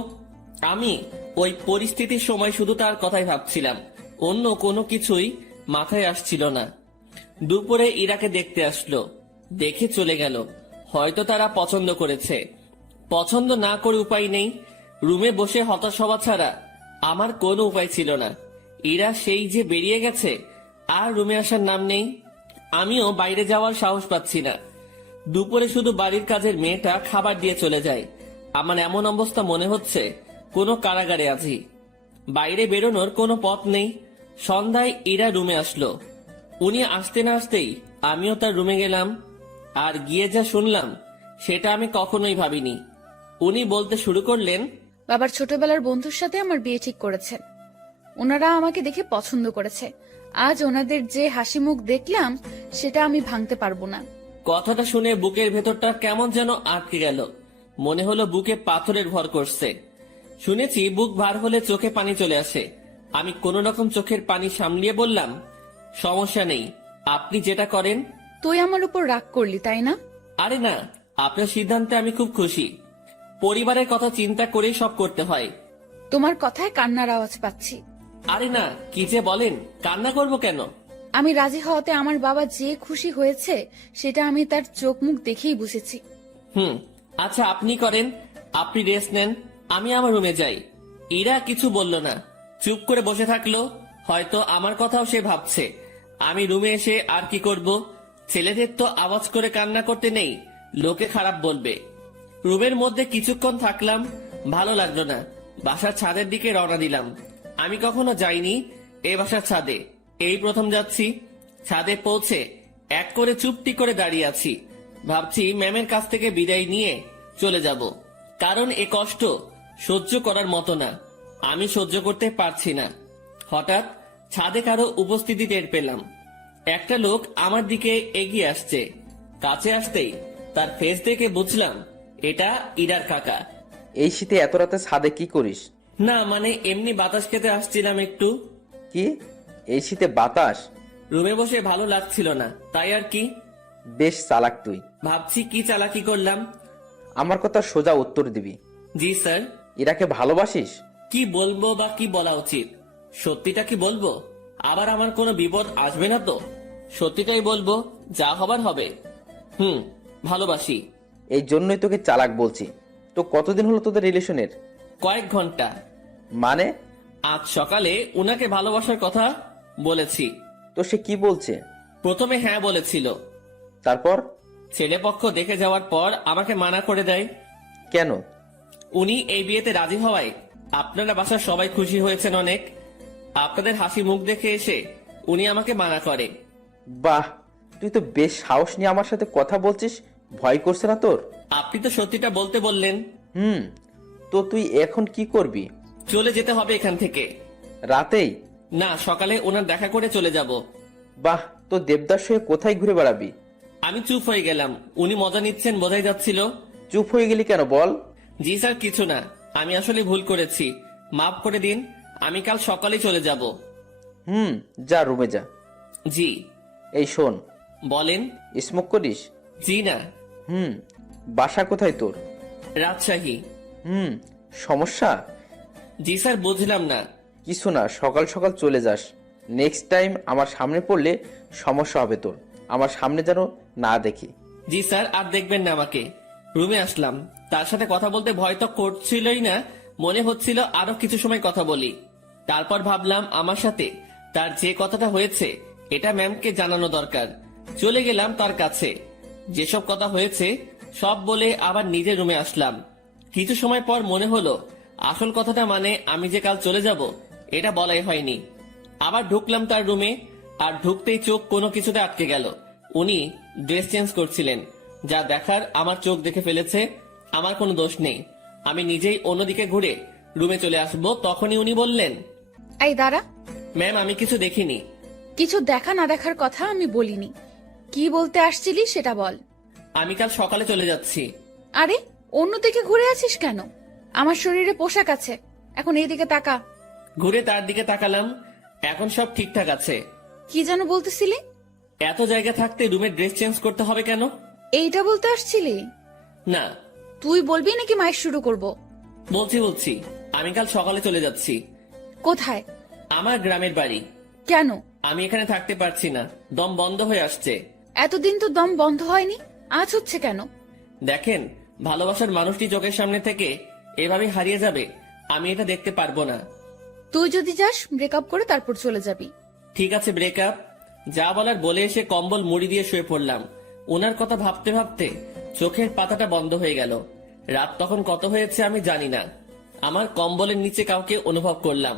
আমি ওই পরিস্থিতির সময় শুধু তার কথাই ভাবছিলাম, অন্য কোনো কিছুই মাথায় আসছিল না। দুপুরে ইরাকে দেখতে আসলো, দেখে চলে গেল। হয়তো তারা পছন্দ করেছে। পছন্দ না করে উপায় নেই। রুমে বসে হতাশ হওয়া ছাড়া আমার কোনো উপায় ছিল না। ইরা সেই যে বেরিয়ে গেছে, আর রুমে আসার নাম নেই। আমিও বাইরে যাওয়ার সাহস পাচ্ছি না। দুপুরে শুধু বাড়ির কাজের মেয়েটা খাবার দিয়ে চলে যায়। আমার এমন অবস্থা মনে হচ্ছে কোনো কারাগারে আছি। বাইরে বেরোনোর কোনো পথ নেই। সন্ধ্যায় ইরা রুমে আসলো। উনি আসতে না আসতেই আমিও তার রুমে গেলাম। আর গিয়ে যা শুনলাম সেটা আমি কখনোই ভাবিনি। উনি বলতে শুরু করলেন, বাবার ছোটবেলার বন্ধুর সাথে আমার বিয়ে ঠিক করেছেন। ওনারা আমাকে দেখে পছন্দ করেছে। আজ ওনাদের যে হাসি মুখ দেখলাম সেটা আমি ভাঙতে পারবো না। কথাটা শুনে বুকের ভেতরটা কেমন যেন আটকে গেল। মনে হলো বুকে পাথরের ভর করছে। শুনেছি বুক ভার হলে চোখে পানি চলে আসে। আমি কোনো রকম চোখের পানি সামলিয়ে বললাম, সমস্যা নেই, আপনি যেটা করেন। তুই আমার উপর রাগ করলি তাই না? আরে না, আপনার সিদ্ধান্তে আমি খুব খুশি। পরিবারের কথা চিন্তা করেই সব করতে হয়। তোমার কথায় কান্নার আওয়াজ পাচ্ছি। আরে না, কি যে বলেন, কান্না করব কেন? আমি রাজি হওয়াতে আমার বাবা যে খুশি হয়েছে সেটা আমি তার চোখ মুখ দেখেই বুঝেছি। আচ্ছা আপনি করেন, আপনি রেস্ট নেন, আমি আমার রুমে যাই। ইরা কিছু বলল না, চুপ করে বসে থাকলো। হয়তো আমার কথাও সে ভাবছে। আমি রুমে এসে আর কি করব? ছেলেদের তো আওয়াজ করে কান্না করতে নেই, লোকে খারাপ বলবে। রুমের মধ্যে কিছুক্ষণ থাকলাম, ভালো লাগলো না। বাসার ছাদের দিকে রওনা দিলাম। আমি কখনো যাইনি এই বাসার ছাদে, এই প্রথম যাচ্ছি। ছাদে পৌঁছে এক করে চুপটি করে দাঁড়িয়ে আছি। ভাবছি ম্যামের কাছ থেকে বিদায় নিয়ে চলে যাব, কারণ এ কষ্ট সহ্য করার মতো না, আমি সহ্য করতে পারছি না। হঠাৎ ছাদে কারো উপস্থিতি টের পেলাম। একটা লোক আমার দিকে এগিয়ে আসছে। কাছে আসতেই তার ফেস দেখে বুঝলাম এটা ইরার কাকা। এই শীতে এত রাতে ছাদে কি করিস? না মানে এমনি বাতাস খেতে আসছিলাম একটু। কি, এই শীতে বাতাস? রুমে বসে ভালো লাগছিল না, তাই আর কি। বেশ চালাক তুই। ভাবছি কি চালাকি করলাম। আমার কথা সোজা উত্তর দিবি। জি স্যার। ইরাকে ভালোবাসিস? কি বলবো বা কি বলা উচিত? সত্যিটা কি বলবো? আবার আমার কোনো বিপদ আসবে না তো? সত্যিটাই বলবো, যা হবার হবে। ভালোবাসি। এই জন্যই তোকে চালাক বলছি। তো কতদিন হলো তোদের রিলেশনের? কয়েক ঘন্টা। মানে? আজ সকালে উনাকে ভালোবাসার কথা বলেছি। তো সে কি বলছে? প্রথমে হ্যাঁ বলেছিল, তারপর? ছেলেপক্ষ দেখে যাওয়ার পর আমাকে মানা করে দেয়। কেন? উনি এই বিয়েতে রাজি হওয়ায় আপনারা বাসার সবাই খুশি হয়েছেন অনেক। আপনাদের হাসি মুখ দেখে এসে উনি আমাকে মানা করে। বাহ, তুই তো বেশ সাহস নিয়ে আমার সাথে কথা বলছিস। ভয় করছে না তোর? আপনি তো সত্যিটা বলতে বললেন। তো তুই এখন কি করবি? চলে যেতে হবে এখান থেকে। রাতেই? না, সকালে ওনার দেখা করে চলে যাব। বাহ, তো দেবদাস হয়ে কোথায় ঘুরে বেড়াবি? আমি চুপ হয়ে গেলাম। উনি মজা নিচ্ছেন বোঝাই যাচ্ছিল। চুপ হয়ে গেলি কেন বল? জি স্যার, কিছু না, আমি আসলে ভুল করেছি, মাফ করে দিন। আমি কাল সকালে চলে যাব। যা রুমে যা। জি। এই শোন। বলেন। স্মোক করিস? জি না। বাসা কোথায় তোর? রাজশাহী। সমস্যা? জি স্যার, বুঝলাম না। কিছু না, সকাল সকাল চলে যাস। নেক্সট টাইম আমার সামনে পড়লে সমস্যা হবে তোর। আমার সামনে যেন না দেখি। জি স্যার, আর দেখবেন না আমাকে। রুমে আসলাম, তার সাথে কথা বলতে ভয় তো করছিলই না, মনে হচ্ছিল আরো কিছু সময় কথা বলি। তারপর ভাবলাম আমার সাথে তার যে কথাটা হয়েছে এটা ম্যামকে জানানো দরকার। চলে গেলাম তার কাছে, যেসব কথা হয়েছে সব বলে আবার নিজের রুমে আসলাম। কিছু সময় পর মনে হলো আসল কথাটা মানে আমি যে কাল চলে যাব এটা বলাই হয়নি। আবার ঢুকলাম তার রুমে, আর ঢুকতেই চোখ কোনো কিছুতে আটকে গেল। উনি ড্রেস চেঞ্জ করছিলেন, যা দেখার আমার চোখ দেখে ফেলেছে, আমার কোনো দোষ নেই। আমি নিজেই অন্যদিকে ঘুরে রুমে চলে আসবো, তখনই উনি বললেন, এই দাঁড়া। ম্যাম আমি কিছু দেখিনি। কিছু দেখা না দেখার কথা আমি বলিনি। কি বলতে আসছিলি সেটা বল। আমি কাল সকালে চলে যাচ্ছি। আরে, অন্যদিকে ঘুরে আছিস কেন? আমার শরীরে পোশাক আছে, এখন এইদিকে তাকা। ঘুরে তার দিকে তাকালাম, এখন সব ঠিকঠাক আছে। কি যেন বলতেছিলি? এত জায়গা থাকতে রুমে ড্রেস চেঞ্জ করতে হবে কেন? এইটা বলতে আসছিলি? না। তুই বলবি নাকি মাইক শুরু করব? বলছি আমি কাল সকালে চলে যাচ্ছি। কোথায়? আমার গ্রামের বাড়ি। কেন? আমি এখানে থাকতে পারছি না, দম বন্ধ হয়ে আসছে। এতদিন তো দম বন্ধ হয়নি, আজ হচ্ছে কেন? দেখেন, ভালোবাসার মানুষটি চোখের সামনে থেকে এভাবে হারিয়ে যাবে, আমি এটা দেখতে পারবো না। তুই যদি যাস ব্রেকআপ করে তারপর চলে যাবি। ঠিক আছে, ব্রেকআপ। যা বলার বলে এসে কম্বল মুড়ি দিয়ে শুয়ে পড়লাম। ওনার কথা ভাবতে ভাবতে চোখের পাতাটা বন্ধ হয়ে গেল। রাত তখন কত হয়েছে আমি জানি না। আমার কম্বলের নিচে কাউকে অনুভব করলাম,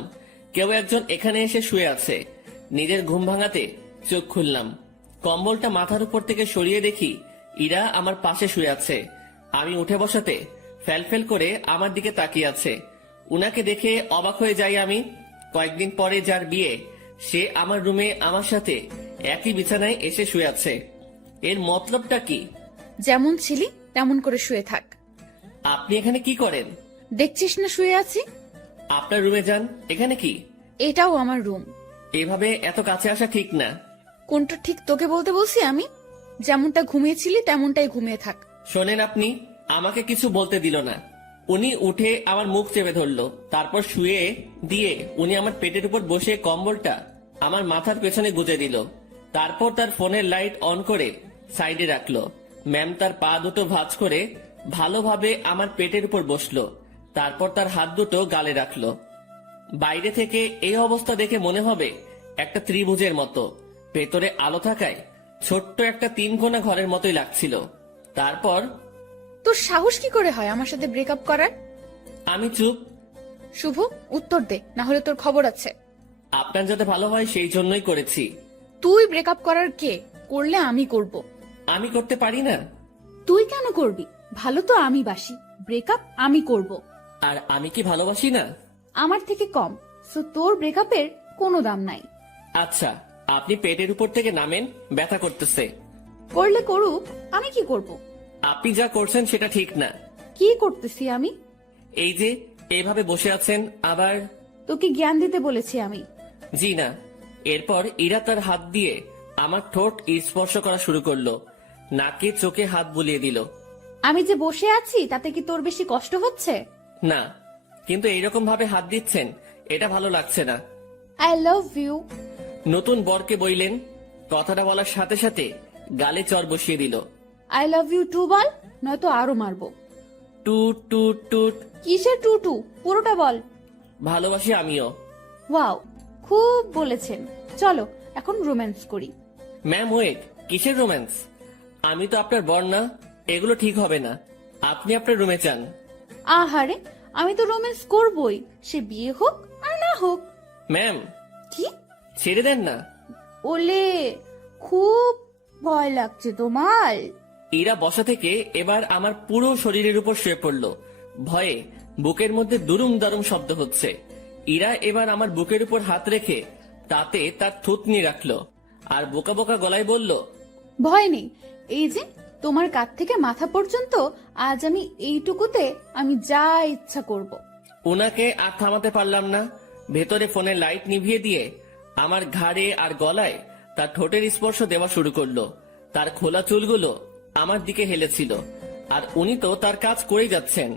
কেউ একজন এখানে এসে শুয়ে আছে। নিজের ঘুম ভাঙাতে চোখ খুললাম, কম্বলটা মাথার উপর থেকে সরিয়ে দেখি ইরা আমার পাশে শুয়ে আছে। আমি উঠে বসাতে ফ্যালফেল করে আমার দিকে তাকিয়ে আছে। উনাকে দেখে অবাক হয়ে যাই আমি। কয়েকদিন পরে যার বিয়ে সে আমার রুমে আমার সাথে একই বিছানায় এসে শুয়ে আছে। এর মতলবটা কি? যেমন ছিলি তেমন করে শুয়ে থাক। আপনি এখানে কি করেন? দেখছিস না শুয়ে আছি? আপনার রুমে যান। এখানে কি? এটাও আমার রুম। এভাবে এত কাছে আসা ঠিক না। কোনটা ঠিক তোকে বলতে বলছি আমি? যেমনটা ঘুমিয়েছিলি তেমনটাই ঘুমিয়ে থাক। শোনেন, আপনি আমাকে কিছু বলতে দিল না। উনি উঠে আমার মুখ চেপে ধরলো, তারপর শুয়ে দিয়ে উনি আমার পেটের উপর বসে কম্বলটা আমার মাথার পেছনে গুজে দিল। তারপর তার ফোনের লাইট অন করে সাইডে রাখলো। ম্যাম তার পা দুটো ভাঁজ করে ভালোভাবে আমার পেটের উপর বসলো, তারপর তার হাত দুটো গালে রাখলো। বাইরে থেকে এই অবস্থা দেখে মনে হবে একটা ত্রিভুজের মতো, ভেতরে আলো থাকায় ছোট্ট একটা 3 কোণা ঘরের মতোই লাগছিল। তারপর তোর সাহস কি করে হয় আমার সাথে ব্রেকআপ করার? আমি চুপ। শুভ, উত্তর দে, না হলে তোর খবর আছে। আপনার যাতে ভালো হয় সেই জন্যই করেছি। তুই ব্রেকআপ করার কে? করলে আমি করব। আমি করতে পারি না। তুই কেন করবি? ভালো তো আমি বাসি, ব্রেকআপ আমি করব। আর আমি কি ভালোবাসি না? আমার থেকে কম, সো তোর ব্রেকআপের কোনো দাম নাই। আচ্ছা, আপনি পেটের উপর থেকে নামেন, ব্যথা করতেছে। করলে করুক, আমি কি করব? আপনি যা করছেন সেটা ঠিক না। কি করতেছি আমি? এই যে এইভাবে বসে আছেন, আবার তোকে জ্ঞান দিতে বলেছি আমি। জি না। এরপর ইরা তার হাত দিয়ে আমার ঠোঁট স্পর্শ করা শুরু করলো, নাকে চোখে হাত বুলিয়ে দিল। আমি যে বসে আছি তাতে কি তোর বেশি কষ্ট হচ্ছে? না, কিন্তু এইরকম ভাবে হাত দিচ্ছেন এটা ভালো লাগছে না। I love you. নতুন বরকে বইলেন, কথাটা বলার সাথে সাথে গালে চর বসিয়ে দিল। আই লাভ ইউ টু বল, নয়তো আরো মারবো। টুট টুট টুট। কিসের টু টু? পুরোটা বল। ভালোবাসি আমিও। ওয়াও, খুব বলেছেন। চলো এখন রোম্যান্স করি। ম্যাম ওয়েট, কিসের রোম্যান্স? আমি তো আপনার বর না, এগুলো ঠিক হবে না। আপনি আপনার রুমে যান। আহারে, আমি তো রোম্যান্স করবই, সে বিয়ে হোক আর না হোক। ম্যাম কি? ছেড়ে দেন না। ওলে, খুব ভয় লাগছে তোমার? ইরা বসা থেকে এবার আমার পুরো শরীরের উপর শুয়ে পড়লো। ভয়ে বুকের মধ্যে দুরুম দারুম শব্দ হচ্ছে। ইরা এবার আমার বুকের উপর হাত রেখে তাতে তার থুতনি রাখলো আর বোকা বোকা গলায় বলল, ভয় নেই, এই যে তোমার কাঁধ থেকে মাথা পর্যন্ত আজ আমি এইটুকুতে আমি যা ইচ্ছা করব। ওনাকে আর থামাতে পারলাম না। ভেতরে ফোনের লাইট নিভিয়ে দিয়ে আমার ঘাড়ে আর গলায় তার ঠোঁটের স্পর্শ দেওয়া শুরু করলো। তার খোলা চুলগুলো আমার দিকে হেলেছিল, আর উনি তো তার কাজ করেই যাচ্ছেন।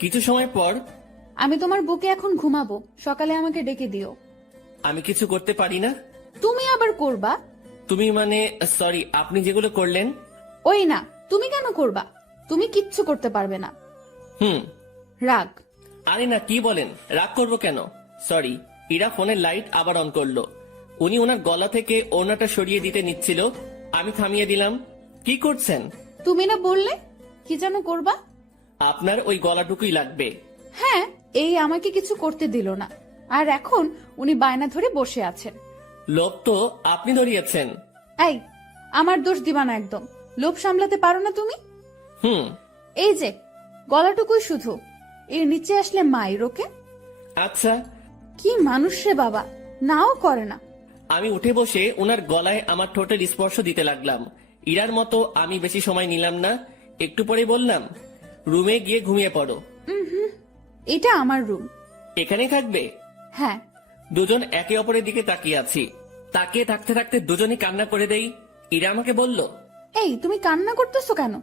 কিছু সময় পর, আমি তোমার বুকে এখন ঘুমাবো, সকালে আমাকে ডেকে দিও। আমি কিছু করতে পারি না। তুমি আবার করবা? তুমি মানে, সরি, আপনি যেগুলো করলেন। ওই না, তুমি কেন করবা? তুমি কিচ্ছু করতে পারবে না। হুম। রাগ। আরে না, কি বলেন, রাগ করবো কেন? সরি। ইরা ফোনের লাইট আবার অন করলো। উনি ওনার গলা থেকে ওড়নাটা সরিয়ে দিতে নিচ্ছিল, আমি থামিয়ে দিলাম। কি করছেন? তুমি না বললে কি যেন করবা? আপনার ওই গলাটুকুই লাগবে। হ্যাঁ, এই আমাকে কিছু করতে দিল না, আর এখন উনি বায়না ধরে বসে আছেন। লোভ তো আপনি ধরিয়েছেন। এই, আমার দোষ দিবা না একদম। লোভ সামলাতে পারো না তুমি? হুম। এই যে গলাটুকুই শুধু, এর নিচে আসলে মায়ের ওকে। আচ্ছা। কি মানুষ রে বাবা, নাও করে না। আমি উঠে বসে ওনার গলায় আমার ঠোঁটের স্পর্শ দিতে লাগলাম। ইরার মতো আমি বেশি সময় নিলাম না। একটু পরে বললাম, রুমে গিয়ে ঘুমিয়ে পড়ো। এটা আমার রুম। এখানেই থাকবে? হ্যাঁ। দুজন একে অপরের দিকে তাকিয়ে আছি। তাকিয়ে থাকতে থাকতে দুজনই কান্না করে দেই। ইরা আমাকে বলল, এই তুমি কান্না করতেছো কেন?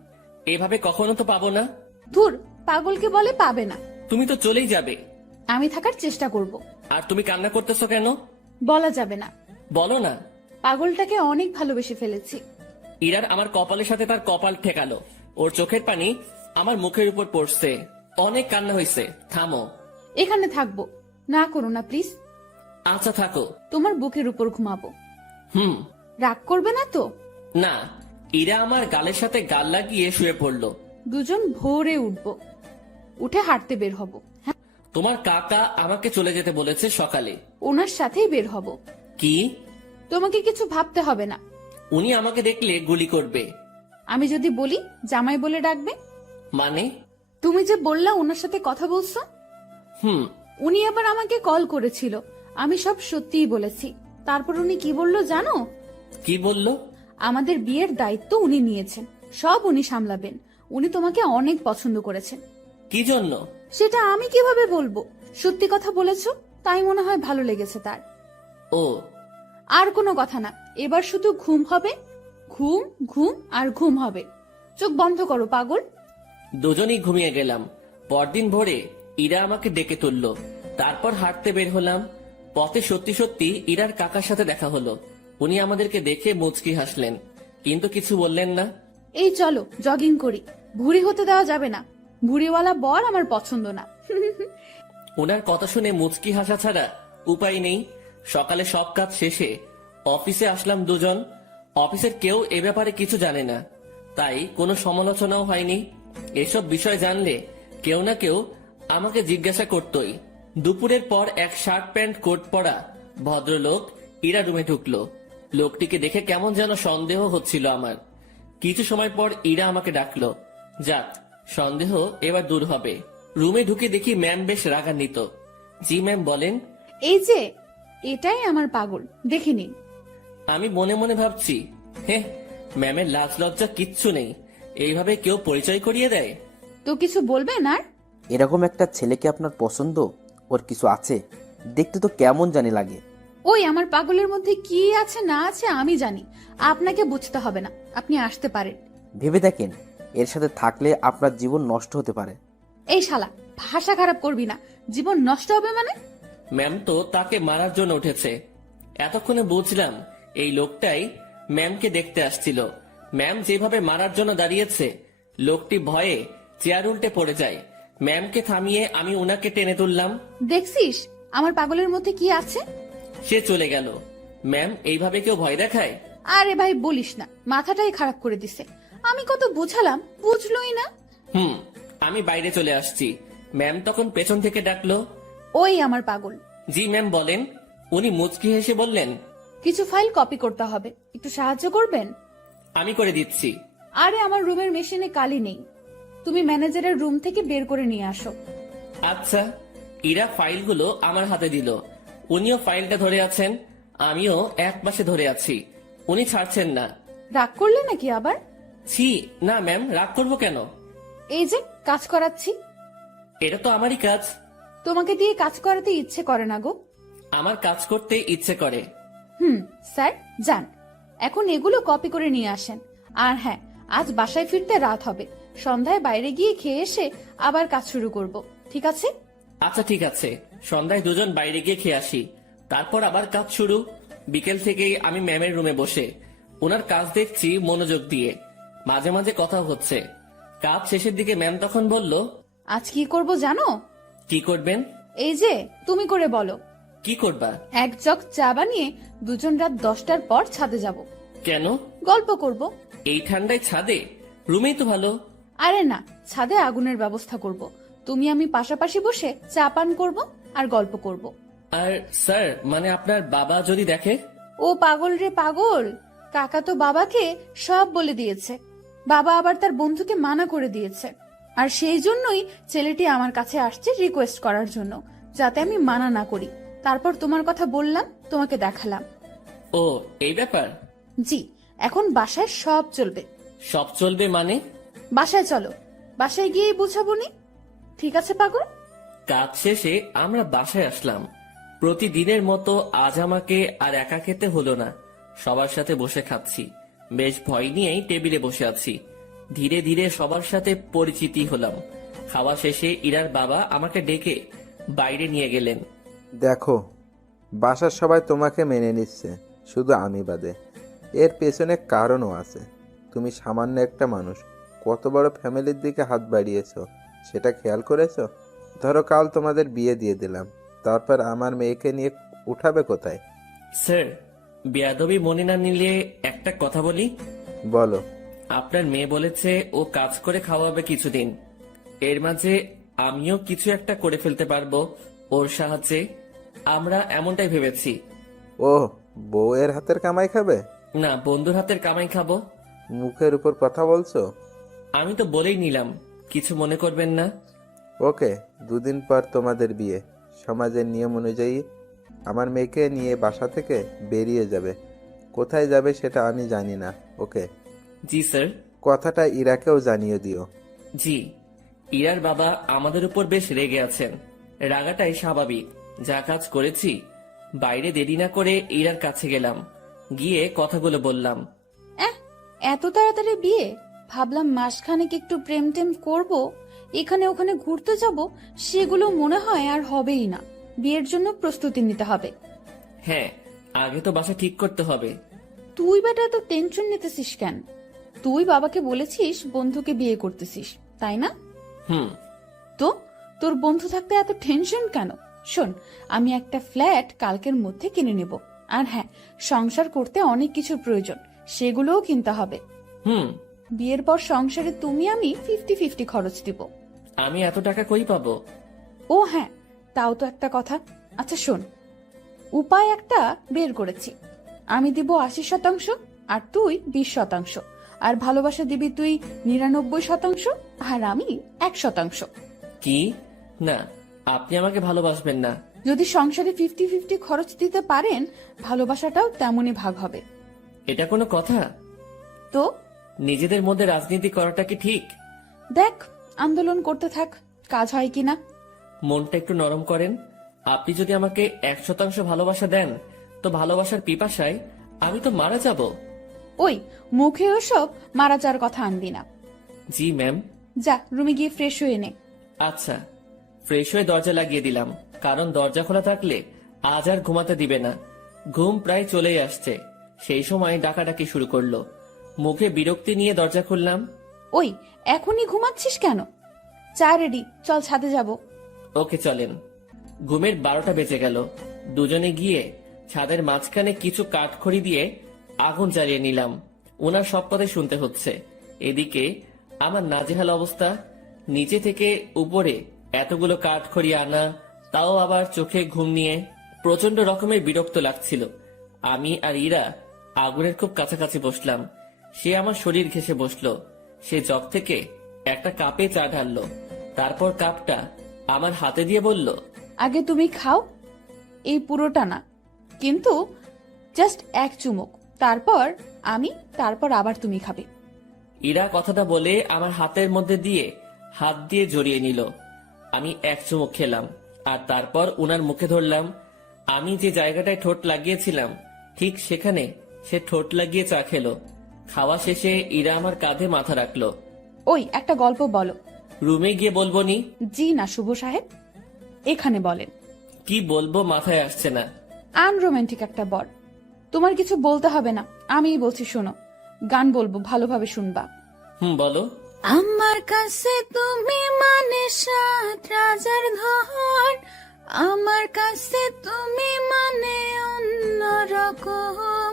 এভাবে কখনো তো পাবো না। ধুর, পাগলকে বলে পাবে না। তুমি তো চলেই যাবে। আমি থাকার চেষ্টা করব। আর তুমি কান্না করতেছো কেন? বলা যাবে না। বলো না। পাগলটাকে অনেক ভালোবেসে ফেলেছি। ইরার আমার কপালের সাথে তার কপাল ঠেকালো। ওর চোখের পানি আমার মুখের উপর পড়ছে। অনেক কান্না হয়েছে, থামো। এখানে থাকবো, না করো না প্লিজ। আচ্ছা থাকো। তোমার বুকের উপর ঘুমাবো। হুম। রাগ করবে না তো? না। ইরা আমার গালের সাথে গাল লাগিয়ে শুয়ে পড়লো। দুজন ভোরে উঠবো, উঠে হাঁটতে বের হব। হ্যাঁ, তোমার কাকা আমাকে চলে যেতে বলেছে সকালে। ওনার সাথেই বের হব। কি? তোমাকে কিছু ভাবতে হবে না। উনি আমাকে দেখলে গুলি করবে। আমি যদি বলি জামাই বলে ডাকবে। মানে? তুমি যে বললা ওনার সাথে কথা বলছো, হুম। উনি আবার আমাকে কল করেছিল আমি সব সত্যিই বলেছি। তারপর উনি কি বললো জানো? কি বললো? আমাদের বিয়ের দায়িত্ব উনি নিয়েছেন, সব উনি সামলাবেন। উনি তোমাকে অনেক পছন্দ করেছেন। কি জন্য? সেটা আমি কিভাবে বলবো? সত্যি কথা বলেছো, তাই মনে হয় ভালো লেগেছে তার। ও, আর কোনো কথা না, এবার শুধু ঘুম হবে, ঘুম ঘুম আর ঘুম হবে। চোখ বন্ধ করো পাগল। দুজনেই ঘুমিয়ে গেলাম। পরদিন ভোরে ইরা আমাকে ডেকে তুললো। তারপর হাঁটতে বের হলাম। পথে সত্যি সত্যি ইরার কাকার সাথে দেখা হলো। উনি আমাদেরকে দেখে মুচকি হাসলেন, কিন্তু কিছু বললেন না। এই চলো জগিং করি, ভুঁড়ি হতে দেওয়া যাবে না। ভুঁড়িওয়ালা বর আমার পছন্দ না। ওনার কথা শুনে মুচকি হাসা ছাড়া উপায় নেই। সকালে সব কাজ শেষে অফিসে আসলাম দুজন। অফিসের কেউ এ ব্যাপারে কিছু জানে না, তাই কোনো সমালোচনাও হয়নি। এসব বিষয় জানলে কেউ না কেউ আমাকে জিজ্ঞাসা করতই। দুপুরের পর এক শার্ট প্যান্ট কোট পরা ভদ্রলোক ইরা রুমে ঢুকলো। লোকটিকে দেখে কেমন যেন সন্দেহ হচ্ছিল আমার। কিছু সময় পর ইরা আমাকে ডাকলো। যাক, সন্দেহ এবার দূর হবে। রুমে ঢুকে দেখি ম্যাম বেশ রাগান্বিত। জি ম্যাম, বলেন। এই যে, এটাই আমার পাগল, দেখে নিন। আমি মনে মনে ভাবছি, হ্যাঁ, ম্যামের লাজ লজ্জা কিচ্ছু নেই, এইভাবে কেউ পরিচয় করিয়ে দেয়? তো কিছু বলবেন আর? এরকম একটা ছেলেকে আপনার পছন্দ? ওর কিছু আছে, দেখতে তো কেমন জানি লাগে। ওই আমার পাগলের মধ্যে কি আছে না আছে আমি জানি, আপনাকে বুঝতে হবে না। আপনি আসতে পারেন। ভেবে দেখেন, এর সাথে থাকলে আপনার জীবন নষ্ট হতে পারে। এই শালা, ভাষা খারাপ করবি না। জীবন নষ্ট হবে মানে? ম্যাম তো তাকে মারার জন্য উঠেছে। এতক্ষণে বুঝলাম এই লোকটাই ম্যামকে দেখতে আসছিল। ম্যাম যেভাবে মারার জন্য দাঁড়িয়েছে, লোকটি ভয়ে চেয়ার উল্টে পড়ে যায়। ম্যামকে থামিয়ে আমি উনাকে টেনে তুললাম। দেখছিস আমার পাগলের মধ্যে কি আছে? সে চলে গেল। ম্যাম, এইভাবে কেউ ভয় দেখায়? আরে ভাই বলিস না, মাথাটাই খারাপ করে দিছে। আমি কত বুঝালাম, বুঝলোই না। আমি বাইরে চলে আসছি। ম্যাম তখন পেছন থেকে ডাকলো। ওই আমার পাগল। জি ম্যাম, বলেন। উনি মুচকি হেসে বললেন, কিছু ফাইল কপি করতে হবে, একটু সাহায্য করবেন? আমি করে দিচ্ছি। আরে আমার রুমের মেশিনে কালি নেই, তুমি ম্যানেজারের রুম থেকে বের করে নিয়ে আসো। আচ্ছা। ইরা ফাইলগুলো আমার হাতে দিল। উনিও ফাইলটা ধরে আছেন, আমিও এক পাশে ধরে আছি। উনি ছাড়ছেন না। রাগ করলে নাকি আবার? ছি, না ম্যাম, রাগ করবো কেন? এই যে কাজ করাচ্ছি। এটা তো আমারই কাজ। তোমাকে দিয়ে কাজ করাতে ইচ্ছে করে না গো। আমার কাজ করতে ইচ্ছে করে। স্যার যান, এখন এগুলো কপি করে নিয়ে আসেন। আর হ্যাঁ, আজ বাসায় ফিরতে রাত হবে। সন্ধ্যায় বাইরে গিয়ে খেয়ে এসে আবার কাজ শুরু করব, ঠিক আছে? আচ্ছা ঠিক আছে, সন্ধ্যায় দুজন বাইরে গিয়ে খেয়ে আসি, তারপর আবার কাজ শুরু। বিকেল থেকেই আমি ম্যামের রুমে বসে ওনার কাজ দেখছি মনোযোগ দিয়ে। মাঝে মাঝে কথা হচ্ছে। কাজ শেষের দিকে ম্যাম তখন বলল, আজ কি করব জানো? কি করবেন? এই যে তুমি করে বলো। কি করবা? এক জগ চা বানিয়ে দুজন রাত 10টার পর ছাদে যাব। কেন? গল্প করব। এই ঠান্ডায় ছাদে? রুমেই তো ভালো। আরে না, ছাদে আগুনের ব্যবস্থা করব। তুমি আমি পাশাপাশি বসে চা পান করব আর গল্প করব। আর স্যার, মানে আপনার বাবা যদি দেখে? ও পাগল রে পাগল, কাকা তো বাবাকে সব বলে দিয়েছে। বাবা আবার তার বন্ধুকে মানা করে দিয়েছে। আর সেই জন্যই ছেলেটি আমার কাছে আসছে রিকোয়েস্ট করার জন্য, যাতে আমি মানা না করি। তারপর তোমার কথা বললাম, তোমাকে দেখালাম। ও, এই ব্যাপার? জি, এখন বাসায় সব চলবে। সব চলবে মানে? বাসায় চলো, বাসায় গিয়ে বুঝাবো নি। ঠিক আছে পাগল? কাজ শেষে আমরা বাসায় আসলাম। প্রতিদিনের মতো আজ আমাকে আর একা খেতে হলো না, সবার সাথে বসে খাচ্ছি। বেশ ভয় নিয়েই টেবিলে বসে আছি। ধীরে ধীরে সবার সাথে পরিচিতি হলাম। খাওয়া শেষে ইরার বাবা আমাকে ডেকে বাইরে নিয়ে গেলেন। দেখো, বাসার সবাই তোমাকে মেনে নিচ্ছে, শুধু আমি বাদে। এর পেছনে কারণও আছে। তুমি সামান্য একটা মানুষ, কত বড় ফ্যামিলির দিকে হাত বাড়িয়েছো সেটা খেয়াল করেছো? ধরো কাল তোমাদের বিয়ে দিয়ে দিলাম, তারপর আমার মেয়েকে নিয়ে উঠাবে কোথায়? স্যার, বেয়াদবি মনে না নিলে একটা কথা বলি। বলো। আপনার মেয়ে বলেছে ও কাজ করে খাওয়াবে কিছুদিন। এর মাঝে আমিও কিছু একটা করে ফেলতে পারবো ওর সাহায্যে। আমরা এমনটাই ভেবেছি। ও, বউয়ের হাতের কামাই খাবে? না, বন্ধুর হাতের কামাই খাবো। মুখের উপর কথা বলছো। আমি তো বলেই নিলাম, কিছু মনে করবেন না। ওকে, 2 দিন পর তোমাদের বিয়ে। সমাজের নিয়ম অনুযায়ী আমার মেয়েকে নিয়ে বাসা থেকে বেরিয়ে যাবে। কোথায় যাবে সেটা আমি জানি না, ওকে? জি স্যার। কথাটা ইরাকেও জানিয়ে দিও। জি। ইরার বাবা আমাদের উপর বেশ রেগে আছেন। রাগাটাই স্বাভাবিক, যা কাজ করেছি। বাইরে দেরি না করে ইরার কাছে গেলাম, গিয়ে কথাগুলো বললাম। এত তাড়াতাড়ি বিয়ে? ভাবলাম মাসখানেক একটু প্রেম টেম করবো, এখানে ওখানে ঘুরতে যাব, সেগুলো মনে হয় আর হবেই না। বিয়ের জন্য প্রস্তুতি নিতে হবে। হ্যাঁ, আগে তো বাসা ঠিক করতে হবে। তুই বেটা এত টেনশন নিতেছিস কেন? তুই বাবাকে বলেছিস বন্ধুকে বিয়ে করতেছিস, তাই না? হুম। তো তোর বন্ধু থাকতে এত টেনশন কেন? শোন, আমি একটা ফ্ল্যাট কালকের মধ্যে কিনে নেব। আর হ্যাঁ, সংসার করতে অনেক কিছুর প্রয়োজন, সেগুলোও কিনতে হবে। হুম। বিয়ের পর সংসারে তুমি আমি 50-50 খরচ দিব। আমি এত টাকা কই পাবো? ও হ্যাঁ, তাও তো একটা কথা। আচ্ছা শোন, উপায় একটা বের করেছি। আমি দিব 80%, আর তুই 20%, আর ভালোবাসা দিবি তুই 99%, আর আমি 1%। কি? না, আপনি আমাকে ভালোবাসবেন না। যদি সংসারে 50-50 খরচ দিতে পারেন, ভালোবাসাটাও তেমনই ভাগ হবে। এটা কোনো কথা? তো নিজেদের মধ্যে রাজনীতি করাটা কি ঠিক? দেখ, আন্দোলন করতে থাক, কাজ হয় কিনা। মনটা একটু নরম করেন। আপনি যদি আমাকে 100% ভালোবাসা দেন, তো ভালোবাসার পিপাসায় আমি তো মারা যাব। ওই মুখে ওসব মারা যাওয়ার কথা আনবি না। জি ম্যাম। যা রুমে গিয়ে ফ্রেশ হয়ে নে। আচ্ছা। ফ্রেশ হয়ে দরজা লাগিয়ে দিলাম, কারণ দরজা খোলা থাকলে আজ আর ঘুমাতে দিবে না। ঘুম প্রায় চলেই আসছে, সেই সময় ডাকাডাকি শুরু করলো। মুখে বিরক্তি নিয়ে দরজা খুললাম। ওই এখনই ঘুমাচ্ছিস কেন? চা রেডি, চল ছাদে যাব। ওকে চলেন। ঘুমের 12টা বেজে গেল। দুজনে গিয়ে ছাদের মাঝখানে কিছু কাঠখড়ি দিয়ে আগুন জ্বালিয়ে নিলাম। ওনার সব কথা শুনতে হচ্ছে। এদিকে আমার নাজেহাল অবস্থা। নিচে থেকে উপরে এতগুলো কাঠখড়ি আনা, তাও আবার চোখে ঘুম নিয়ে প্রচন্ড রকমের বিরক্ত লাগছিল। আমি আর ইরা আগুনের খুব কাছাকাছি বসলাম। সে আমার শরীর ঘেঁষে বসলো। সে জগ থেকে একটা কাপে চা ঢাললো, তারপর কাপটা আমার হাতে দিয়ে বলল, আগে তুমি খাও, এই পুরোটা না, কিন্তু জাস্ট এক চুমুক, তারপর আমি, তারপর আবার তুমি খাবে। ইরা কথাটা বলে আমার হাতের মধ্যে দিয়ে হাত দিয়ে জড়িয়ে নিল। আমি এক চুমুক খেলাম, আর তারপর উনার মুখে ধরলাম। আমি যে জায়গাটায় ঠোঁট লাগিয়েছিলাম, ঠিক সেখানে সে ঠোঁট লাগিয়ে চা খেলো। খাওয়া শেষে ইরা আমার কাঁধে মাথা রাখলো। ওই একটা গল্প বলো। রুমে গিয়ে বলবো নি? জি না শুভ সাহেব, এখানে বলেন। কি বলবো মাথায় আসছে না। আনরোমান্টিক একটা বর। তোমার কিছু বলতে হবে না, আমিই বলছি শোনো। গান বলবো, ভালোভাবে শুনবা। বলো। আমার কাছে তুমি মানে 7 রাজার ধন, আমার কাছে তুমি মানে অন্যরকম,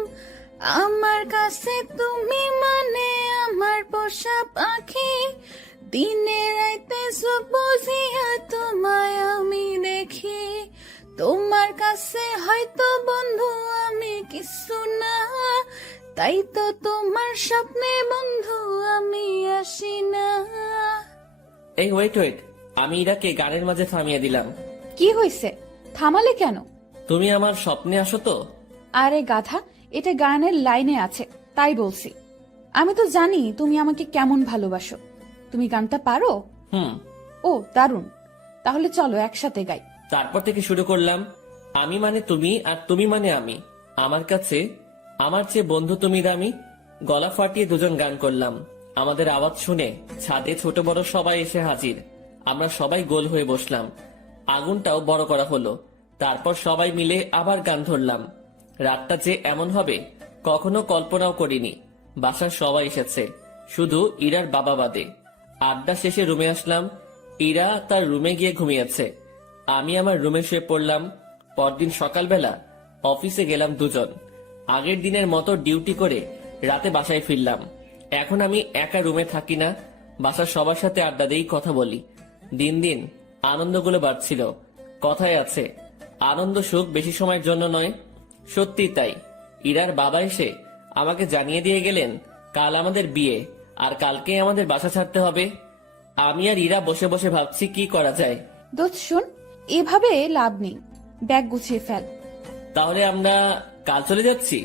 আমার কাছে তুমি মানে আমার পোষা পাখি, দিনে রাইতে চোখ বুঝিয়া তোমায় আমি দেখি, তোমার কাছে হয়তো বন্ধু আমি কিছু না, তাই তো তোমার স্বপ্নে বন্ধু আমি আসি না। এই ওয়েট ওয়েট, আমি ইরাকে গানের মাঝে থামিয়ে দিলাম। কি হয়েছে, থামালে কেন? তুমি আমার স্বপ্নে আসো তো? আরে গাধা, এটা গানের লাইনে আছে, তাই বলছি। আমি তো জানি তুমি আমাকে কেমন ভালোবাসো। তুমি গানটা পারো? ও দারুণ, তাহলে চলো একসাথে গাই। তারপর থেকে শুরু করলাম। আমি মানে তুমি, আর তুমি মানে আমি। আমার কাছে আমার চেয়ে বন্ধু তুমি দামি। গলা ফাটিয়ে দুজন গান করলাম। আমাদের আওয়াজ শুনে ছাদে ছোট বড় সবাই এসে হাজির। আমরা সবাই গোল হয়ে বসলাম। আগুনটাও বড় করা হলো। তারপর সবাই মিলে আবার গান ধরলাম। রাতটা যে এমন হবে কখনো কল্পনাও করিনি। বাসার সবাই এসেছে, শুধু ইরার বাবা বাদে। আড্ডা শেষে রুমে আসলাম। ইরা তার রুমে গিয়ে ঘুমিয়েছে, আমি আমার রুমে শুয়ে পড়লাম। পরদিন সকালবেলা অফিসে গেলাম দুজন। আগের দিনের মতো ডিউটি করে রাতে বাসায় ফিরলাম। এখন আমি একা রুমে থাকি না, বাসার সবার সাথে আড্ডা দেই, কথা বলি। দিন দিন আনন্দগুলো বাড়ছিল। কথায় আছে, আনন্দ সুখ বেশি সময়ের জন্য নয়। সত্যি তাই। ইরার বাবা এসে আমাকে জানিয়ে দিয়ে গেলেন কাল আমাদের বিয়ে, আর কালকে আমাদের বাসা ছাড়তে হবে। আমি আর ইরা বসে বসে ভাবছি কি করা যায়। দোস্ত শোন, এভাবে লাভ নেই, ব্যাগ গুছিয়ে ফেল। তাহলে আমরা কাল চলে যাচ্ছি?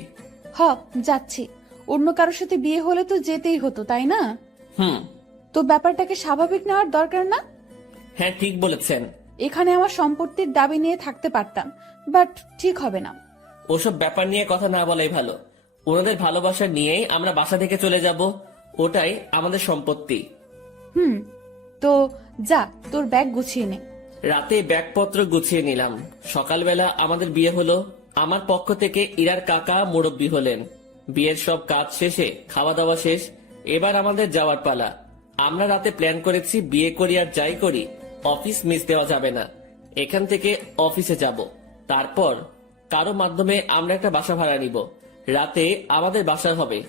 হ, যাচ্ছি। অন্য কারোর সাথে বিয়ে হলে তো যেতেই হতো, তাই না? হুম। তো ব্যাপারটাকে স্বাভাবিক নেওয়ার দরকার না? হ্যাঁ, ঠিক বলেছেন। এখানে আমার সম্পত্তির দাবি নিয়ে থাকতে পারতাম, বাট ঠিক হবে না। ওসব ব্যাপার নিয়ে কথা না বলাই ভালো। ওনাদের ভালোবাসা নিয়েই আমরা বাসা থেকে চলে যাব, ওটাই আমাদের সম্পত্তি। হুম, তো যা, তোর ব্যাগ গুছিয়ে নে। রাতে ব্যাগপত্র গুছিয়ে নিলাম। সকালবেলা আমাদের বিয়ে হলো। আমার পক্ষ থেকে ইরার কাকা মুরব্বি হলেন। বিয়ের সব কাজ শেষে খাওয়া দাওয়া শেষ, এবার আমাদের যাওয়ার পালা। আমরা রাতে প্ল্যান করেছি বিয়ে করি আর যাই করি অফিস মিস দেওয়া যাবে না। এখান থেকে অফিসে যাব, তারপর কারো মাধ্যমে আমরা একটা বাসা ভাড়া নিব। রাতে আমাদের বাসা হবে।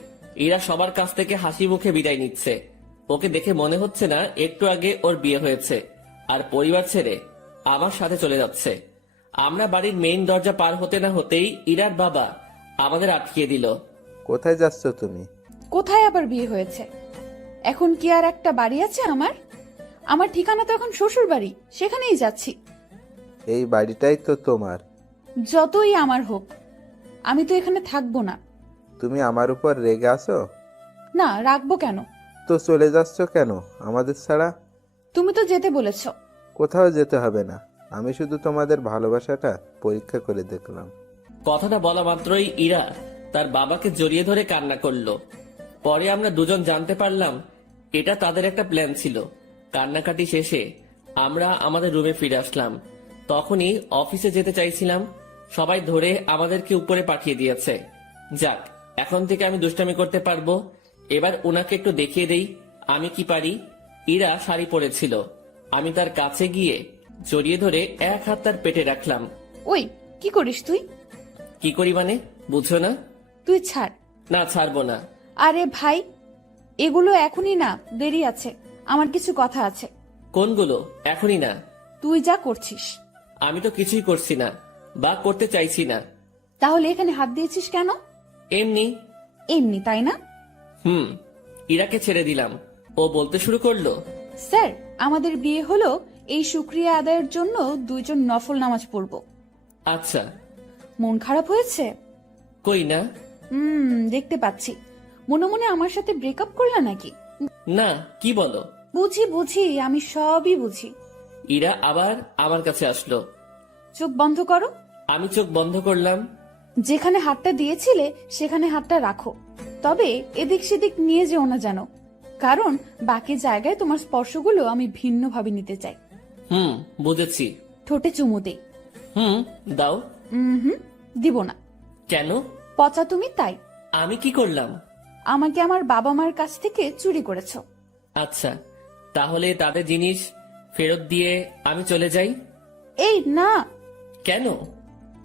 ইরা সবার কাছ থেকে হাসি মুখে বিদায় নিচ্ছে। ওকে দেখে মনে হচ্ছে না একটু আগে ওর বিয়ে হয়েছে, আর পরিবার ছেড়ে আমার সাথে চলে যাচ্ছে। আমরা বাড়ির মেইন দরজা পার হতে না হতেই ইরার বাবা আমাদের আটকিয়ে দিল। কোথায় যাচ্ছ তুমি? কোথায় আবার বিয়ে হয়েছে? এখন কি আর একটা বাড়ি আছে আমার? আমার ঠিকানা তো এখন শ্বশুর বাড়ি, সেখানেই যাচ্ছি। এই বাড়িটাই তো তোমার। যতই আমার হোক, আমি তো এখানে থাকবো না। তুমি আমার উপর রেগে আছো? না, রাখবো কেন? তো চলে যাচ্ছ কেন আমাদের ছাড়া? তুমি তো যেতে বলেছো। কোথাও যেতে হবে না, আমি শুধু তোমাদের ভালোবাসাটা পরীক্ষা করে দেখলাম। কথাটা বলা মাত্রই ইরা তার বাবাকে জড়িয়ে ধরে কান্না করলো। পরে আমরা দুজন জানতে পারলাম এটা তাদের একটা প্ল্যান ছিল। কান্নাকাটি শেষে আমরা আমাদের রুমে ফিরে আসলাম। তখনই অফিসে যেতে চাইছিলাম, সবাই ধরে আমাদেরকে উপরে পাঠিয়ে দিয়েছে। যাক, এখন থেকে আমি দুষ্টামি করতে পারবো। এবার ওনাকে একটু দেখিয়ে দেই আমি কি পারি। ইরা শাড়ি পরেছিল, আমি তার কাছে গিয়ে জড়িয়ে ধরে এক হাত তার পেটে রাখলাম। ওই, কি করিস তুই? কি করি মানে, বুঝছো না? তুই ছাড়। না, ছাড়বো না। আরে ভাই, এগুলো এখনই না, দেরি আছে। আমার কিছু কথা আছে। কোনগুলো? এখনই না। তুই যা করছিস। আমি তো কিছুই করছি না, বা করতে চাইছি না। তাহলে এখানে হাত দিয়েছিস কেন? এমনি। এমনি, তাই না? হুম। ইরাকে ছেড়ে দিলাম। ও বলতে শুরু করলো, স্যার, আমাদের বিয়ে হলো, এই শুকরিয়া আদায়ের জন্য দুইজন নফল নামাজ পড়বো। আচ্ছা। মন খারাপ হয়েছে? কই না। দেখতে পাচ্ছি। মনে মনে আমার সাথে ব্রেকআপ করলা নাকি? না, কি বলো? বুঝি বুঝি, আমি সবই বুঝি। ইরা আবার আমার কাছে আসলো। চোখ বন্ধ করো। আমি চোখ বন্ধ করলাম। যেখানে হাতটা দিয়েছিলে সেখানে হাতটা রাখো, তবে এদিক সেদিক নিয়ে যেও না যেন, কারণ বাকি জায়গায় তোমার স্পর্শগুলো আমি ভিন্নভাবে নিতে চাই। হুম, বুঝেছি। ঠোঁটে চুমু দেই। হুম, দাও। হুম, দিব না। কেন? পচা তুমি, তাই। আমি কি করলাম? আমাকে আমার বাবা মার কাছ থেকে চুরি করেছো। আচ্ছা, তাহলে তাদের জিনিস ফেরত দিয়ে আমি চলে যাই? এই না, কেন?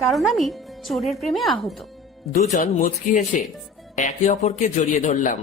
কারণ আমি চোরের প্রেমে আহত। দুজন মুচকি হেসে একে অপরকে জড়িয়ে ধরলাম।